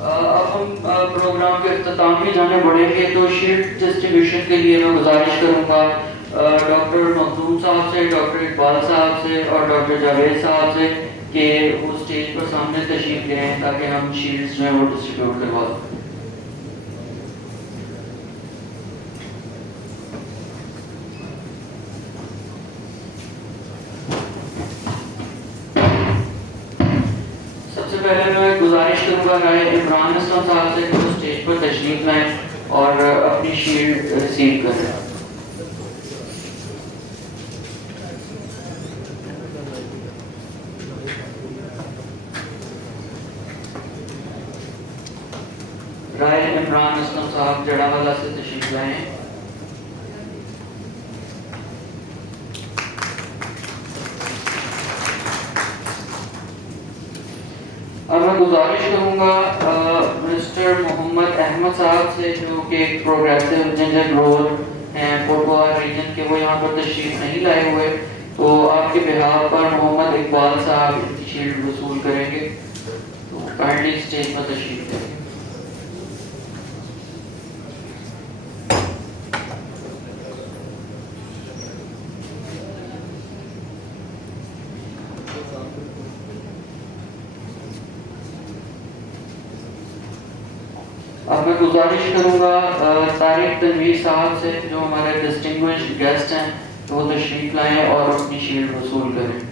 अब हम प्रोग्राम के इख्तिताम की जाने बढ़ेंगे, तो शील्ड डिस्ट्रीब्यूशन के लिए मैं गुजारिश करूँगा डॉक्टर मखदूम साहब से, डॉक्टर इकबाल साहब से और डॉक्टर जावेद साहब से कि वो स्टेज पर सामने तशरीफ ले आएं ताकि हम शील्ड्स जो हैं वो डिस्ट्रीब्यूट करवा दें। सबसे पहले मैं गुजारिश करूँगा राय इमरान असलम साहब से कि वो स्टेज पर तशरीफ लाएं और अपनी शील्ड रिसीव करें। राय इमरान असलम साहब जड़ावाला से तशरीफ लाएं। अब मैं गुजारिश करूँगा मिस्टर मोहम्मद अहमद साहब से जो कि प्रोग्रेसिव जिंजर ग्रोवर हैं पोटवा रीजन के, वो यहाँ पर तशरीफ नहीं लाए हुए, तो आपके बिहाफ पर मोहम्मद इकबाल साहब इनकी शील्ड वसूल करेंगे। तो काइंडली स्टेज पर तशरीफ लेंगे। अब मैं गुजारिश करूँगा तारिक तनवीर साहब से जो हमारे डिस्टिंग्विश्ड गेस्ट हैं तो वो तशरीफ लाएं और अपनी शील्ड वसूल करें।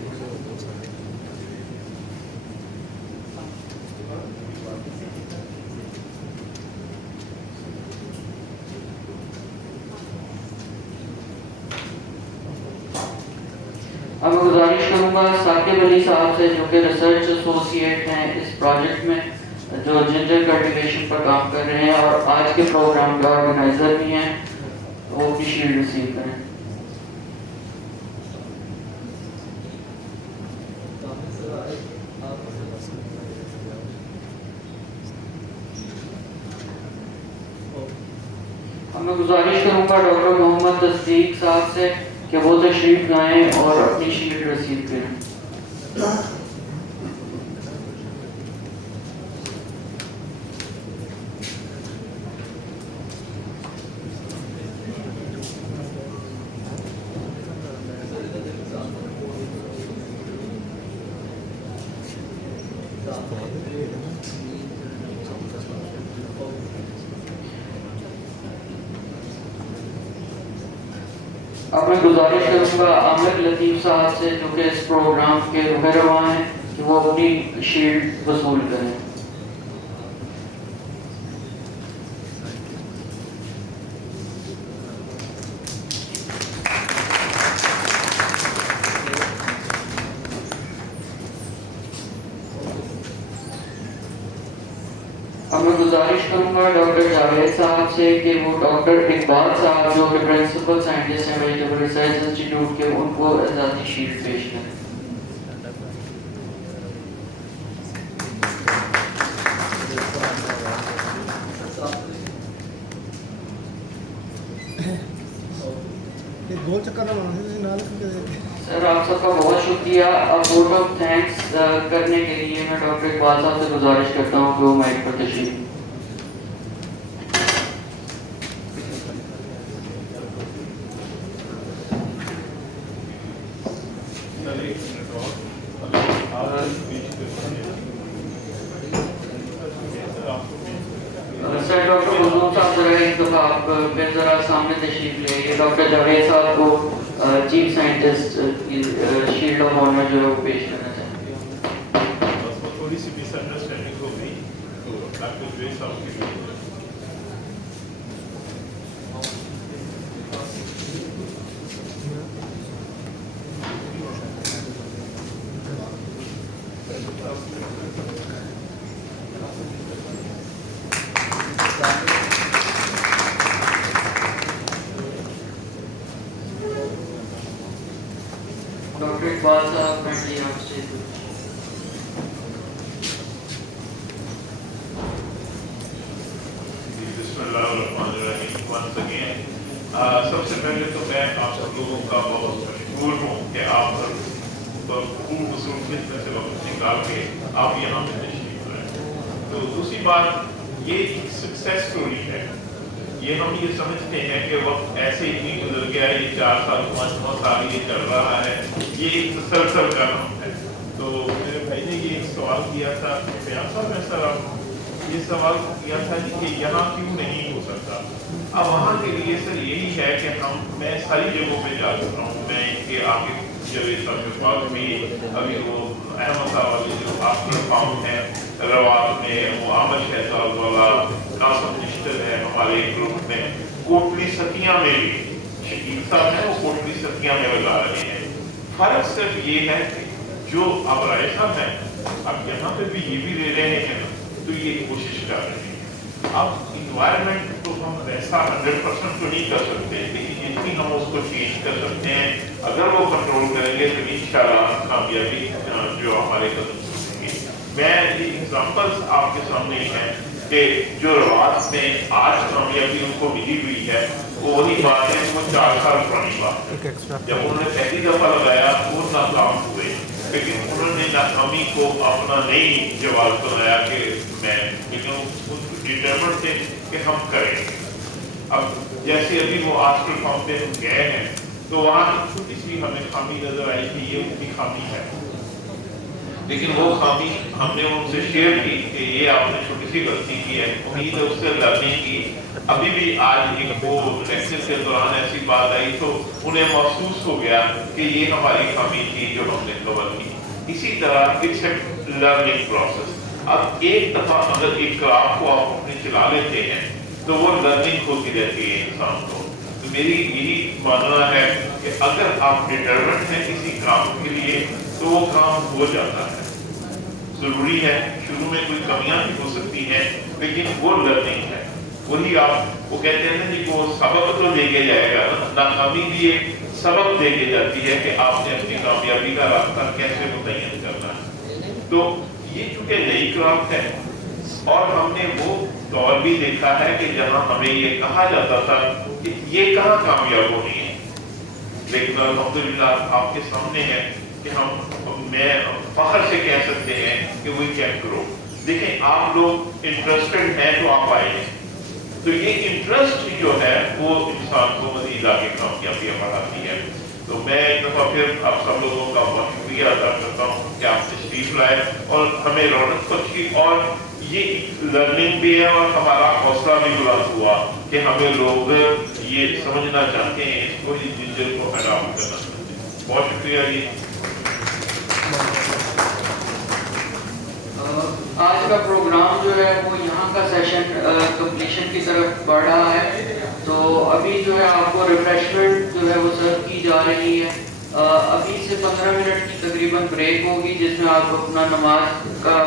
اب میں گزارش کروں گا ثاقب علی صاحب سے جو کہ ریسرچ ایسوسیٹ ہیں اس پروجیکٹ میں جو جنجر کلٹیویشن پر کام کر رہے ہیں اور آج کے پروگرام کے آرگنائزر بھی ہیں، وہ اپنی شیلڈ ریسیو کریں. اب میں گزارش کروں گا ڈاکٹر محمد تصدیق صاحب سے کہ وہ تشریف لائیں اور اپنی شیلڈ ریسیو کریں. اب میں گزارش کروں گا عامر لطیف صاحب سے جو کہ اس پروگرام کے رہنما ہیں کہ وہ اپنی شیلڈ وصول کریں. اب میں گزارش کروں گا ڈاکٹر جاوید صاحب سے کہ وہ ڈاکٹر اقبال صاحب جو کہ پرنسپل سائنٹسٹ ہیں ویجیٹیبل ریسرچ انسٹیٹیوٹ کے، ان کو اعزازی شیلڈ پیش کریں. گول چکر سر آپ سب کا بہت شکریہ. اب ووٹ آف تھینکس کرنے کے لیے میں ڈاکٹر اقبال صاحب سے گزارش کرتا ہوں کہ وہ مائک پر تشریف. سر ڈاکٹر مظلوم صاحب ذرا ایک دفعہ آپ پھر ذرا سامنے تشریف لے آئیے. ڈاکٹر جاوید صاحب کو chief scientist shield of honour جو ہے وہ پیش کرنا چاہتے ہیں. تھوڑی سی مس انڈرسٹینڈنگ ہو گئی تو آپ کو جو صاحب کی ڈاکٹر اقبال صاحب فرینڈلی آپ سے بسم اللہ الرحمن الرحیم. ونس اگین سب سے پہلے تو میں آپ سب لوگوں کا بہت مشکور ہوں کہ آپ خوب مصروفیت میں سے وقت نکال کے آپ یہاں پہ تشریف لائے. تو دوسری بات یہ ایک سکسیس اسٹوری ہے. یہ ہم یہ سمجھتے ہیں کہ وقت ایسے ہی نہیں گزر گیا، یہ 4 سال 5 سال یہ چل رہا ہے، یہ ایک تسلسل کا نام ہے. تو میرے بھائی نے یہ ایک سوال کیا تھا بیان صاحب میں سر آپ یہ سوال کیا تھا کہ یہاں کیوں نہیں ہو سکتا. اب وہاں کے لیے سر یہی ہے کہ میں ساری جگہوں پہ جا چکا ہوں. میں کہ آپ کے جاوید صاحب کے پاس بھی ابھی وہ احمد صاحب والی جو آپ کے فارم ہیں رواد میں، وہ عامر شہزاد والا ناصر نشتر ہے ہمارے گروپ میں، کوٹلی ستیاں میں بھی شکیل صاحب ہیں وہ کوٹلی ستیاں میں لگا رہے ہیں. فرق صرف یہ ہے کہ جو آپ رائے صاحب ہیں اب یہاں پہ بھی یہ بھی لے رہے ہیں تو یہ کوشش کر رہے ہیں. اب انوائرمنٹ کو ہم ایسا 100% تو نہیں کر سکتے لیکن جتنی ہم اس کو چینج کر سکتے ہیں اگر وہ کنٹرول کریں گے تو انشاءاللہ کامیابی جو ہمارے قدم سکیں گے. میں یہ ایگزامپلس آپ کے سامنے ہی ہیں کہ جو رواد میں آج کامیابی ان کو ملی ہوئی ہے وہ وہی بات ہے وہ 4 سال پرانی بات ہے. جب انہوں نے پہلی دفعہ لگایا وہ ناکام ہوئے لیکن انہوں نے ناکامی کو اپنا نئی جواز بنایا کہ میں لیکن ڈیٹرمنٹ تھے کہ ہم کریں گے. اب جیسے ابھی وہ ہاسپٹل فارم پہ ہم گئے ہیں تو وہاں ایک چھوٹی سی ہمیں خامی نظر آئی کہ یہ ان کی خامی ہے لیکن وہ خامی ہم نے ان سے شیئر کی کہ یہ آپ نے چھوٹی سی غلطی کی ہے. امید ہے اس سے لرننگ کی. ابھی بھی آج ایک وہ لیکچر کے دوران ایسی بات آئی تو انہیں محسوس ہو گیا کہ یہ ہماری خامی تھی جو ہم نے کور کی. اسی طرح اٹس اے لرننگ پروسیس. اب ایک دفعہ اگر ایک آپ کو آپ اپنے چلا لیتے ہیں تو وہ لرننگ ہوتی رہتی ہے انسان کو. मेरी यही मानना है कि अगर आप डिटरमेंट हैं किसी काम के लिए तो वो काम हो जाता है। जरूरी है, शुरू में कोई कमियां भी हो सकती हैं, लेकिन वो लर्निंग है। वही आप वो कहते हैं ना कि वो सबक तो दे के जाएगा ना, नाकामी भी एक सबक दे के जाती है कि आपने अपनी कामयाबी का रास्ता कैसे मुतय्यन करना है। तो ये चूंकि नई क्राफ्ट है और हमने वो दौर भी देखा है कि जहां हमें ये कहा जाता था कि ये कहाँ कामयाब होनी है, लेकिन अल्हम्दुलिल्लाह आपके सामने है कि मैं फख्र से कह सकते हैं कि वी कैन ग्रो। देखें, आप लोग इंटरेस्टेड हैं तो आप आए, तो ये इंटरेस्ट जो है वो इंसान को मज़ीद आगे कामयाबी बढ़ाती है। तो मैं एक दफ़ा फिर आप सब लोगों का बहुत शुक्रिया अदा करता हूँ कि आप तशरीफ लाए और हमें रौनक बख्शी, और ये लर्निंग भी है और हमारा हौसला भी बुलंद हुआ कि हमें लोग ये समझना चाहते हैं, इसको इस जिंजर को अडॉप्ट करना चाहते हैं। बहुत शुक्रिया जी। आज का प्रोग्राम जो है वो यहाँ का सेशन कंप्लीशन की तरफ बढ़ रहा है, तो अभी जो है आपको रिफ्रेशमेंट जो है वो सर्व की जा रही है। अभी से 15 मिनट की तकरीबन ब्रेक होगी जिसमें आप अपना नमाज का